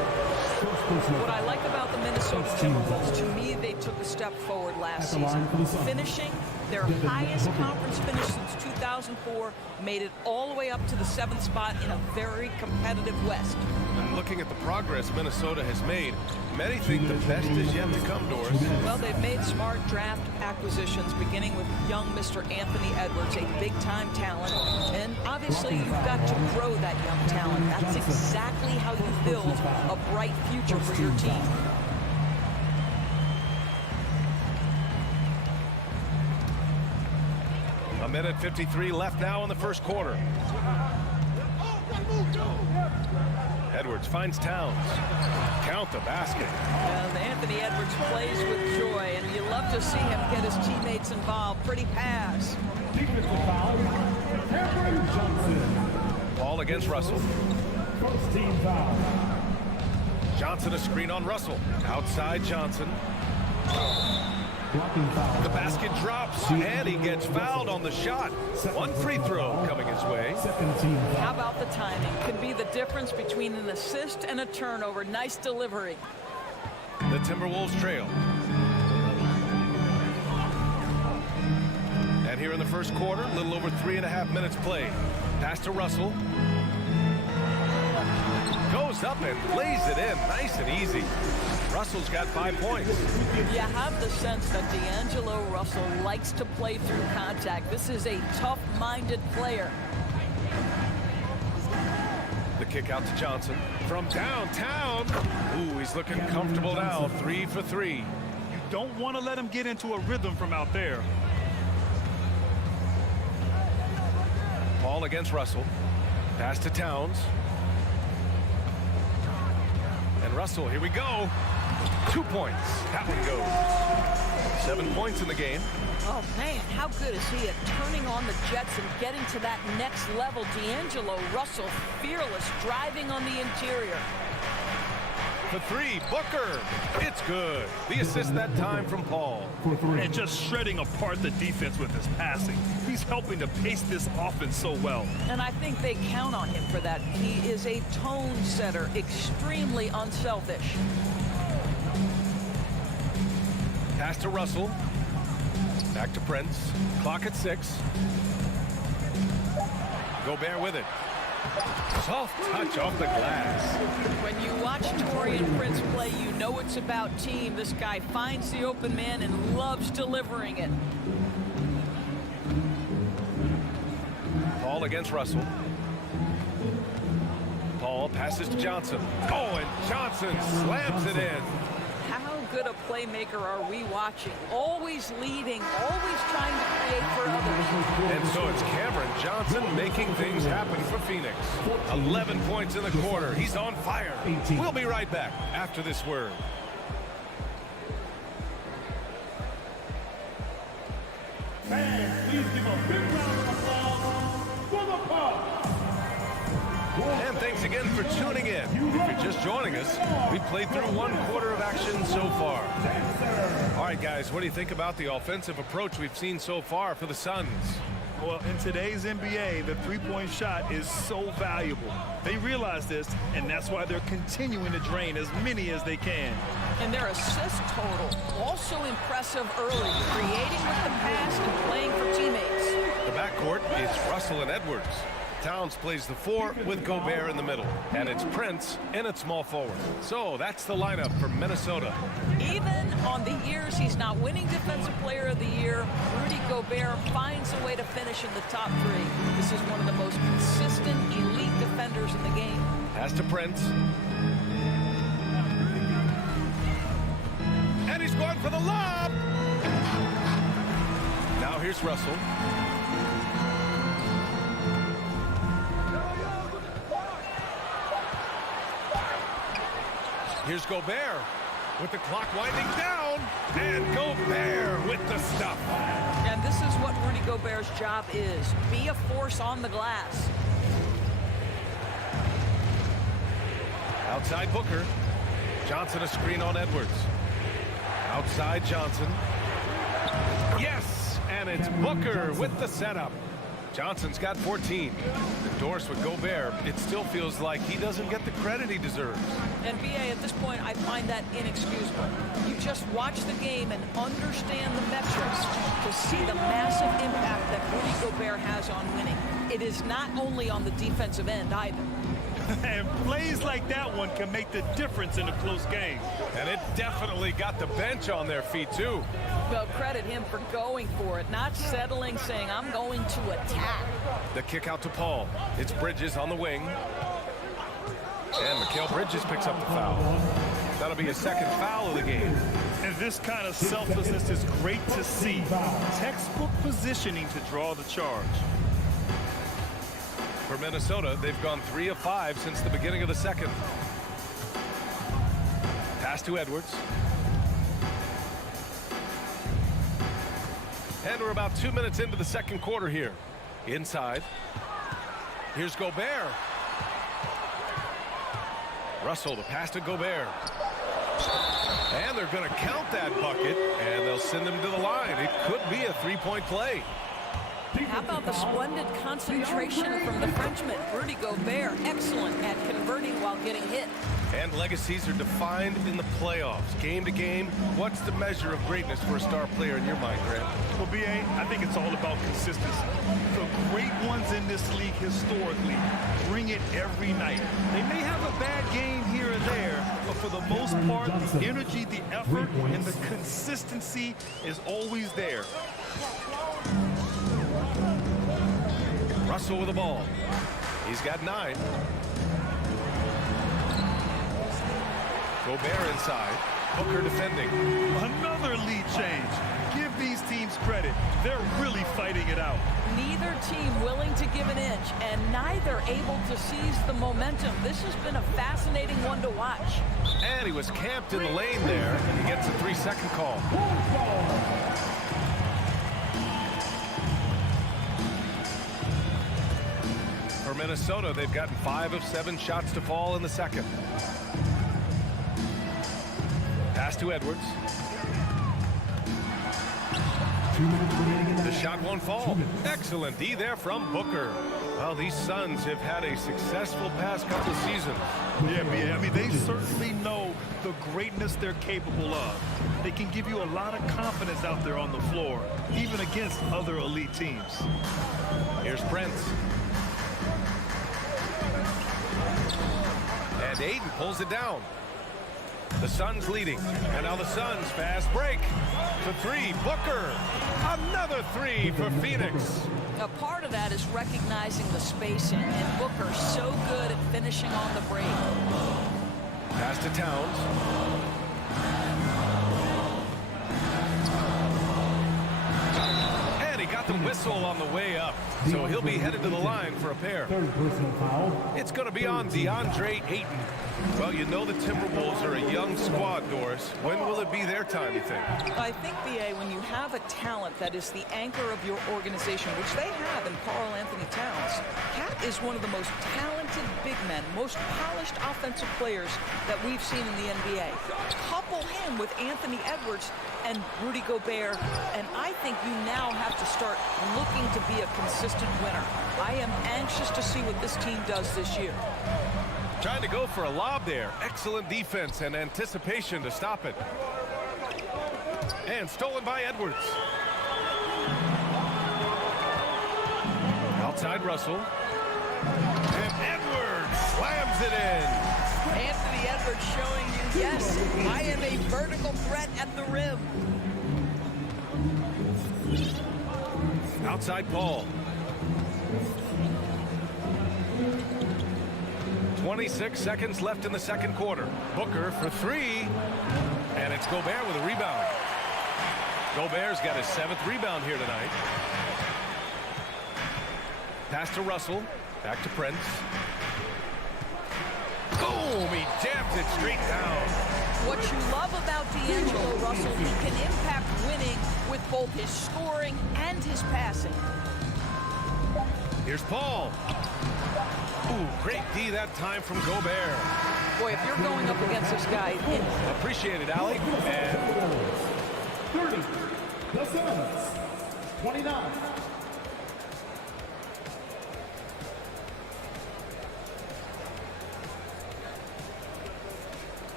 What I like about the Minnesota Timberwolves, to me, they took a step forward last season. Finishing their highest conference finish since 2004, made it all the way up to the 7th spot in a very competitive West. And looking at the progress Minnesota has made, many think the best is yet to come, Doris. Well, they've made smart draft acquisitions, beginning with young Mr. Anthony Edwards, a big-time talent. And obviously, you've got to grow that young talent. That's exactly how you build a bright future for your team. A minute 53 left now in the first quarter. Edwards finds Towns. Count the basket. And Anthony Edwards plays with joy, and you love to see him get his teammates involved. Pretty pass. Ball against Russell. First team foul. Johnson a screen on Russell. Outside Johnson. The basket drops, and he gets fouled on the shot. 1 free throw coming his way. How about the timing? Could be the difference between an assist and a turnover. Nice delivery. The Timberwolves trail. And here in the first quarter, a little over 3.5 minutes played. Pass to Russell. Goes up and lays it in nice and easy. Russell's got 5 points. You have the sense that D'Angelo Russell likes to play through contact. This is a tough-minded player. The kick out to Johnson from downtown. Ooh, he's looking comfortable now. 3 for 3. You don't want to let him get into a rhythm from out there. Ball against Russell. Pass to Towns. And Russell, here we go. 2 points. That one goes. 7 points in the game. Oh, man, how good is he at turning on the Jets and getting to that next level? D'Angelo Russell, fearless, driving on the interior. The 3, Booker. It's good. The assist that time from Paul. And just shredding apart the defense with his passing. He's helping to pace this offense so well. And I think they count on him for that. He is a tone setter, extremely unselfish. Pass to Russell. Back to Prince. Clock at 6. Gobert with it. Soft touch off the glass. When you watch Taurean Prince play, you know it's about team. This guy finds the open man and loves delivering it. Paul against Russell. Paul passes to Johnson. Oh, and Johnson slams it in. How good a playmaker are we watching? Always leading, always trying to create for others. And so it's Cameron Johnson making things happen for Phoenix. 11 points in the quarter. He's on fire. We'll be right back after this word. Fans, please give a big round of applause for the Pub. And thanks again for tuning in. If you're just joining us, we've played through 1 quarter of action so far. All right, guys, what do you think about the offensive approach we've seen so far for the Suns? Well, in today's NBA, the three-point shot is so valuable. They realize this, and that's why they're continuing to drain as many as they can. And their assist total, also impressive early, creating with the pass and playing for teammates. The backcourt is Russell and Edwards. Towns plays the 4 with Gobert in the middle. And it's Prince in at small forward. So that's the lineup for Minnesota. Even on the years he's not winning Defensive Player of the Year, Rudy Gobert finds a way to finish in the top 3. This is one of the most consistent elite defenders in the game. Pass to Prince. And he's going for the lob. Now here's Russell. Here's Gobert. with the clock winding down. And Gobert with the stuff. And this is what Rudy Gobert's job is. Be a force on the glass. Outside Booker. Johnson a screen on Edwards. Outside Johnson. Yes, and it's Booker with the setup. Johnson's got 14. Endorsed with Gobert. It still feels like he doesn't get the credit he deserves. And BA, at this point, I find that inexcusable. You just watch the game and understand the metrics to see the massive impact that Rudy Gobert has on winning. It is not only on the defensive end either. And plays like that one can make the difference in a close game. And it definitely got the bench on their feet, too. Well, credit him for going for it, not settling, saying, I'm going to attack. The kick out to Paul. It's Bridges on the wing. And Mikal Bridges picks up the foul. That'll be his second foul of the game. And this kind of selflessness is great to see. Textbook positioning to draw the charge. For Minnesota, they've gone 3 of 5 since the beginning of the second. Pass to Edwards. And we're about 2 minutes into the second quarter here. Inside. Here's Gobert. Russell, the pass to Gobert. And they're going to count that bucket, and they'll send him to the line. It could be a three-point play. How about the splendid concentration from the Frenchman, Rudy Gobert, excellent at converting while getting hit. And legacies are defined in the playoffs. Game to game, what's the measure of greatness for a star player in your mind, Grant? Well, B.A., I think it's all about consistency. The great ones in this league historically bring it every night. They may have a bad game here or there, but for the most part, the energy, the effort, and the consistency is always there. Russell with the ball. He's got 9. Gobert inside. Booker defending. Another lead change. Give these teams credit. They're really fighting it out. Neither team willing to give an inch, and neither able to seize the momentum. This has been a fascinating one to watch. And he was camped in the lane there. He gets a 3-second call. For Minnesota, they've gotten 5 of 7 shots to fall in the second. Pass to Edwards. The shot won't fall. Excellent D there from Booker. Well, these Suns have had a successful past couple of seasons. Yeah, I mean, they certainly know the greatness they're capable of. They can give you a lot of confidence out there on the floor, even against other elite teams. Here's Prince. And Aiden pulls it down. The Suns leading. And now the Suns fast break. For 3, Booker. Another 3 for Phoenix. A part of that is recognizing the spacing, and Booker's so good at finishing on the break. Pass to Towns. And he got the whistle on the way up. So he'll be headed to the line for a pair. It's going to be on DeAndre Ayton. Well, you know the Timberwolves are a young squad, Doris. When will it be their time, you think? I think, B.A., when you have a talent that is the anchor of your organization, which they have in Karl Anthony Towns, Cat is one of the most talented big men, most polished offensive players that we've seen in the NBA. Couple him with Anthony Edwards and Rudy Gobert, and I think you now have to start looking to be a consistent winner. I am anxious to see what this team does this year. Trying to go for a lob there. Excellent defense and anticipation to stop it. And stolen by Edwards. Outside Russell. And Edwards slams it in. Anthony Edwards showing you, yes, I am a vertical threat at the rim. Outside Paul. 26 seconds left in the second quarter. Booker for 3. And it's Gobert with a rebound. Gobert's got his 7th rebound here tonight. Pass to Russell. Back to Prince. Boom! He jammed it straight down. What you love about D'Angelo Russell, he can impact winning with both his scoring and his passing. Here's Paul. Ooh, great D that time from Gobert. Boy, if you're going up against this guy, Appreciate it, Allie. And 30, the Suns, 29.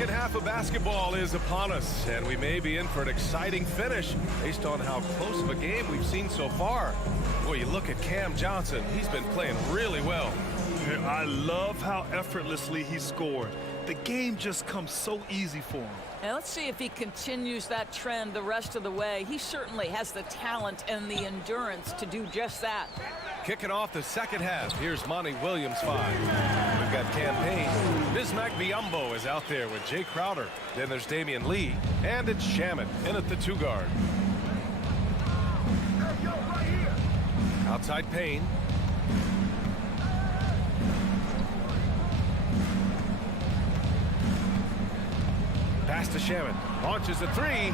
second half of basketball is upon us, and we may be in for an exciting finish based on how close of a game we've seen so far. Boy, you look at Cam Johnson. He's been playing really well. I love how effortlessly he scored. The game just comes so easy for him. Now let's see if he continues that trend the rest of the way. He certainly has the talent and the endurance to do just that. Kicking off the second half, here's Monty Williams 5. We've got Campaign. Bismack Biyombo is out there with Jay Crowder. Then there's Damian Lee. And it's Shaman in at the 2 guard. Outside Payne. Pass to Shaman. Launches a 3.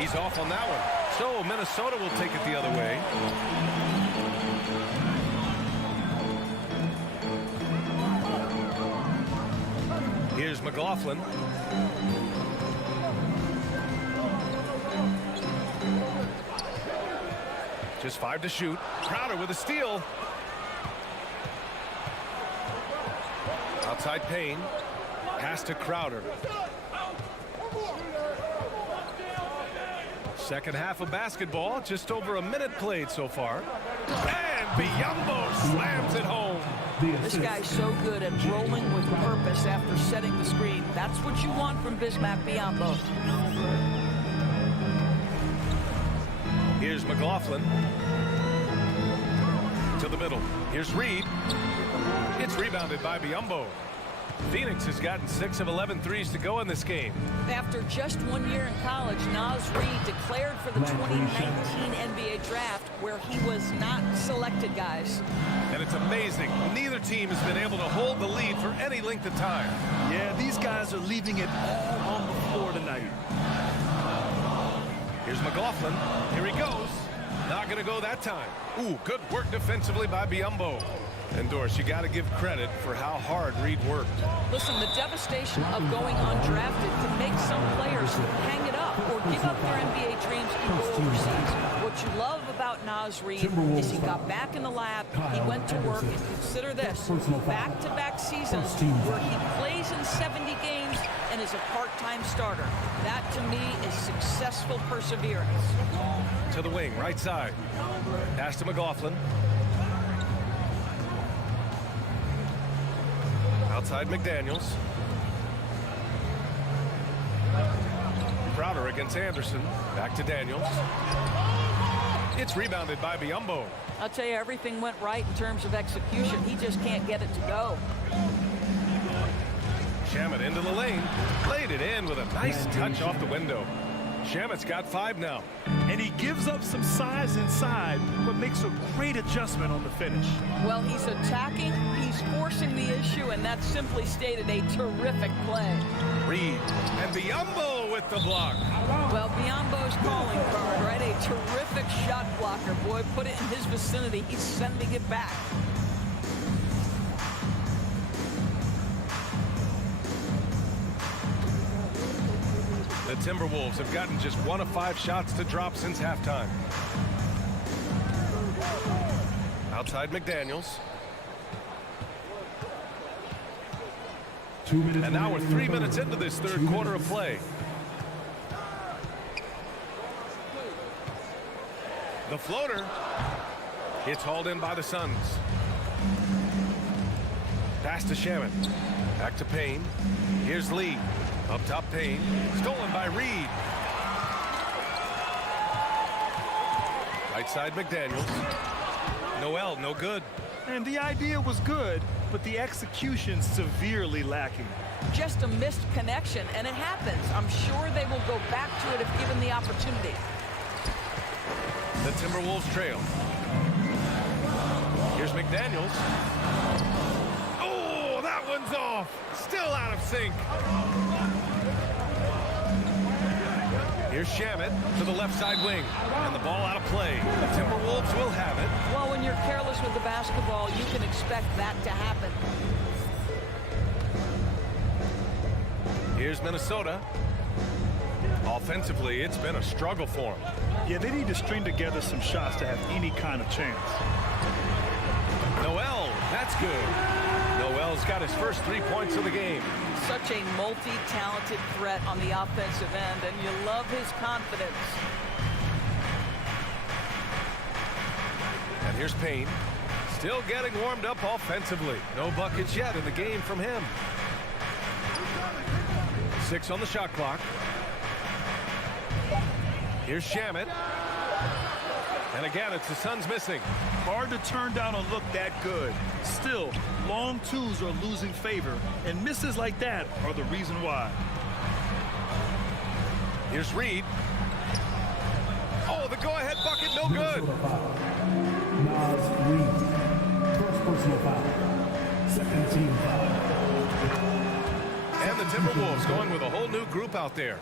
He's off on that one. So Minnesota will take it the other way. Here's McLaughlin. Just 5 to shoot. Crowder with a steal. Outside Payne. Pass to Crowder. Second half of basketball, just over a minute played so far. And Biyombo slams it home. This guy's so good at rolling with purpose after setting the screen. That's what you want from Bismack Biyombo. Here's McLaughlin. To the middle. Here's Reed. It's rebounded by Biyombo. Phoenix has gotten 6 of 11 threes to go in this game. After just 1 year in college, Naz Reid declared for the 2019 NBA draft, where he was not selected, guys. And it's amazing. Neither team has been able to hold the lead for any length of time. Yeah, these guys are leaving it all on the floor tonight. Here's McLaughlin. Here he goes. Not going to go that time. Ooh, good work defensively by Biyombo. And Doris, you got to give credit for how hard Reed worked. Listen, the devastation of going undrafted can make some players hang it up or give up their NBA dreams and go overseas. What you love about Naz Reid is he got back in the lab, he went to work, and consider this, back-to-back seasons where he plays in 70 games and is a part-time starter. That, to me, is successful perseverance. To the wing, right side. Pass to McLaughlin. Outside McDaniels. Crowder against Anderson. Back to Daniels. It's rebounded by Biyombo. I'll tell you, everything went right in terms of execution. He just can't get it to go. Shamet into the lane. Played it in with a nice touch off the window. Shamet's got 5 now. And he gives up some size inside, but makes a great adjustment on the finish. Well, he's attacking, he's forcing the issue, and that's simply stated a terrific play. Reed and Biyombo with the block. Well, Biyombo's calling card, right? A terrific shot blocker. Boy, put it in his vicinity. He's sending it back. The Timberwolves have gotten just 1 of 5 shots to drop since halftime. Outside McDaniels. And now we're 3 minutes into this third quarter of play. The floater. It's hauled in by the Suns. Pass to Shaman. Back to Payne. Here's Lee. Up top Payne. Stolen by Reed. Right side McDaniels. Noel, no good. And the idea was good, but the execution severely lacking. Just a missed connection, and it happens. I'm sure they will go back to it if given the opportunity. The Timberwolves trail. Here's McDaniels. Oh, that one's off. Still out of sync. Here's Shamet to the left side wing, and the ball out of play. The Timberwolves will have it. Well, when you're careless with the basketball, you can expect that to happen. Here's Minnesota. Offensively, it's been a struggle for them. Yeah, they need to string together some shots to have any kind of chance. Noel, that's good. Noel's got his first 3 points of the game. Such a multi-talented threat on the offensive end, and you love his confidence. And here's Payne. Still getting warmed up offensively. No buckets yet in the game from him. 6 on the shot clock. Here's Shamet. And again, it's the Suns missing. Hard to turn down a look that good. Still, long twos are losing favor, and misses like that are the reason why. Here's Reed. Oh, the go-ahead bucket, no good. First personal foul. Second team foul. And the Timberwolves going with a whole new group out there.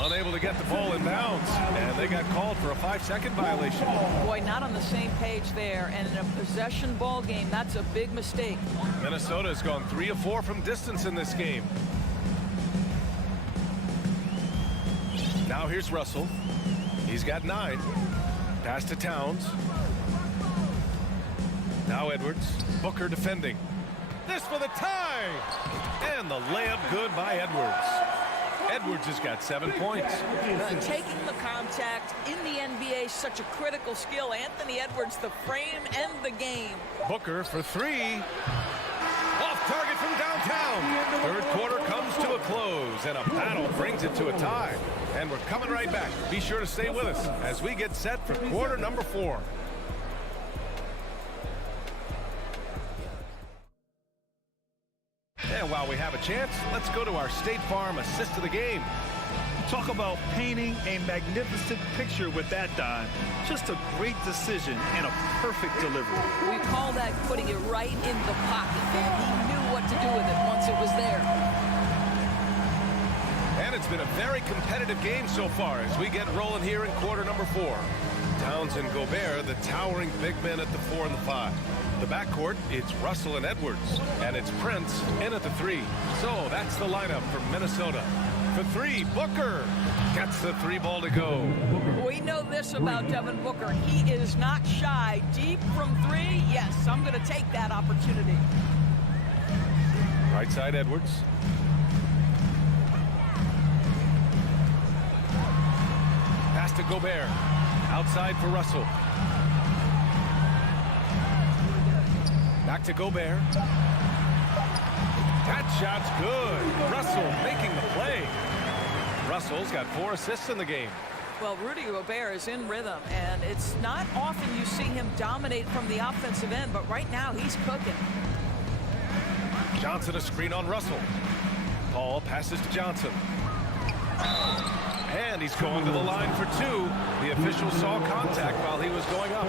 Unable to get the ball in bounds, and they got called for a 5-second violation. Boy, not on the same page there, and in a possession ball game, that's a big mistake. Minnesota has gone 3 of 4 from distance in this game. Now here's Russell. He's got 9. Pass to Towns. Now Edwards. Booker defending. This for the tie! And the layup good by Edwards. Edwards has got 7 points. Taking the contact in the NBA is such a critical skill. Anthony Edwards, the frame and the game. Booker for 3. Off target from downtown. Third quarter comes to a close, and a battle brings it to a tie. And we're coming right back. Be sure to stay with us as we get set for quarter number 4. And while we have a chance, let's go to our State Farm assist of the game. Talk about painting a magnificent picture with that dime. Just a great decision and a perfect delivery. We call that putting it right in the pocket, and he knew what to do with it once it was there. And it's been a very competitive game so far as we get rolling here in quarter number 4. Towns and Gobert, the towering big men at the 4 and the 5. The backcourt, it's Russell and Edwards, and it's Prince in at the 3. So that's the lineup for Minnesota. For 3, Booker gets the 3 ball to go. We know this about Devin Booker. He is not shy. Deep from 3, yes, I'm going to take that opportunity. Right side, Edwards. Pass to Gobert. Outside for Russell. Back to Gobert. That shot's good. Russell making the play. Russell's got 4 assists in the game. Well, Rudy Gobert is in rhythm, and it's not often you see him dominate from the offensive end, but right now he's cooking. Johnson a screen on Russell. Paul passes to Johnson. And he's going to the line for 2. The official saw contact while he was going up.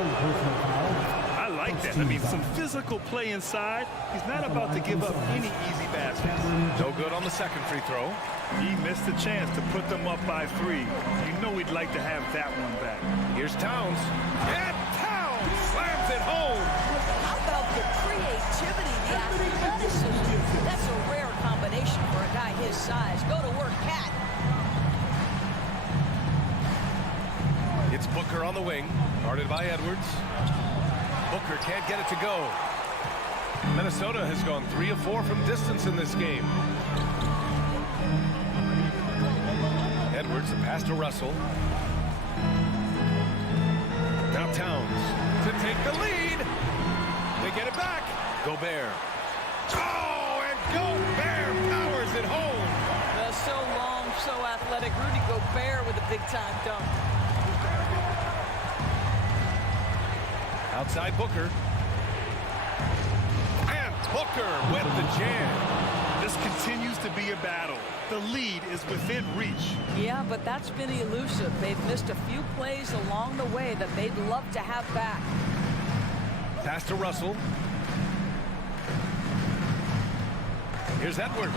I like that. I mean, some physical play inside. He's not about to give up any easy baskets. No good on the second free throw. He missed the chance to put them up by 3. You know he'd like to have that one back. Here's Towns. And Towns slams it home. How about the creativity, the athleticism? That's a rare combination for a guy his size. Go to work, Cat. It's Booker on the wing, guarded by Edwards. Booker can't get it to go. Minnesota has gone 3 of 4 from distance in this game. Edwards, the pass to Russell. Now Towns to take the lead. They get it back. Gobert. Oh, and Gobert! Gobert with a big-time dunk. Outside Booker. And Booker with the jam. This continues to be a battle. The lead is within reach. Yeah, but that's been elusive. They've missed a few plays along the way that they'd love to have back. Pass to Russell. Here's Edwards.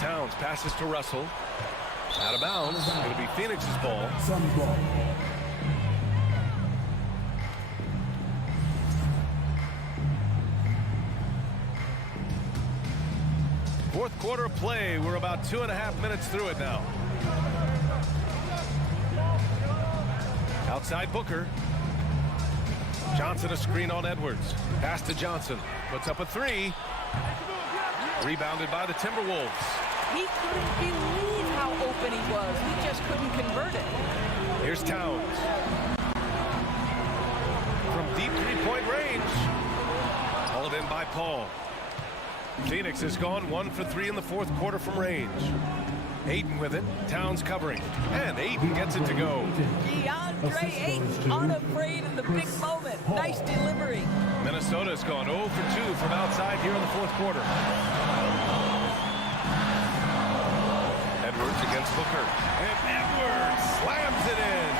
Towns passes to Russell. Out of bounds. It'll be Phoenix's ball. Fourth quarter of play. We're about 2.5 minutes through it now. Outside Booker. Johnson a screen on Edwards. Pass to Johnson. Puts up a three. Rebounded by the Timberwolves. He couldn't believe how open he was. He just couldn't convert it. Here's Towns. From deep three-point range. Hauled in by Paul. Phoenix has gone 1 for 3 in the fourth quarter from range. Ayton with it. Towns covering. And Ayton gets it to go. DeAndre Ayton, unafraid in the big moment. Nice delivery. Minnesota's gone 0 for 2 from outside here in the fourth quarter. Edwards against Booker. And Edwards slams it in.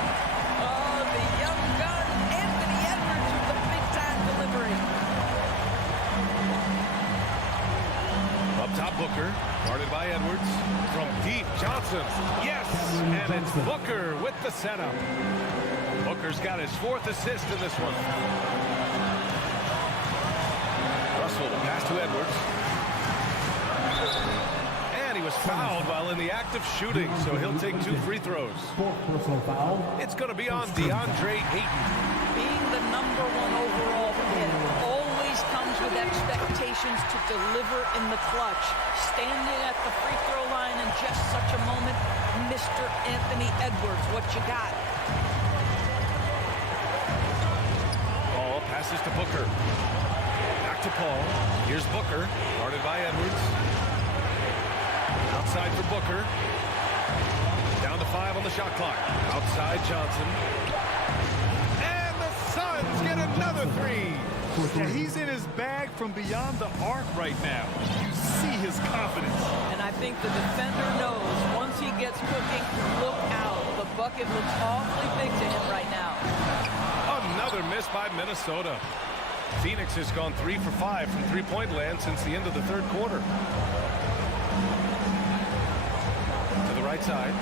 Oh, the young gun, Anthony Edwards with the big-time delivery. Up top, Booker. Guarded by Edwards. From deep, Johnson. Yes! And it's Booker with the setup. Booker's got his 4th assist in this one. Russell, pass to Edwards. And he was fouled while in the act of shooting, so he'll take 2 free throws. It's going to be on DeAndre Ayton. Being the #1 overall pick always comes with expectations to deliver in the clutch. Standing at the free throw line in just such a moment, Mr. Anthony Edwards, what you got? Paul passes to Booker. Back to Paul. Here's Booker, guarded by Edwards. Outside for Booker. Down to 5 on the shot clock. Outside Johnson. And the Suns get another 3. Yeah, he's in his bag from beyond the arc right now. You see his confidence. And I think the defender knows once he gets cooking, look out. The bucket looks awfully big to him right now. Another miss by Minnesota. Phoenix has gone 3 for 5 from three-point land since the end of the third quarter. To the right side.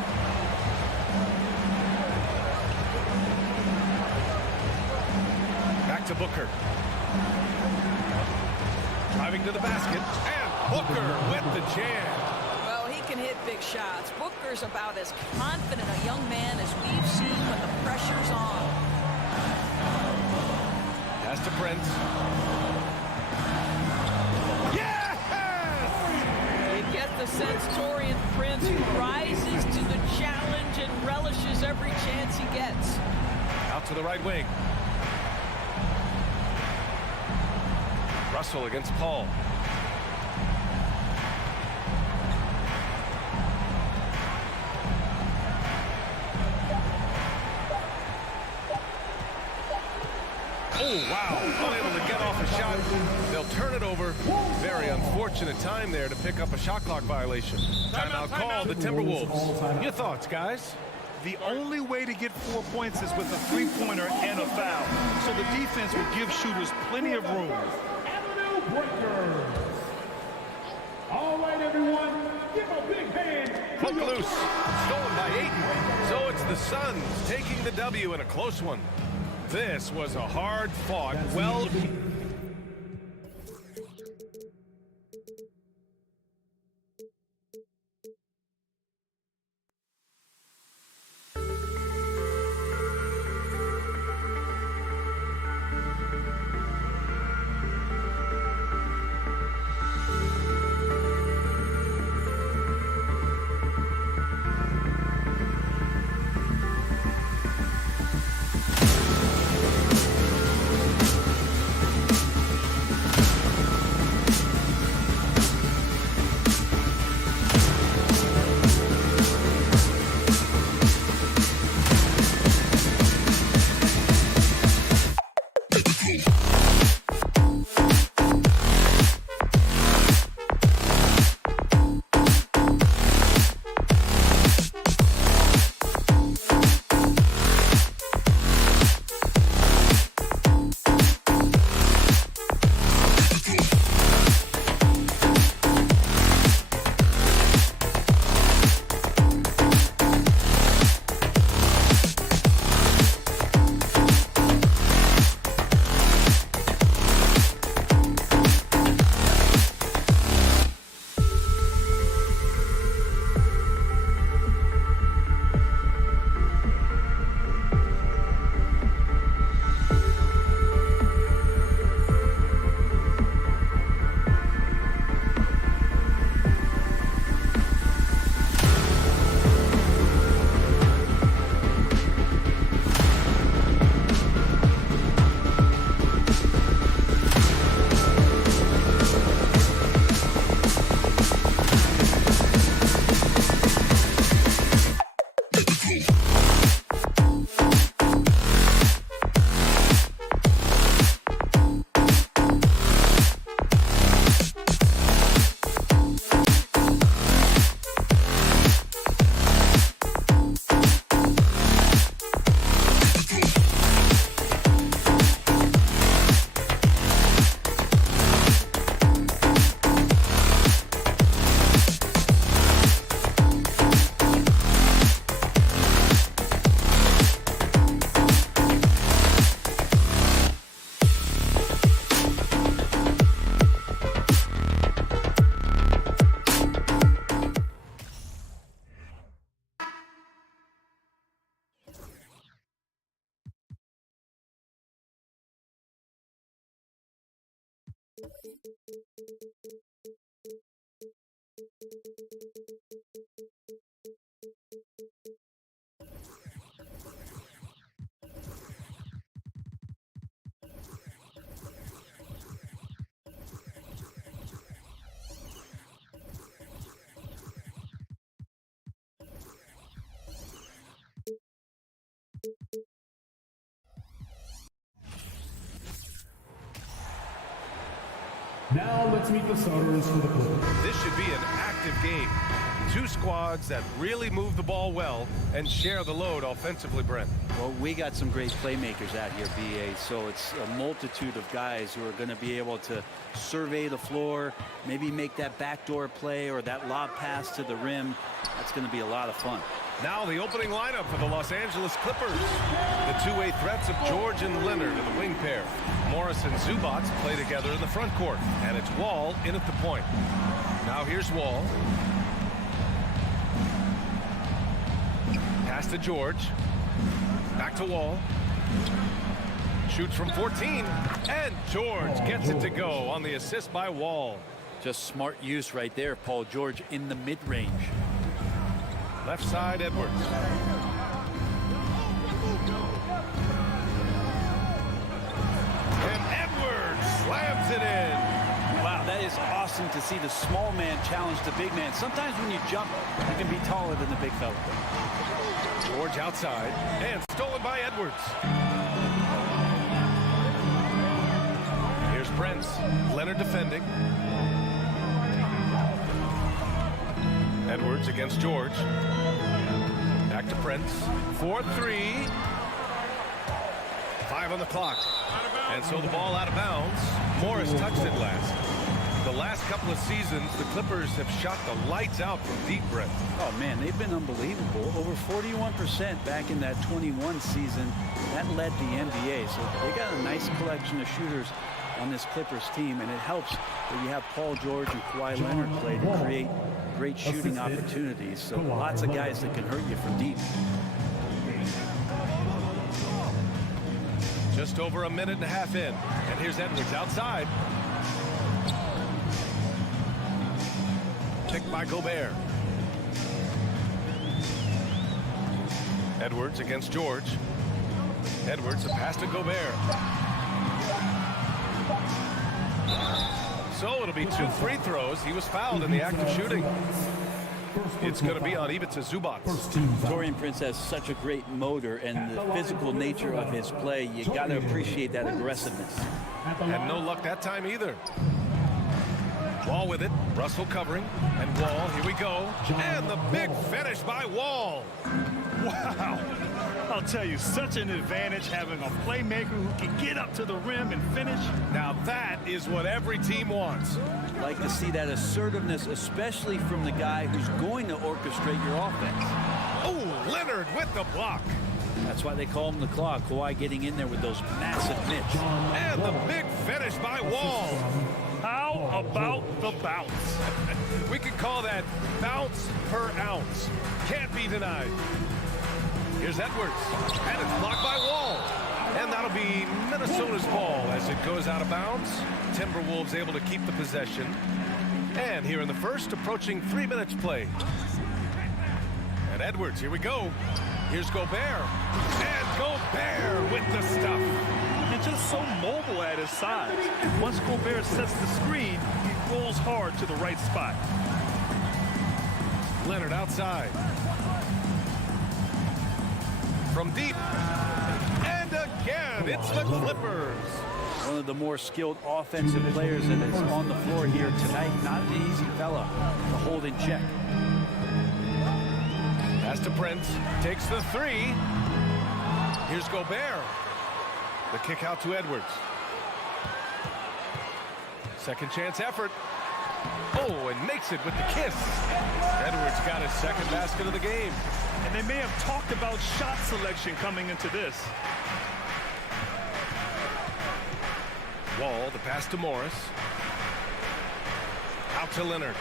Back to Booker. Driving to the basket. And Booker with the jam. Well, he can hit big shots. Booker's about as confident a young man as we've seen when the pressure's on. Pass to Prince. Yes! You get the sense Taurean Prince rises to the challenge and relishes every chance he gets. Out to the right wing. Russell against Paul. Oh, wow. Unable to get off a shot. They'll turn it over. Very unfortunate time there to pick up a shot clock violation. Timeout called, the Timberwolves. Your thoughts, guys? The only way to get 4 points is with a three-pointer and a foul. So the defense will give shooters plenty of room. All right, everyone, give a big hand. Hook loose. Stolen by Ayton. So it's the Suns taking the W in a close one. This was a hard-fought, well... Now let's meet the starters for the Clippers. This should be an active game. Two squads that really move the ball well and share the load offensively, Brent. Well, we got some great playmakers out here, BA, so it's a multitude of guys who are going to be able to survey the floor, maybe make that backdoor play or that lob pass to the rim. That's going to be a lot of fun. Now the opening lineup for the Los Angeles Clippers. The two-way threats of George and Leonard in the wing pair. Morris and Zubac play together in the front court. And it's Wall in at the point. Now here's Wall. Pass to George. Back to Wall. Shoots from 14. And George gets it to go on the assist by Wall. Just smart use right there, Paul George in the mid-range. Left side, Edwards. And Edwards slams it in. Wow, that is awesome to see the small man challenge the big man. Sometimes when you jump, you can be taller than the big fella. George outside, and stolen by Edwards. Here's Prince. Leonard defending. Edwards against George. Back to Prince. 4-3. 5 on the clock. And so the ball out of bounds. Morris touched it last. The last couple of seasons, the Clippers have shot the lights out from deep, Brent. Oh, man, they've been unbelievable. Over 41% back in that 21 season. That led the NBA. So they got a nice collection of shooters on this Clippers team, and it helps that you have Paul George and Kawhi Leonard play to create great shooting opportunities. So lots of guys that can hurt you from deep. Just over a minute and a half in. And here's Edwards outside. Picked by Gobert. Edwards against George. Edwards, a pass to Gobert. So it'll be 2 free throws. He was fouled in the act of shooting. It's going to be on Ivica Zubac. Taurean Prince has such a great motor and the physical nature of his play. You got to appreciate that aggressiveness. And no luck that time either. Wall with it. Russell covering. And Wall, here we go. And the big finish by Wall. Wow. I'll tell you, such an advantage having a playmaker who can get up to the rim and finish. Now that is what every team wants. Like to see that assertiveness, especially from the guy who's going to orchestrate your offense. Oh, Leonard with the block. That's why they call him the Claw. Kawhi getting in there with those massive mitts. And the big finish by Wall. How about the bounce? We could call that bounce per ounce. Can't be denied. Here's Edwards, and it's blocked by Wall. And that'll be Minnesota's ball as it goes out of bounds. Timberwolves able to keep the possession. And here in the first, approaching 3 minutes played. And Edwards, here we go. Here's Gobert. And Gobert with the stuff. And just so mobile at his size. Once Gobert sets the screen, he rolls hard to the right spot. Leonard outside. From deep. And again, it's the Clippers. One of the more skilled offensive players that is on the floor here tonight. Not an easy fella to hold in check. Pass to Prince. Takes the 3. Here's Gobert. The kick out to Edwards. Second chance effort. Oh, and makes it with the kiss. Edwards got his second basket of the game. And they may have talked about shot selection coming into this. Wall, the pass to Morris. Out to Leonard.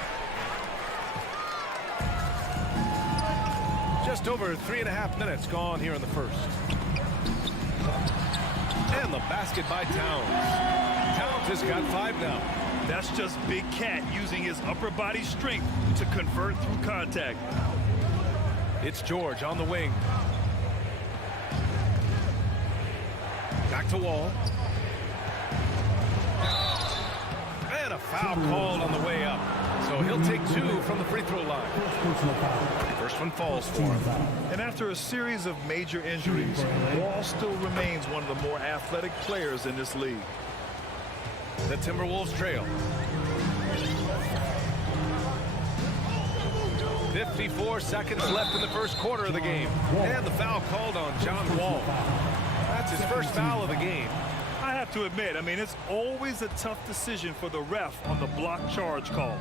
Just over 3.5 minutes gone here in the first. And the basket by Towns. Towns has got 5 now. That's just Big Cat using his upper body strength to convert through contact. It's George on the wing. Back to Wall. And a foul called on the way up. So he'll take 2 from the free throw line. First one falls for him. And after a series of major injuries, Wall still remains one of the more athletic players in this league. The Timberwolves trail. 54 seconds left in the first quarter of the game. And the foul called on John Wall. That's his first foul of the game. I have to admit, I mean, it's always a tough decision for the ref on the block charge call.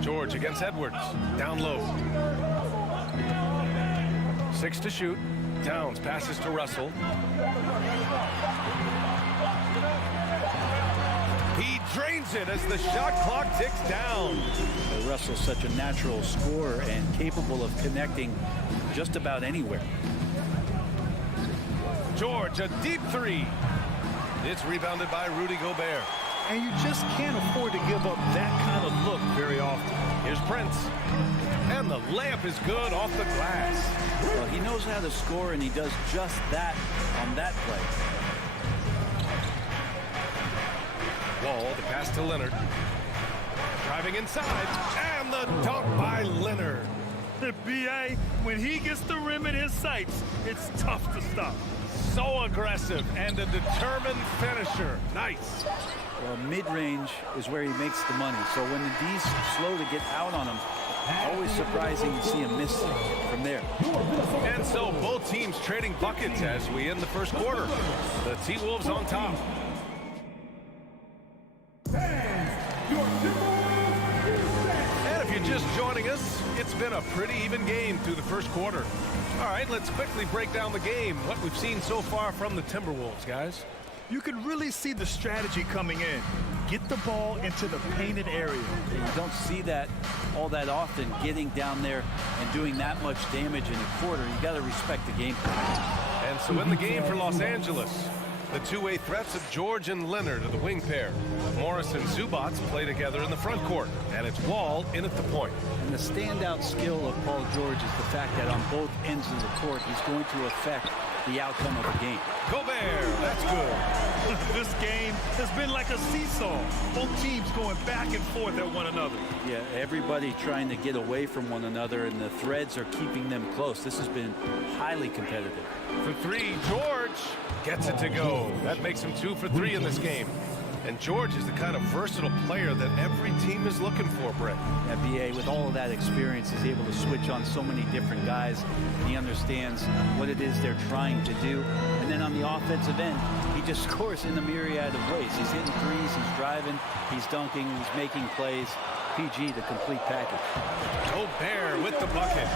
George against Edwards. Down low. 6 to shoot. Towns passes to Russell. He drains it as the shot clock ticks down. Russell's such a natural scorer and capable of connecting just about anywhere. George, a deep 3. It's rebounded by Rudy Gobert. And you just can't afford to give up that kind of look very often. Here's Prince. And the layup is good off the glass. Well, he knows how to score, and he does just that on that play. Wall, the pass to Leonard. Driving inside, and the dunk by Leonard. The BA, when he gets the rim in his sights, it's tough to stop. So aggressive and a determined finisher. Nice. Well, mid-range is where he makes the money. So when the D's slow to get out on him, always surprising to see him miss from there. And so both teams trading buckets as we end the first quarter. The T-Wolves on top. And if you're just joining us, it's been a pretty even game through the first quarter. All right, let's quickly break down the game. What we've seen so far from the Timberwolves, guys. You can really see the strategy coming in. Get the ball into the painted area. You don't see that all that often, getting down there and doing that much damage in a quarter. You got to respect the game plan. And so in the game for Los Angeles, the two-way threats of George and Leonard are the wing pair. Morris and Zubac play together in the front court, and it's Wall in at the point. And the standout skill of Paul George is the fact that on both ends of the court, he's going to affect the outcome of the game. Gobert, that's good. This game has been like a seesaw. Both teams going back and forth at one another. Yeah, everybody trying to get away from one another, and the threads are keeping them close. This has been highly competitive. For 3, George gets it to go. That makes him 2 for 3 in this game. And George is the kind of versatile player that every team is looking for, Brett. BA, with all of that experience, is able to switch on so many different guys. He understands what it is they're trying to do. And then on the offensive end, he just scores in a myriad of ways. He's hitting threes, he's driving, he's dunking, he's making plays. PG, the complete package. Gobert with the bucket.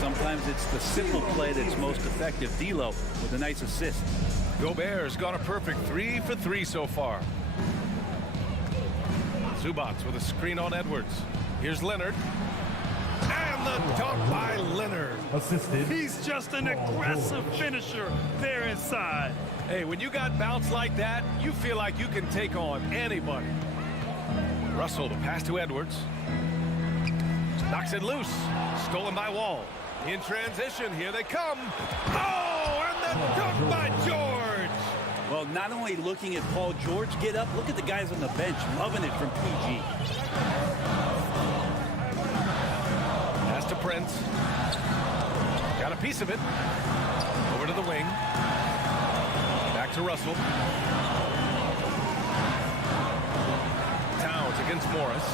Sometimes it's the simple play that's most effective. D'Lo with a nice assist. Gobert's got a perfect 3 for 3 so far. Zubac with a screen on Edwards. Here's Leonard. And the dunk by Leonard. Assisted. He's just an aggressive finisher there inside. Hey, when you got bounce like that, you feel like you can take on anybody. Russell, the pass to Edwards. Knocks it loose. Stolen by Wall. In transition, here they come. Oh, and the dunk by George. Well, not only looking at Paul George get up, look at the guys on the bench loving it from PG. Pass to Prince. Got a piece of it. Over to the wing. Back to Russell. Towns against Morris.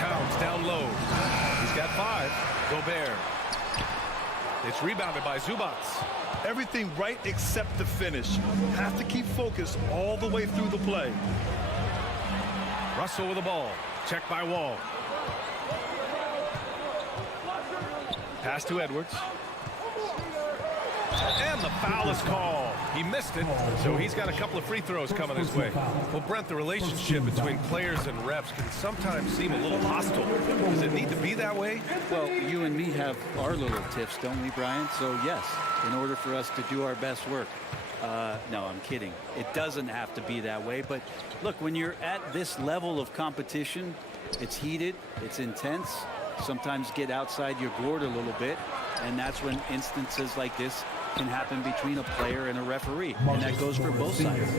Towns down low. He's got 5. Gobert. It's rebounded by Zubac. Everything right except the finish. Have to keep focused all the way through the play. Russell with the ball. Checked by Wall. Pass to Edwards. And the foul is called. He missed it, so he's got a couple of free throws coming his way. Well, Brent, the relationship between players and refs can sometimes seem a little hostile. Does it need to be that way? Well, you and me have our little tiffs, don't we, Brian? So, yes, in order for us to do our best work. No, I'm kidding. It doesn't have to be that way. But, look, when you're at this level of competition, it's heated, it's intense. Sometimes get outside your gourd a little bit. And that's when instances like this can happen between a player and a referee. And that goes for both sides.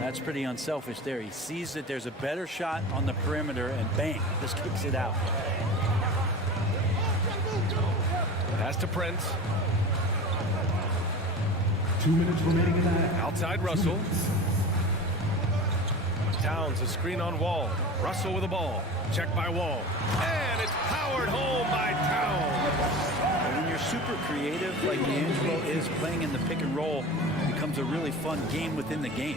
That's pretty unselfish there. He sees that there's a better shot on the perimeter and bang, just kicks it out. Pass to Prince. 2 minutes remaining in that. Outside Russell. Towns a screen on Wall. Russell with the ball. Check by Wall. And it's powered home by Towns. When you're super creative like D'Angelo is, playing in the pick and roll becomes a really fun game within the game.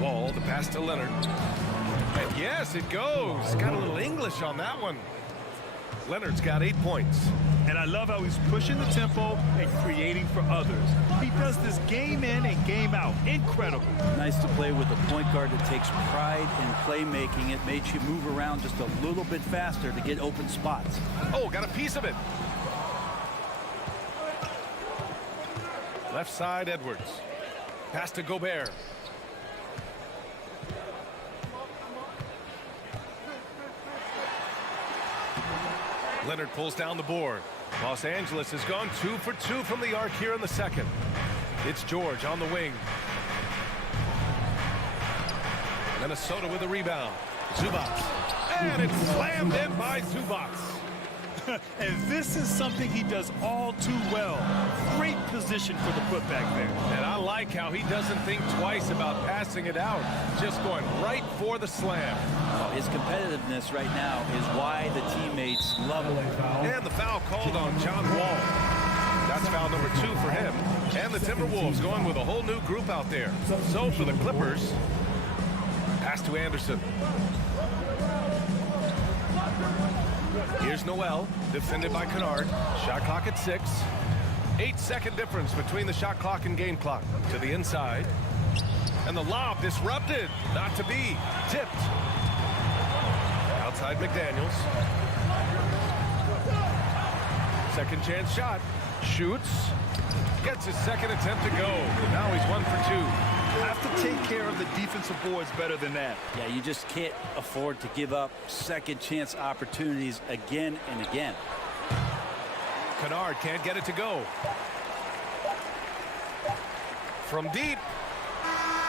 Wall, the pass to Leonard. And yes, it goes. Got a little English on that one. Leonard's got 8 points. And I love how he's pushing the tempo and creating for others. He does this game in and game out. Incredible. Nice to play with a point guard that takes pride in playmaking. It makes you move around just a little bit faster to get open spots. Oh, got a piece of it. Left side, Edwards. Pass to Gobert. Leonard pulls down the board. Los Angeles has gone 2 for 2 from the arc here in the second. It's George on the wing. Minnesota with a rebound. Zubac. And it's slammed in by Zubac. And this is something he does all too well. Great position for the putback there. And I like how he doesn't think twice about passing it out. Just going right for the slam. His competitiveness right now is why the teammates love him. And the foul called on John Wall. That's foul number 2 for him. And the Timberwolves going with a whole new group out there. So for the Clippers, pass to Anderson. Here's Noel, defended by Kennard. Shot clock at 6. 8-second difference between the shot clock and game clock. To the inside. And the lob disrupted. Not to be. Tipped. Outside McDaniels. Second chance shot. Shoots. Gets his second attempt to go. Now he's 1 for 2. Have to take care of the defensive boards better than that. Yeah, you just can't afford to give up second chance opportunities again and again. Kennard can't get it to go. From deep.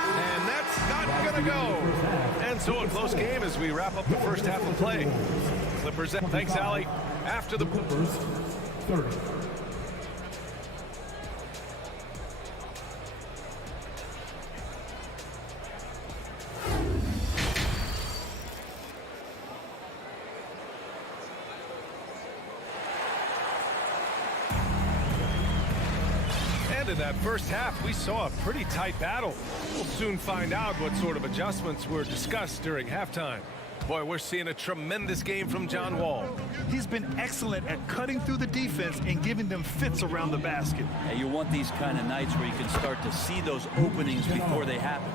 And that's not going to go. And so a close game as we wrap up the first half of play. Clippers. Thanks, Allie. After the Clippers, 30. In that first half, we saw a pretty tight battle. We'll soon find out what sort of adjustments were discussed during halftime. Boy, we're seeing a tremendous game from John Wall. He's been excellent at cutting through the defense and giving them fits around the basket. And you want these kind of nights where you can start to see those openings before they happen.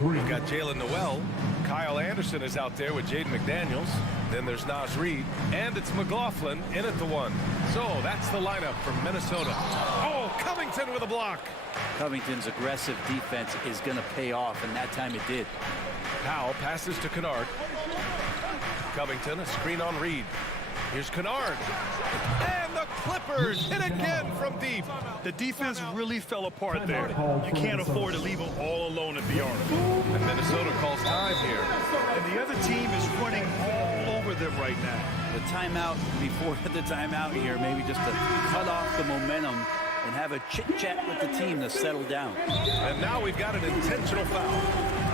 We've got Jalen Noel. Kyle Anderson is out there with Jaden McDaniels. Then there's Naz Reid. And it's McLaughlin in at the 1. So that's the lineup from Minnesota. Oh, Covington with a block. Covington's aggressive defense is going to pay off, and that time it did. Powell passes to Kennard. Covington, a screen on Reid. Here's Kennard. And the Clippers hit again from deep. The defense really fell apart there. You can't afford to leave them all alone at the arc. And Minnesota calls time here. And the other team is running all over them right now. The timeout before the timeout here, maybe just to cut off the momentum and have a chit-chat with the team to settle down. And now we've got an intentional foul.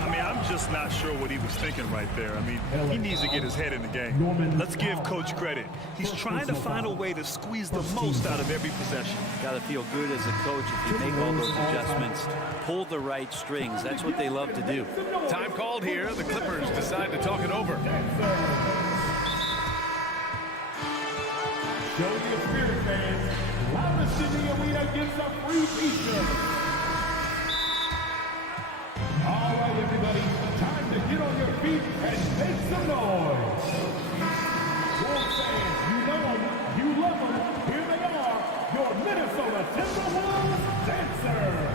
I mean, I'm just not sure what he was thinking right there. I mean, he needs to get his head in the game. Let's give Coach credit. He's trying to find a way to squeeze the most out of every possession. Got to feel good as a coach if you make all those adjustments, pull the right strings. That's what they love to do. Time called here. The Clippers decide to talk it over. Show your spirit, fans. loudest in the arena gets a free t-shirt. All right, everybody, time to get on your feet and make some noise. Wolves fans, you know them, you love them. Here they are, your Minnesota Timberwolves dancers.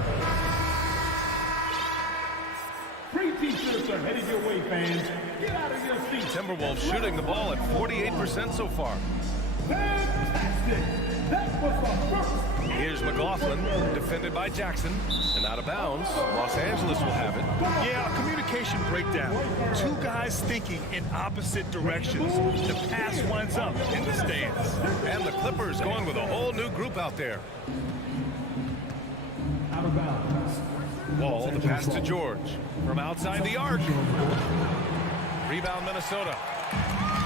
Free t-shirts are headed your way, fans. Get out of your seats. Timberwolves shooting the ball at 48% so far. Fantastic! That was the first. Here's McLaughlin, defended by Jackson, and out of bounds. Los Angeles will have it. Yeah, communication breakdown. Two guys thinking in opposite directions. The pass winds up in the stands. And the Clippers going with a whole new group out there. Out of bounds. Wall, the pass to George. From outside the arc. Rebound, Minnesota.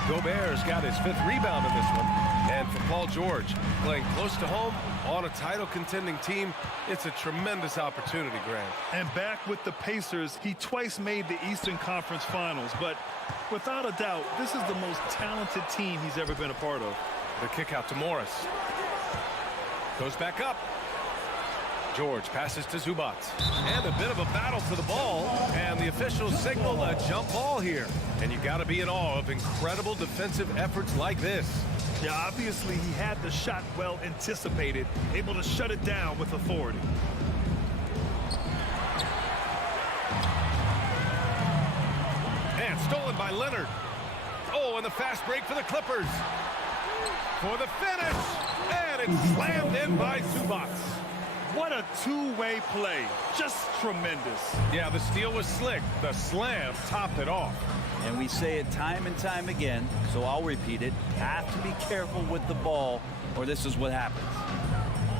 Gobert's got his 5th rebound in this one. And for Paul George, playing close to home on a title contending team, it's a tremendous opportunity, Grant. And back with the Pacers, he twice made the Eastern Conference Finals, but without a doubt, this is the most talented team he's ever been a part of. The kick out to Morris. Goes back up. George passes to Zubac. And a bit of a battle for the ball. And the officials signal a jump ball here. And you got to be in awe of incredible defensive efforts like this. Yeah, obviously he had the shot well anticipated, able to shut it down with authority. And stolen by Leonard. Oh, and the fast break for the Clippers. For the finish. And it's slammed in by Zubac. What a two-way play. Just tremendous. Yeah, the steal was slick. The slam topped it off. And we say it time and time again, so I'll repeat it. Have to be careful with the ball, or this is what happens.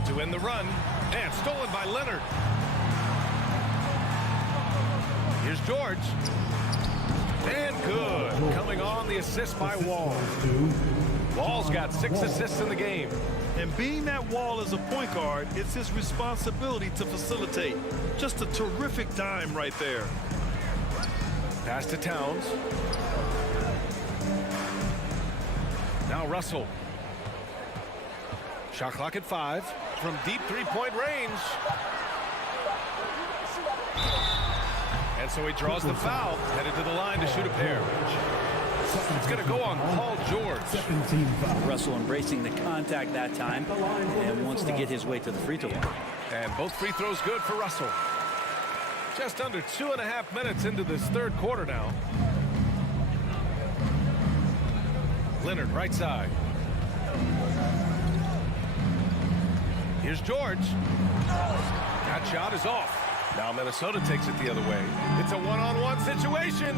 To end the run, and stolen by Leonard. Here's George. And good. Coming on the assist by Wall. Wall's got 6 assists in the game. And being that Wall is a point guard, it's his responsibility to facilitate. Just a terrific dime right there. Pass to Towns. Now Russell. Shot clock at 5 from deep 3-point range. And so he draws the foul, headed to the line to shoot a pair. It's going to go on Paul George. Russell embracing the contact that time and wants to get his way to the free throw line. And both free throws good for Russell. Just under 2.5 minutes into this third quarter now. Leonard, right side. Here's George. That shot is off. Now Minnesota takes it the other way. It's a one-on-one situation.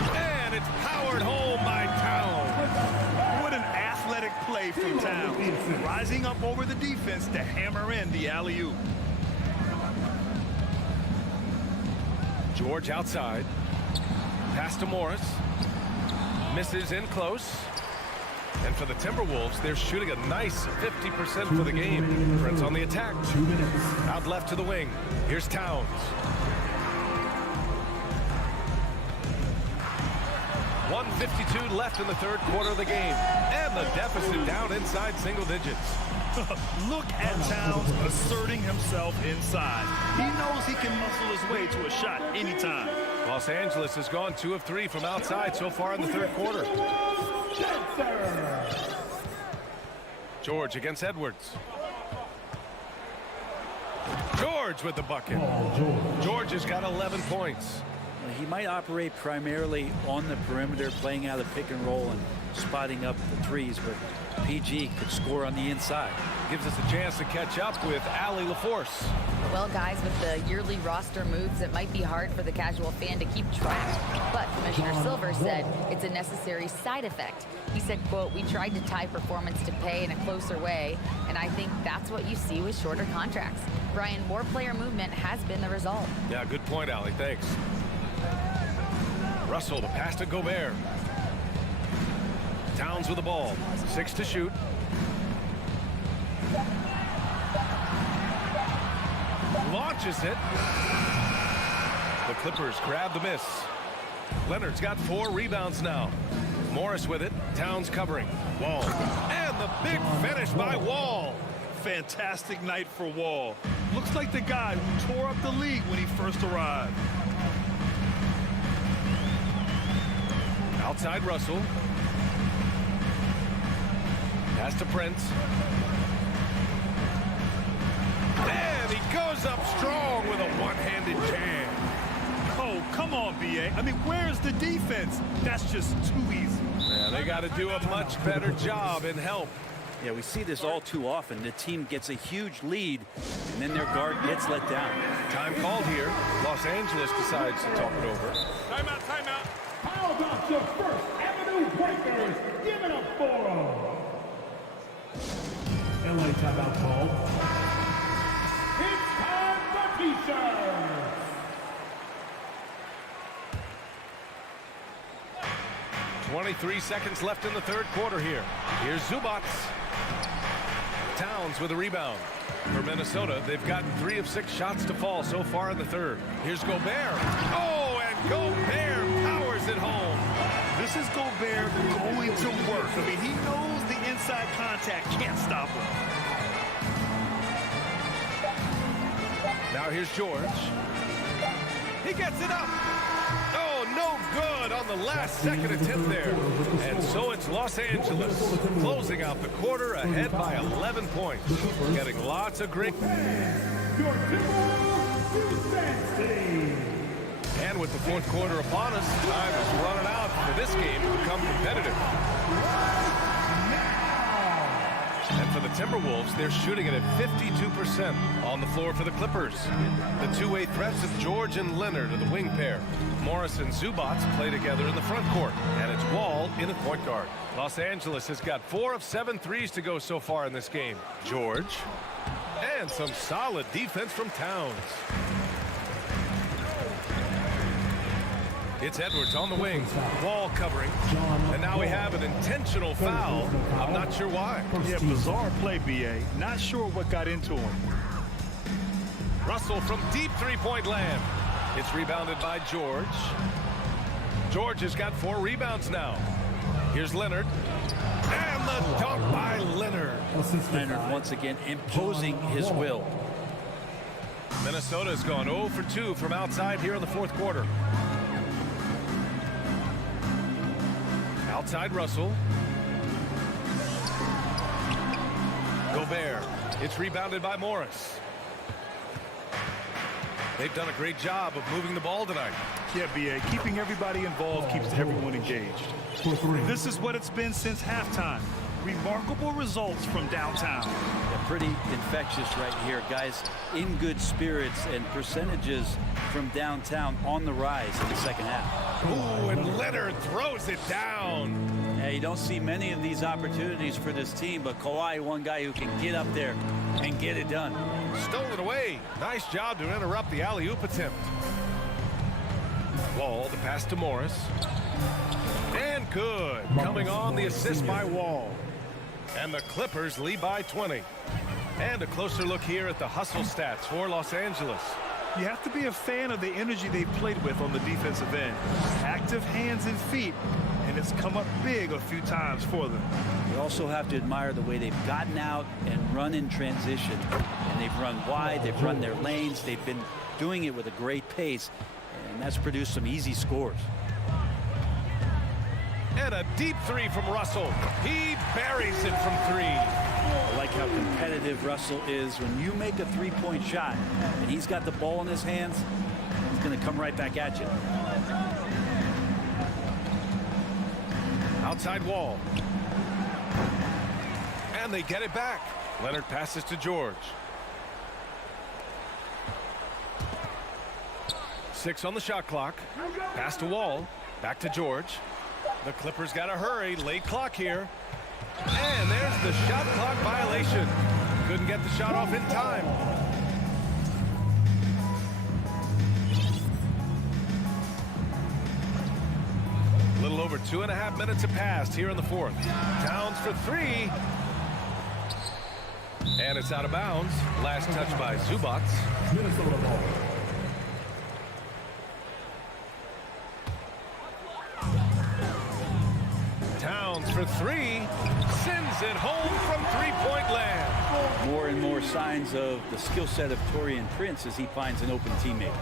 And it's powered home by Towns. What an athletic play from Towns. Rising up over the defense to hammer in the alley-oop. George outside. Pass to Morris. Misses in close. And for the Timberwolves, they're shooting a nice 50% for the game. Prince on the attack. 2 minutes. Out left to the wing. Here's Towns. .152 left in the third quarter of the game. And the deficit down inside single digits. Look at Towns asserting himself inside. He knows he can muscle his way to a shot anytime. Los Angeles has gone 2 of 3 from outside so far in the third quarter. George against Edwards. George with the bucket. George has got 11 points. He might operate primarily on the perimeter, playing out of pick and roll and spotting up the threes, but PG could score on the inside. Gives us a chance to catch up with Allie LaForce. Well, guys, with the yearly roster moves, it might be hard for the casual fan to keep track. But Commissioner Silver said it's a necessary side effect. He said, quote, "We tried to tie performance to pay in a closer way, and I think that's what you see with shorter contracts." Brian, more player movement has been the result. Yeah, good point, Allie. Thanks. Russell, the pass to Gobert. Towns with the ball. 6 to shoot. Launches it. The Clippers grab the miss. Leonard's got 4 rebounds now. Morris with it. Towns covering. Wall. And the big finish by Wall. Fantastic night for Wall. Looks like the guy who tore up the league when he first arrived. Outside Russell. Pass to Prince. And he goes up strong with a one-handed jam. Oh, come on, B.A. I mean, where's the defense? That's just too easy. Yeah, they got to do a much better job in help. Yeah, we see this all too often. The team gets a huge lead, and then their guard gets let down. Time called here. Los Angeles decides to talk it over. Timeout, timeout. How about the First Avenue Breakers? Give it up for them. LA timeout called. It's time for T-shirts. 23 seconds left in the third quarter here. Here's Zubats. Towns with a rebound. For Minnesota, they've gotten 3 of 6 shots to fall so far in the third. Here's Gobert. Oh, and Gobert powers it home. This is Gobert going to work. I mean, he knows the inside contact can't stop him. Now here's George. He gets it up. Oh, no good on the last second attempt there. And so it's Los Angeles closing out the quarter ahead by 11 points. Getting lots of great. And with the fourth quarter upon us, time is running out for this game to become competitive. And for the Timberwolves, they're shooting it at 52% on the floor for the Clippers. The two-way threats of George and Leonard are the wing pair. Morris and Zubats play together in the front court. And it's Wall in at point guard. Los Angeles has got 4 of 7 threes to go so far in this game. George. And some solid defense from Towns. It's Edwards on the wing. Wall covering. And now we have an intentional foul. I'm not sure why. Yeah, bizarre play, B.A. Not sure what got into him. Russell from deep three-point land. It's rebounded by George. George has got 4 rebounds now. Here's Leonard. And the dunk by Leonard. Leonard once again imposing his will. Minnesota's gone 0 for 2 from outside here in the fourth quarter. Outside Russell. Gobert. It's rebounded by Morris. They've done a great job of moving the ball tonight. Yeah, B.A. Keeping everybody involved keeps everyone engaged. This is what it's been since halftime. Remarkable results from downtown. Yeah, pretty infectious right here. Guys in good spirits and percentages from downtown on the rise in the second half. Ooh, and Leonard throws it down. Yeah, you don't see many of these opportunities for this team, but Kawhi, one guy who can get up there and get it done. Stolen away. Nice job to interrupt the alley-oop attempt. Wall, the pass to Morris. And good. Coming on the assist by Wall. And the Clippers lead by 20. And a closer look here at the hustle stats for Los Angeles. You have to be a fan of the energy they've played with on the defensive end. Active hands and feet, and it's come up big a few times for them. You also have to admire the way they've gotten out and run in transition. And they've run wide, they've run their lanes, they've been doing it with a great pace, and that's produced some easy scores. And a deep three from Russell. He buries it from 3. I like how competitive Russell is. When you make a three-point shot and he's got the ball in his hands, he's going to come right back at you. Outside Wall. And they get it back. Leonard passes to George. 6 on the shot clock. Pass to Wall. Back to George. The Clippers got to hurry. Late clock here. And there's the shot clock violation. Couldn't get the shot off in time. A little over 2.5 minutes have passed here in the fourth. Towns for 3. And it's out of bounds. Last touch by Zubats. Minnesota ball. Towns for 3. Sends it home from three-point land. More and more signs of the skill set of Taurean Prince as he finds an open teammate.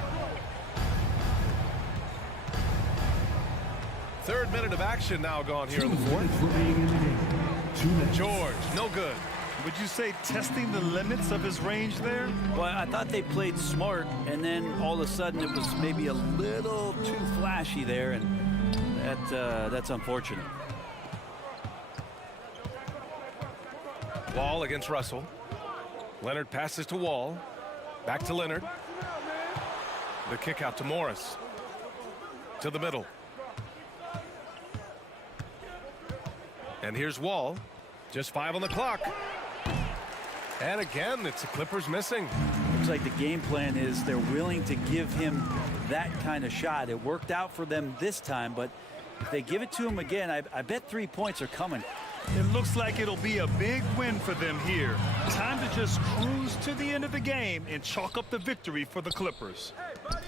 Third minute of action now gone here in the fourth. George, no good. Would you say testing the limits of his range there? Well, I thought they played smart, and then all of a sudden it was maybe a little too flashy there, and that's unfortunate. Wall against Russell. Leonard passes to Wall. Back to Leonard. The kick out to Morris. To the middle. And here's Wall. Just 5 on the clock. And again, it's the Clippers missing. Looks like the game plan is they're willing to give him that kind of shot. It worked out for them this time, but if they give it to him again, I bet 3 points are coming. It looks like it'll be a big win for them here. Time to just cruise to the end of the game and chalk up the victory for the Clippers.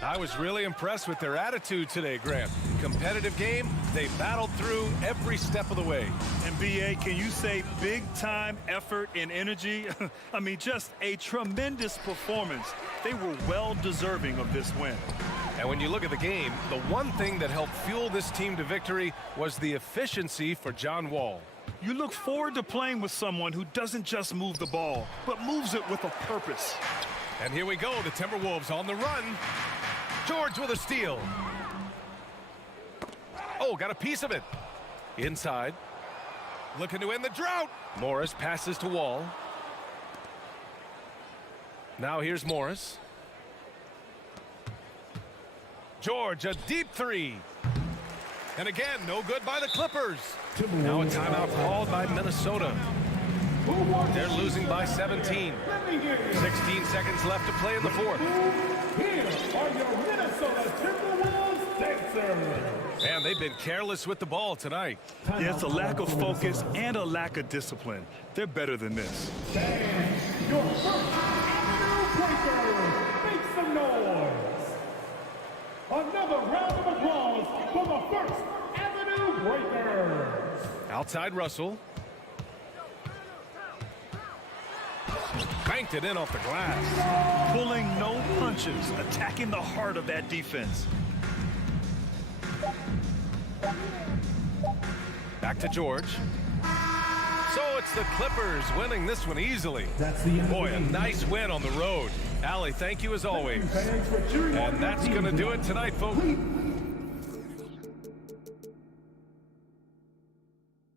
I was really impressed with their attitude today, Grant. Competitive game, they battled through every step of the way. And BA, can you say big time effort and energy? I mean, just a tremendous performance. They were well deserving of this win. And when you look at the game, the one thing that helped fuel this team to victory was the efficiency for John Wall. You look forward to playing with someone who doesn't just move the ball, but moves it with a purpose. And here we go, the Timberwolves on the run. George with a steal. Oh, got a piece of it. Inside. Looking to end the drought. Morris passes to Wall. Now here's Morris. George, a deep three. And again, no good by the Clippers. Now a timeout called by Minnesota. They're losing by 17. 16 seconds left to play in the fourth. Here are your Minnesota Timberwolves dancers. And they've been careless with the ball tonight. Yeah, it's a lack of focus and a lack of discipline. They're better than this. And your first Avenue Breakers. Make some noise. Another round of applause for the first Avenue Breakers. Outside Russell. Banked it in off the glass. Pulling no punches, attacking the heart of that defense. Back to George. So it's the Clippers winning this one easily. Boy, a nice win on the road. Allie, thank you as always. And that's going to do it tonight, folks.